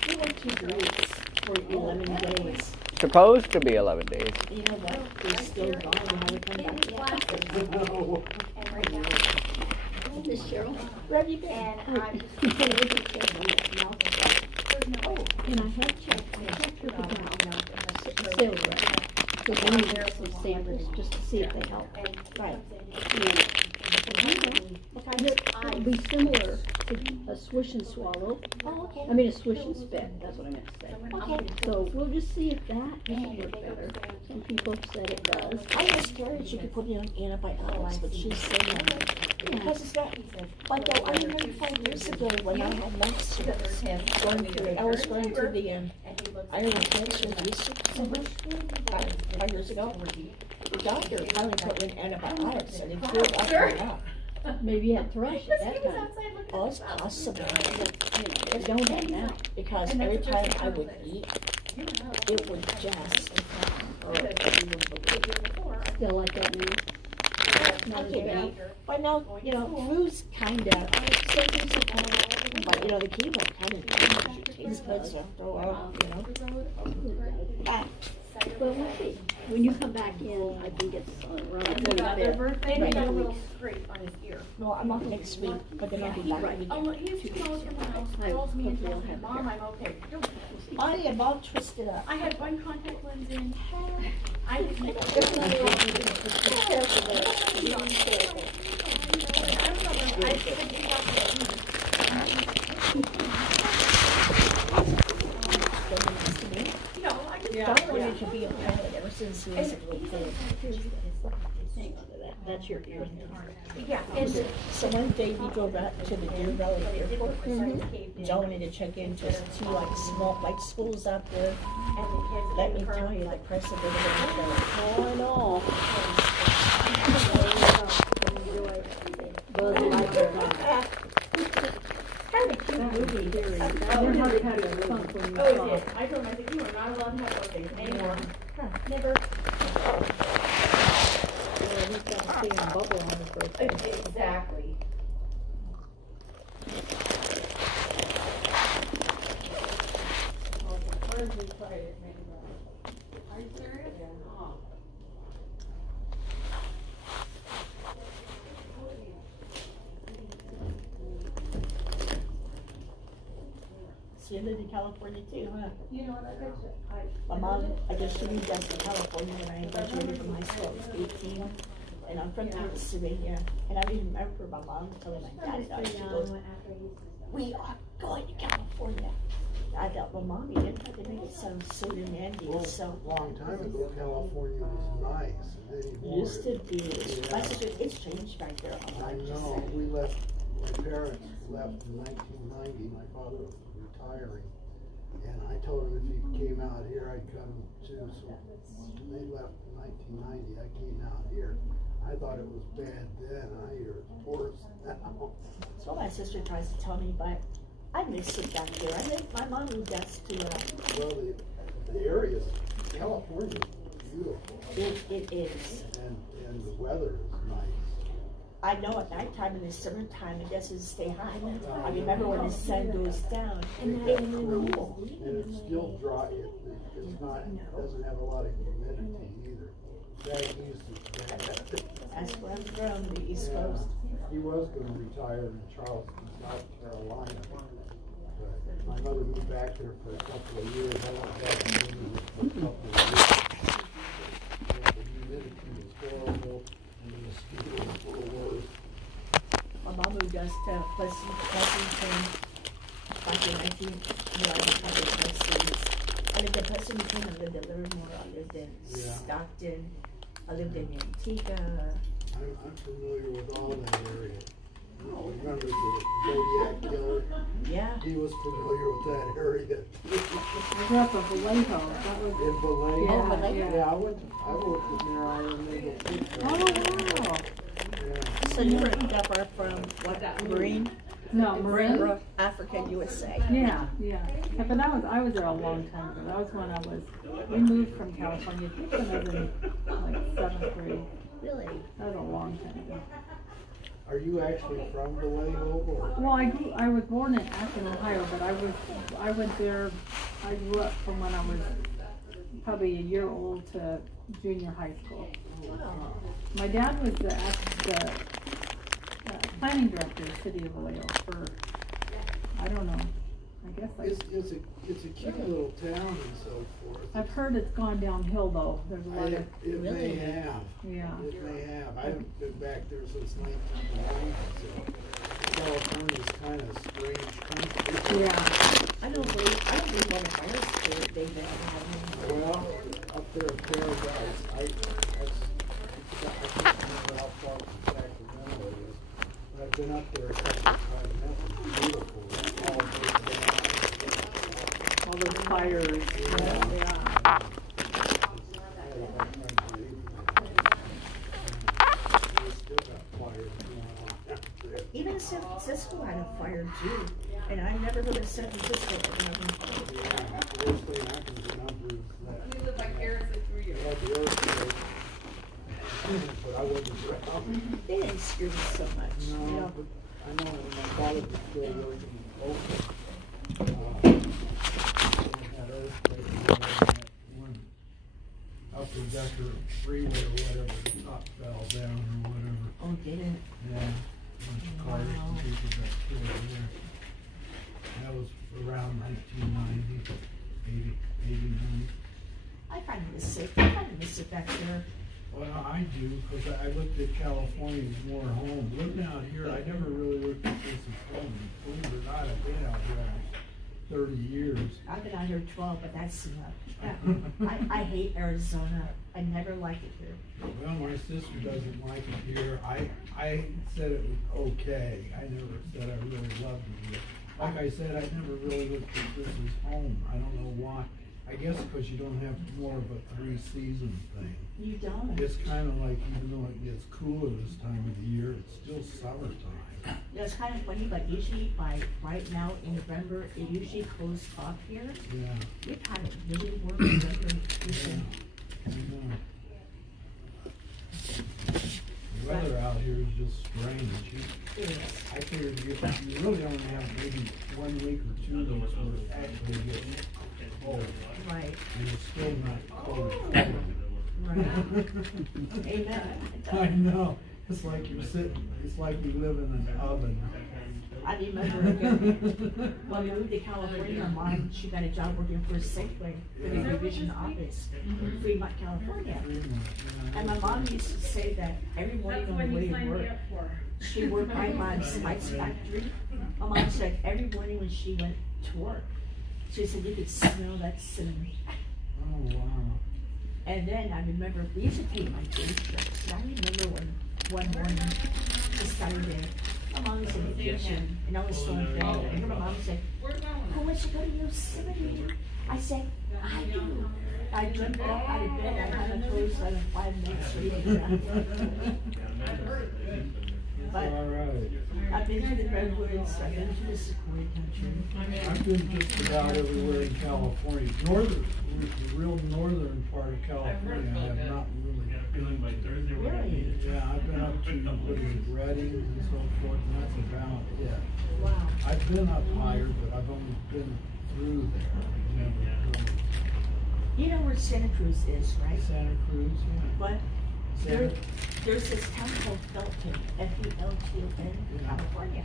We went to Greece for 11 days. Supposed to be 11 days. You know what? They're still gone. How we come back to Miss Cheryl, where have you been? And I had checked her sales rep. So one of theirs was samples just to see if they help. Right. What kind It'd be similar to a swish and swallow. Oh, okay. I mean, a swish and spit, that's what I meant to say. Okay. So we'll just see if that doesn't work better. Some people have said it does. I was scared she could put me on antibiotics, but she said no. Because it's not, like, I remember 5 years ago when I had months I was going through the iron cancer research center 5 years ago. The doctor finally put me in antibiotics and it cleared up enough. Maybe you had thrush at that time. Oh, it's possible. You don't have now. Because every time I would eat, it would just, Still like that now. not too bad. But now, you know, food's kind of, but you know, the chemo kind of tastes good, so after a while, you know. Well, we'll see. When you come back in, I think it's around the 25th. They made a little scrape on his ear. No, I'm not next week, but then I'll be back. Right. Oh, he's close from my house. He calls me and tells me, Mom, I'm okay. I am all twisted up. I had one contact lens in. I It's not Don wanted to be a pilot ever since he was a little kid. Hang on to that. That's your ear. Yeah. So one day we drove out to the Deer Valley Airport. John wanted to check in just two like small like schools out there. Let me tell you, the price of it. Oh, I know. Buzz Lightyear. Kind of cute movie. I told him, I said, you are not allowed to have birthdays anymore. Never. He's got to stay in a bubble on his birthday. Exactly. Are you serious? Oh. She lived in California too, huh? You know what, I bet you. My mom, I guess she moved out to California when I graduated from high school. I was 18. And I'm from Pennsylvania. And I didn't remember my mom telling my dad that. She goes, we are going to California. I thought, well, Mommy, you didn't have to make it sound so demanding. Well, So, a long time ago, California was nice. And anymore, used to be. Yeah. My sister, it's changed right there. I know. We left, my parents left in 1990. My father was retiring. And I told him if he came out here, I'd come too. So they left in 1990. I came out here. I thought it was bad then. I hear it's worse now. That's what my sister tries to tell me, but I miss it back there. I think my mom moved us to, Well, the area, California is beautiful. it is. And the weather is nice. I know at nighttime in the summertime it doesn't stay high. I remember when the sun goes down. And it's cool. And it's still dry. It's not, doesn't have a lot of humidity either. That used to That's where I'm from, the East Coast. He was going to retire in Charleston, South Carolina. But my mother moved back there for a couple of years. I went back and lived for a couple of years. And the humidity was horrible, and the mosquitoes were worse. My mom moved us to Pleasanton back in 19, I lived in Pleasanton, I lived in Livermore, I lived in Stockton, I lived in Antigua. I'm familiar with all that area. Remember the Zodiac Killer? Yeah. He was familiar with that area. I grew up in Vallejo. That was In Vallejo? Yeah. Yeah, I worked with Mayor Iron Naval Fleet. Oh, wow. Yeah. So you were that far from what, Marine? No, Marin. Africa, USA. Yeah. But I was there a long time ago. That was when we moved from California, I think when I was in like 7th grade. Really? That was a long time ago. Are you actually from Vallejo? Or? Well, I was born in Akron, Ohio, but I went there, I grew up from when I was probably a year old to junior high school. My dad was the planning director of the city of Vallejo for, I don't know, I guess It's a cute little town and so forth. I've heard it's gone downhill though. There's a lot of It may have. yeah. It may have. I haven't been back there since 1990, so California's kind of strange country. Yeah. I don't believe on the fire escape they've been having. Well, up there in Paradise, I can't remember how far from Sacramento it is, but I've been up there a couple of times, and that's beautiful. It's all big All those fires. Yeah. Even San Francisco had a fire too, and I never heard of San Francisco having a fire. Yeah, the worst thing I can remember is that We live vicariously through you. we had the earthquake, but I wasn't around. They didn't screw me so much. No, You know? but I know when my father was still working open, that earthquake, when upper decker freeway or whatever, the top fell down or whatever. Oh, did it? Yeah, a bunch of cars and people got killed there. That was around 1990, 89. I kind of miss it. I kind of miss it back there. Well, I do, because I looked at California as more home. Living out here, I never really looked at this as home. Believe it or not, I've been out here almost 30 years. I've been out here 12, but that's enough. Yeah. I hate Arizona. I never liked it here. Well, my sister doesn't like it here. I said it was okay. I never said I really loved it here. Like I said, I never really looked at this as home. I don't know why. I guess because you don't have more of a 3-season thing. You don't? It's kind of like, even though it gets cooler this time of the year, it's still summertime. Yeah, it's kind of funny, but usually by right now in November, it usually closes off here. Yeah. We've had it really warm in November. I know. The weather out here is just strange. I figured you really only have maybe 1 week or 2 weeks where it actually gets cold. Right. And it's still not cold. Right. Amen. I know. It's like you're sitting, it's like you live in an oven. I remember when we moved to California, Mom, she got a job working for Safeway, for the division office, in Fremont, California. And my mom used to say that every morning on the way to work, she worked by Mom's spice factory. My mom said every morning when she went to work, she said you could smell that cinnamon. Oh, wow. And then I remember we used to take my day trips. And I remember when one morning, just started there. My mom was in the kitchen, and I was so embarrassed. I remember my mom said, "Who wants to go to Yosemite?" I said, "I do." I jumped up out of bed. I had my clothes on in 5 minutes reading. But I've been to the redwoods. I've been to the sequoia country. I've been just about everywhere in California. The real northern part of California, I have not really been. Really? Yeah, I've been up to, what is it, Redding and so forth, and that's about it. Wow. I've been up higher, but I've only been through there. Never really. You know where Santa Cruz is, right? Santa Cruz, yeah. But there's this town called Felton, F-E-L-T-O-N, in California.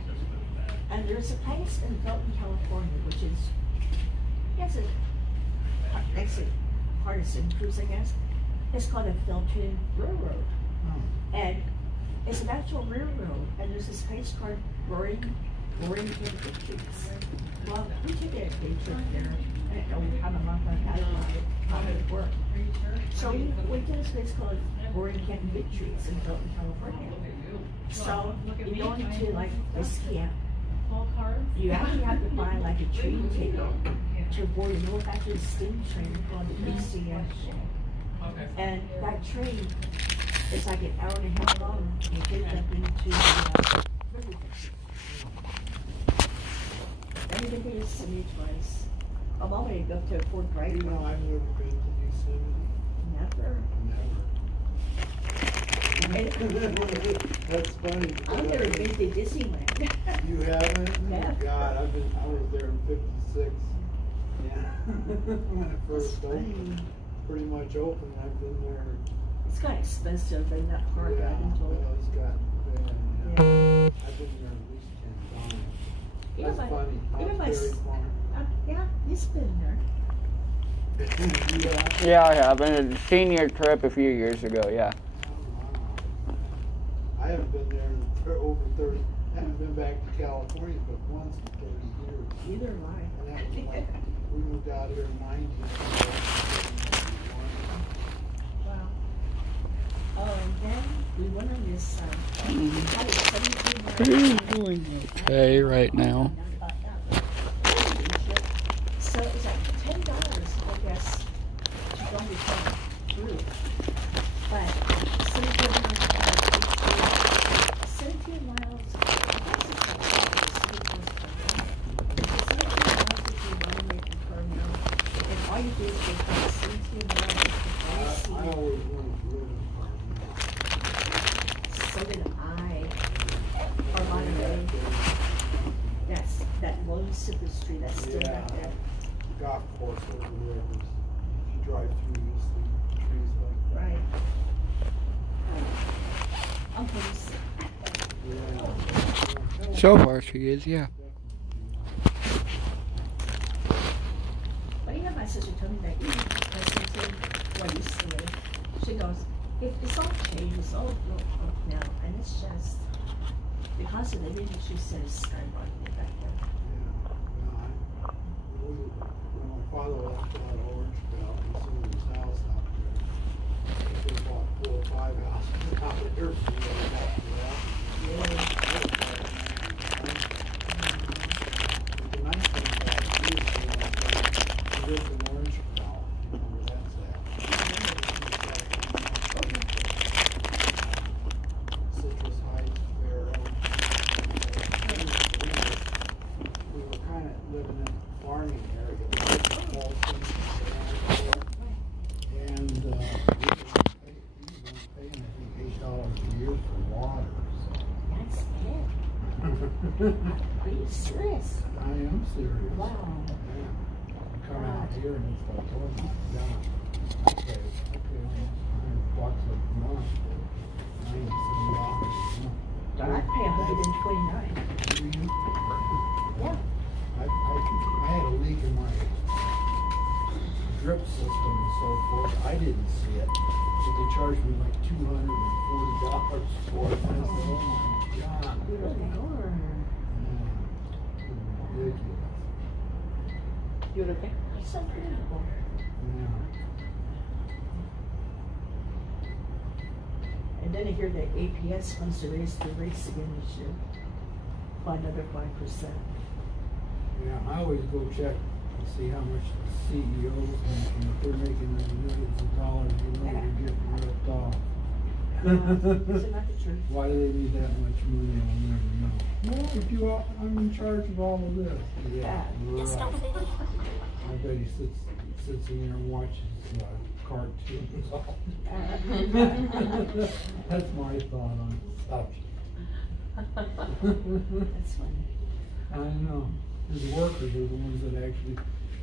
And there's a place in Felton, California, which is, yes, it's a part of Santa Cruz, I guess. It's called the Felton Railroad. Oh. And it's an actual railroad, and there's this place called Roaring Pictures. Well, we took a day trip there. I didn't know how my mom found out about it, how it would work. So we went to this place called Roaring Canton Big Trees in Felton, California. So you go into like this camp. You actually have to buy like a train ticket to board an old fashioned steam train called the BCS. And that train is like an hour and a half long. You get up into the I've been to Yosemite twice. I'm already up to Fort Bragg. You know, I've never been to Yosemite. Never. That's funny. I've never been to Disneyland. You haven't? Yeah. Oh God, I was there in '56. Yeah. When it first opened, pretty much open. I've been there. It's kind of expensive in that park, Yeah, I've been told. well, it's got bad. Yeah. I've been there at least 10 times. That's funny. Even my, Very fun. Yeah, he's been there. Yeah, I have. And a senior trip a few years ago, yeah. I haven't been there for over 30. I haven't been back to California but once in 30 years. Neither have I. And that was like, we moved out here in 90. Wow. Oh, and then we went on this, Doing okay right now. So it was like $10, I guess, to go return through. But 17 miles, I guess it's like 17 miles if you run away from Carmel. And all you do is go from 17 miles to I always wanted to live in Carmel. So did I. Or Monterey. That's that lone super street that's still back there. Golf course over there. You drive through these trees like that. Right. Uncle's. Yeah. So far, she is, yeah. But you know, my sister told me that you listen to what you say. She goes, it's all changed, it's all built up now, and it's just because of the industry said it's skyrocketing back there. When my father left out of Orange Belt, he sold his house out there. They bought 4 or 5 houses out there. So they bought the house. The nice thing about it is, he lives in Orange Belt, where that's at. Citrus Heights, Fair Oaks. We were kind of living in a farming area. All things around there. And we were paying, I think, $8 a year for water. That's it. Are you serious? I am serious. Wow. Yeah. You come out here and it's like, oh my God. Okay, almost $100 a month. $97 a month. But I'd pay $129. Yeah. I had a leak in my drip system and so forth. I didn't see it, but they charged me like $240 for it. And I said, oh my God. Good Lord. Ridiculous. You would have think that's unbelievable. Yeah. And then I hear that APS wants to raise the rates again this year by another 5%. Yeah, I always go check and see how much the CEOs make, and if they're making millions of dollars, you know they're getting ripped off. Is it not the truth? Why do they need that much money? I'll never know. Well, if you are, I'm in charge of all of this. Yeah, right. I bet he sits in there and watches cartoons all That's my thought on the subject. That's funny. I know. His workers are the ones that actually,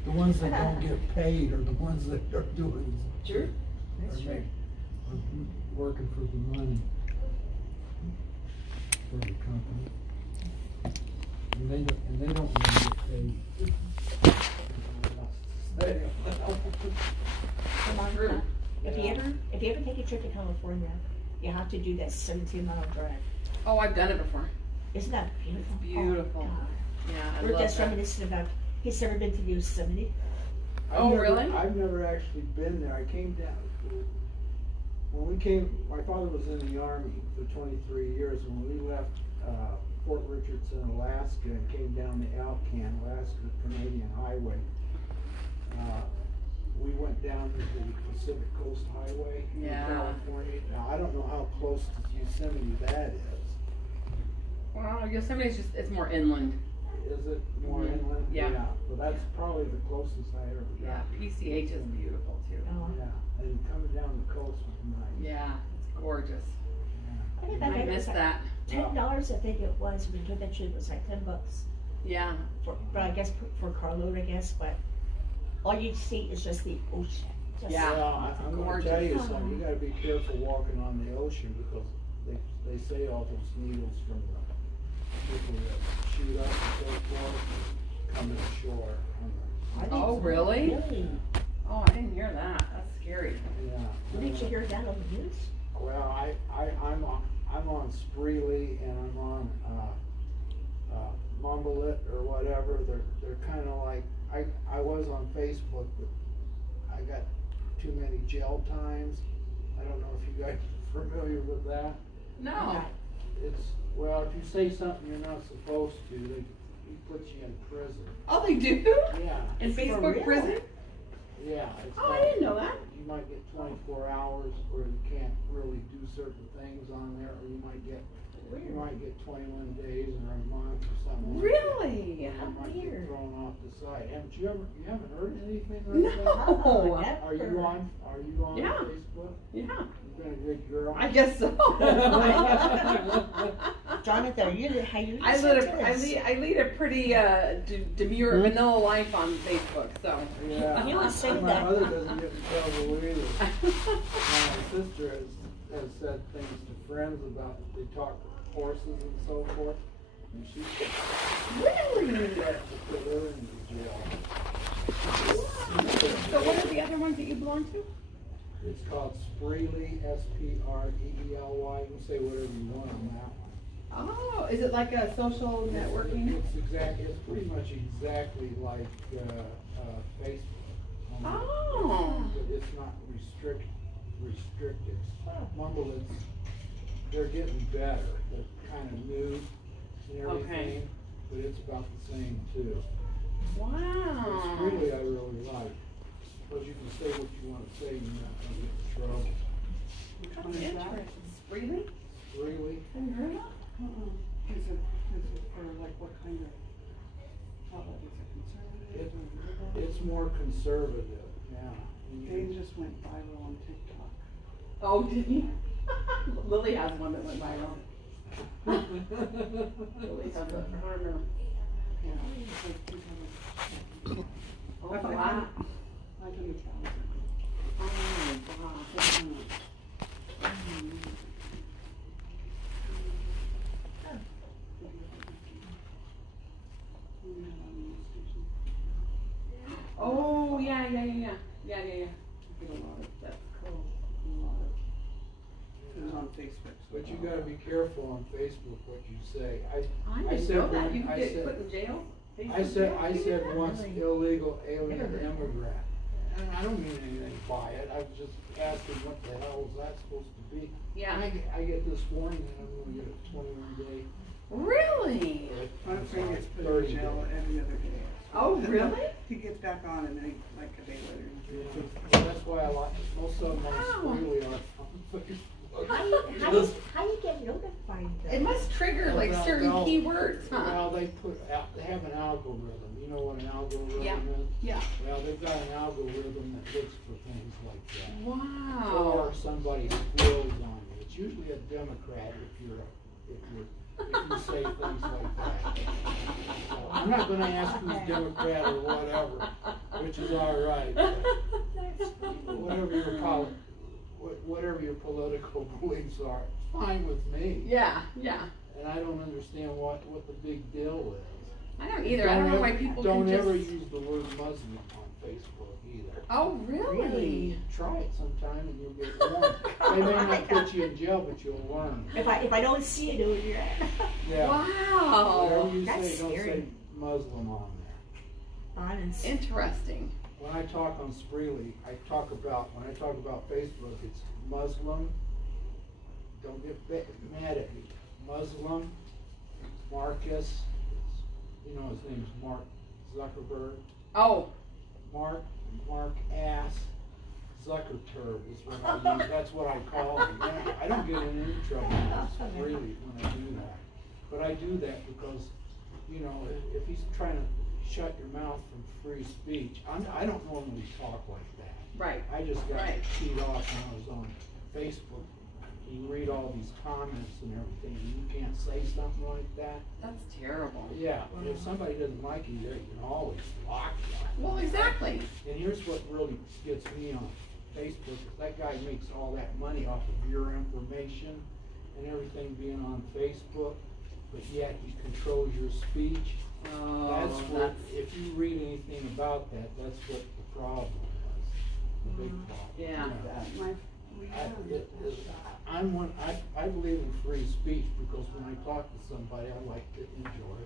the ones that don't get paid are the ones that are doing. Sure. That's true. Working for the money for the company, and they don't want to get paid. If you ever take a trip to California, you have to do that 17-mile drive. Oh, I've done it before. Isn't that beautiful? Beautiful. Oh, God. Yeah, I We're love just that. reminiscing about. He's never been to Yosemite. Really? I've never actually been there. I came down. When we came, my father was in the Army for 23 years. When we left Fort Richardson, Alaska, and came down the Alcan, Alaska Canadian Highway, we went down to the Pacific Coast Highway in California. Now, I don't know how close to Yosemite that is. Well, Yosemite's it's more inland. Is it more inland? Yeah. But that's probably the closest I ever got. Yeah, PCH is beautiful too. Oh. Yeah, and coming down the coast was nice. Yeah, it's gorgeous. I think I missed that. $10, I think it was. We took that trip. It was like $10. Yeah. But I guess for carload, I guess. But all you see is just the ocean. Just Well, I'm going to tell you something. You got to be careful walking on the ocean because they say all those needles from the people that shoot up and so forth coming ashore. Oh, really? Really? Oh, I didn't hear that. That's scary. Yeah. Did you hear that on the news? Well, I'm on Spreely and I'm on Mumblelit or whatever. They're kind of like I was on Facebook, but I got too many jail times. I don't know if you guys are familiar with that. No. It's well, if you say something you're not supposed to, he puts you in prison. Oh, they do? Yeah. In Facebook prison? Yeah. It's Oh, I didn't know that. You might get 24 hours where you can't really do certain things on there, or you might get 21 days or a month or something. Really? You How might weird. get thrown off the site. You haven't heard anything like that? No. Are you on Yeah. Facebook? Yeah. You've been a good girl. I guess so. Jonathan, how you I lead a pretty demure vanilla life on Facebook, so. Yeah. You would say My that. mother doesn't get in trouble either. My sister has said things to friends about they talk horses and so forth, and she Really? put her in jail. So what are the other ones that you belong to? It's called Spreely, Spreely. You can say whatever you want on that one. Oh, is it like a social networking? It's pretty much exactly like Facebook. Oh. But it's not restricted. Mumbleits, they're getting better. They're kind of new and everything, Okay. but it's about the same too. Wow. Really, I really like. Because you can say what you want to say, and you're not going to get in trouble. That's interesting. Really? Really? Have you heard of that? Is it for like what kind of outlet? Is it conservative or liberal? It's more conservative, yeah. They just went viral on TikTok. Oh, did he? Lily has one that went viral. Lily has a farmer. Yeah. It's like 200. Oh, wow. Like in the towns. Oh, wow. Oh, yeah. Get a lot of That's cool. it was on Facebook. So But you got to be careful on Facebook what you say. I I didn't said know that. when- You can I get said- put in jail? I said once illegal alien immigrant. And I don't mean anything by it. I was just asking what the hell was that supposed to be. Yeah. I get this warning and I'm going to get a 21-day. Really? My friend gets put 30 in jail days. every other day. Oh, really? He gets back on and then like a day later. Yeah. That's why I like most of them really are on Facebook. How you get notified though? It must trigger like certain keywords, huh? Well, they have an algorithm. You know what an algorithm Yeah. is? Yeah. Well, they've got an algorithm that looks for things like that. Wow. Or somebody who blows on you. It's usually a Democrat if you say things like that. So I'm not going to ask who's Democrat or whatever, which is all right. Whatever your political beliefs are, it's fine with me. Yeah. And I don't understand what the big deal is. I don't either. I don't know why people don't can ever just... use the word Muslim on Facebook either. Oh, really? Try it sometime and you'll get warned. They may not put you in jail, but you'll learn. If I don't see it, where you're at. Yeah. Wow. Whatever you That's say, don't scary. say Muslim on there. Honest. Interesting. When I talk on Spreely, when I talk about Facebook, it's Muslim. Don't get mad at me. Muslim, Marcus. You know his name's Mark Zuckerberg. Oh. Mark ass Zuckerturd is what I use. That's what I call him. I don't get in any trouble really when I do that. But I do that because, you know, if he's trying to shut your mouth from free speech, I don't normally talk like that. Right. I just got teed off when I was on Facebook. You read all these comments and everything, and you can't say something like that. That's terrible. Yeah, and if somebody doesn't like you, they can always block you. Well, exactly. And here's what really gets me on Facebook. That guy makes all that money off of your information and everything being on Facebook, but yet he controls your speech That's what, if you read anything about that, that's what the problem was, the big problem. Yeah. I believe in free speech because when I talk to somebody, I like to enjoy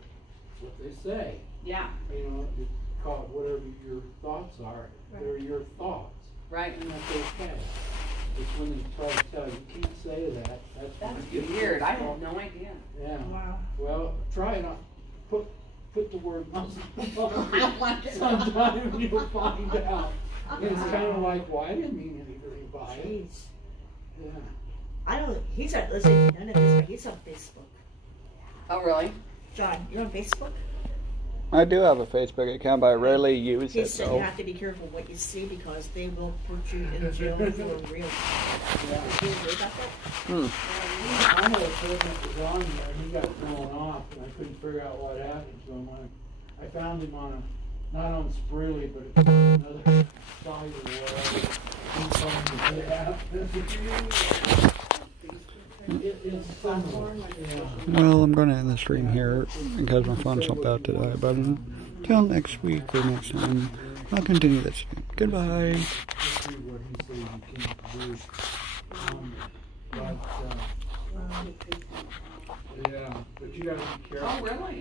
what they say. Yeah. You know, call it whatever your thoughts are, they're your thoughts. Right. And that's okay. It's when they try to tell you, you can't say that. That's weird. I had no idea. Yeah. Wow. Well, try it on. Put the word Muslim I don't like it. sometime and you'll find out. And it's kind of like, well, I didn't mean anything by it. Jeez. Yeah. I don't, he's not listening to none of this, but he's on Facebook. Oh, really? John, you're on Facebook? I do have a Facebook account, but I rarely use He it. said So. you have to be careful what you see because they will put you in jail for real. Yeah. Do you agree about that? I had a friend that was on there and he got thrown off and I couldn't figure out what happened to him. I found him on not on Sprilly, but it's on another site or whatever. He told me that it's somewhere. Yeah. Well, I'm going to end the stream here because my phone's about to die. But until next week or next time, I'll continue this stream. Goodbye. Let's see what he says you can't do. But, yeah, but you gotta be careful. Oh, really?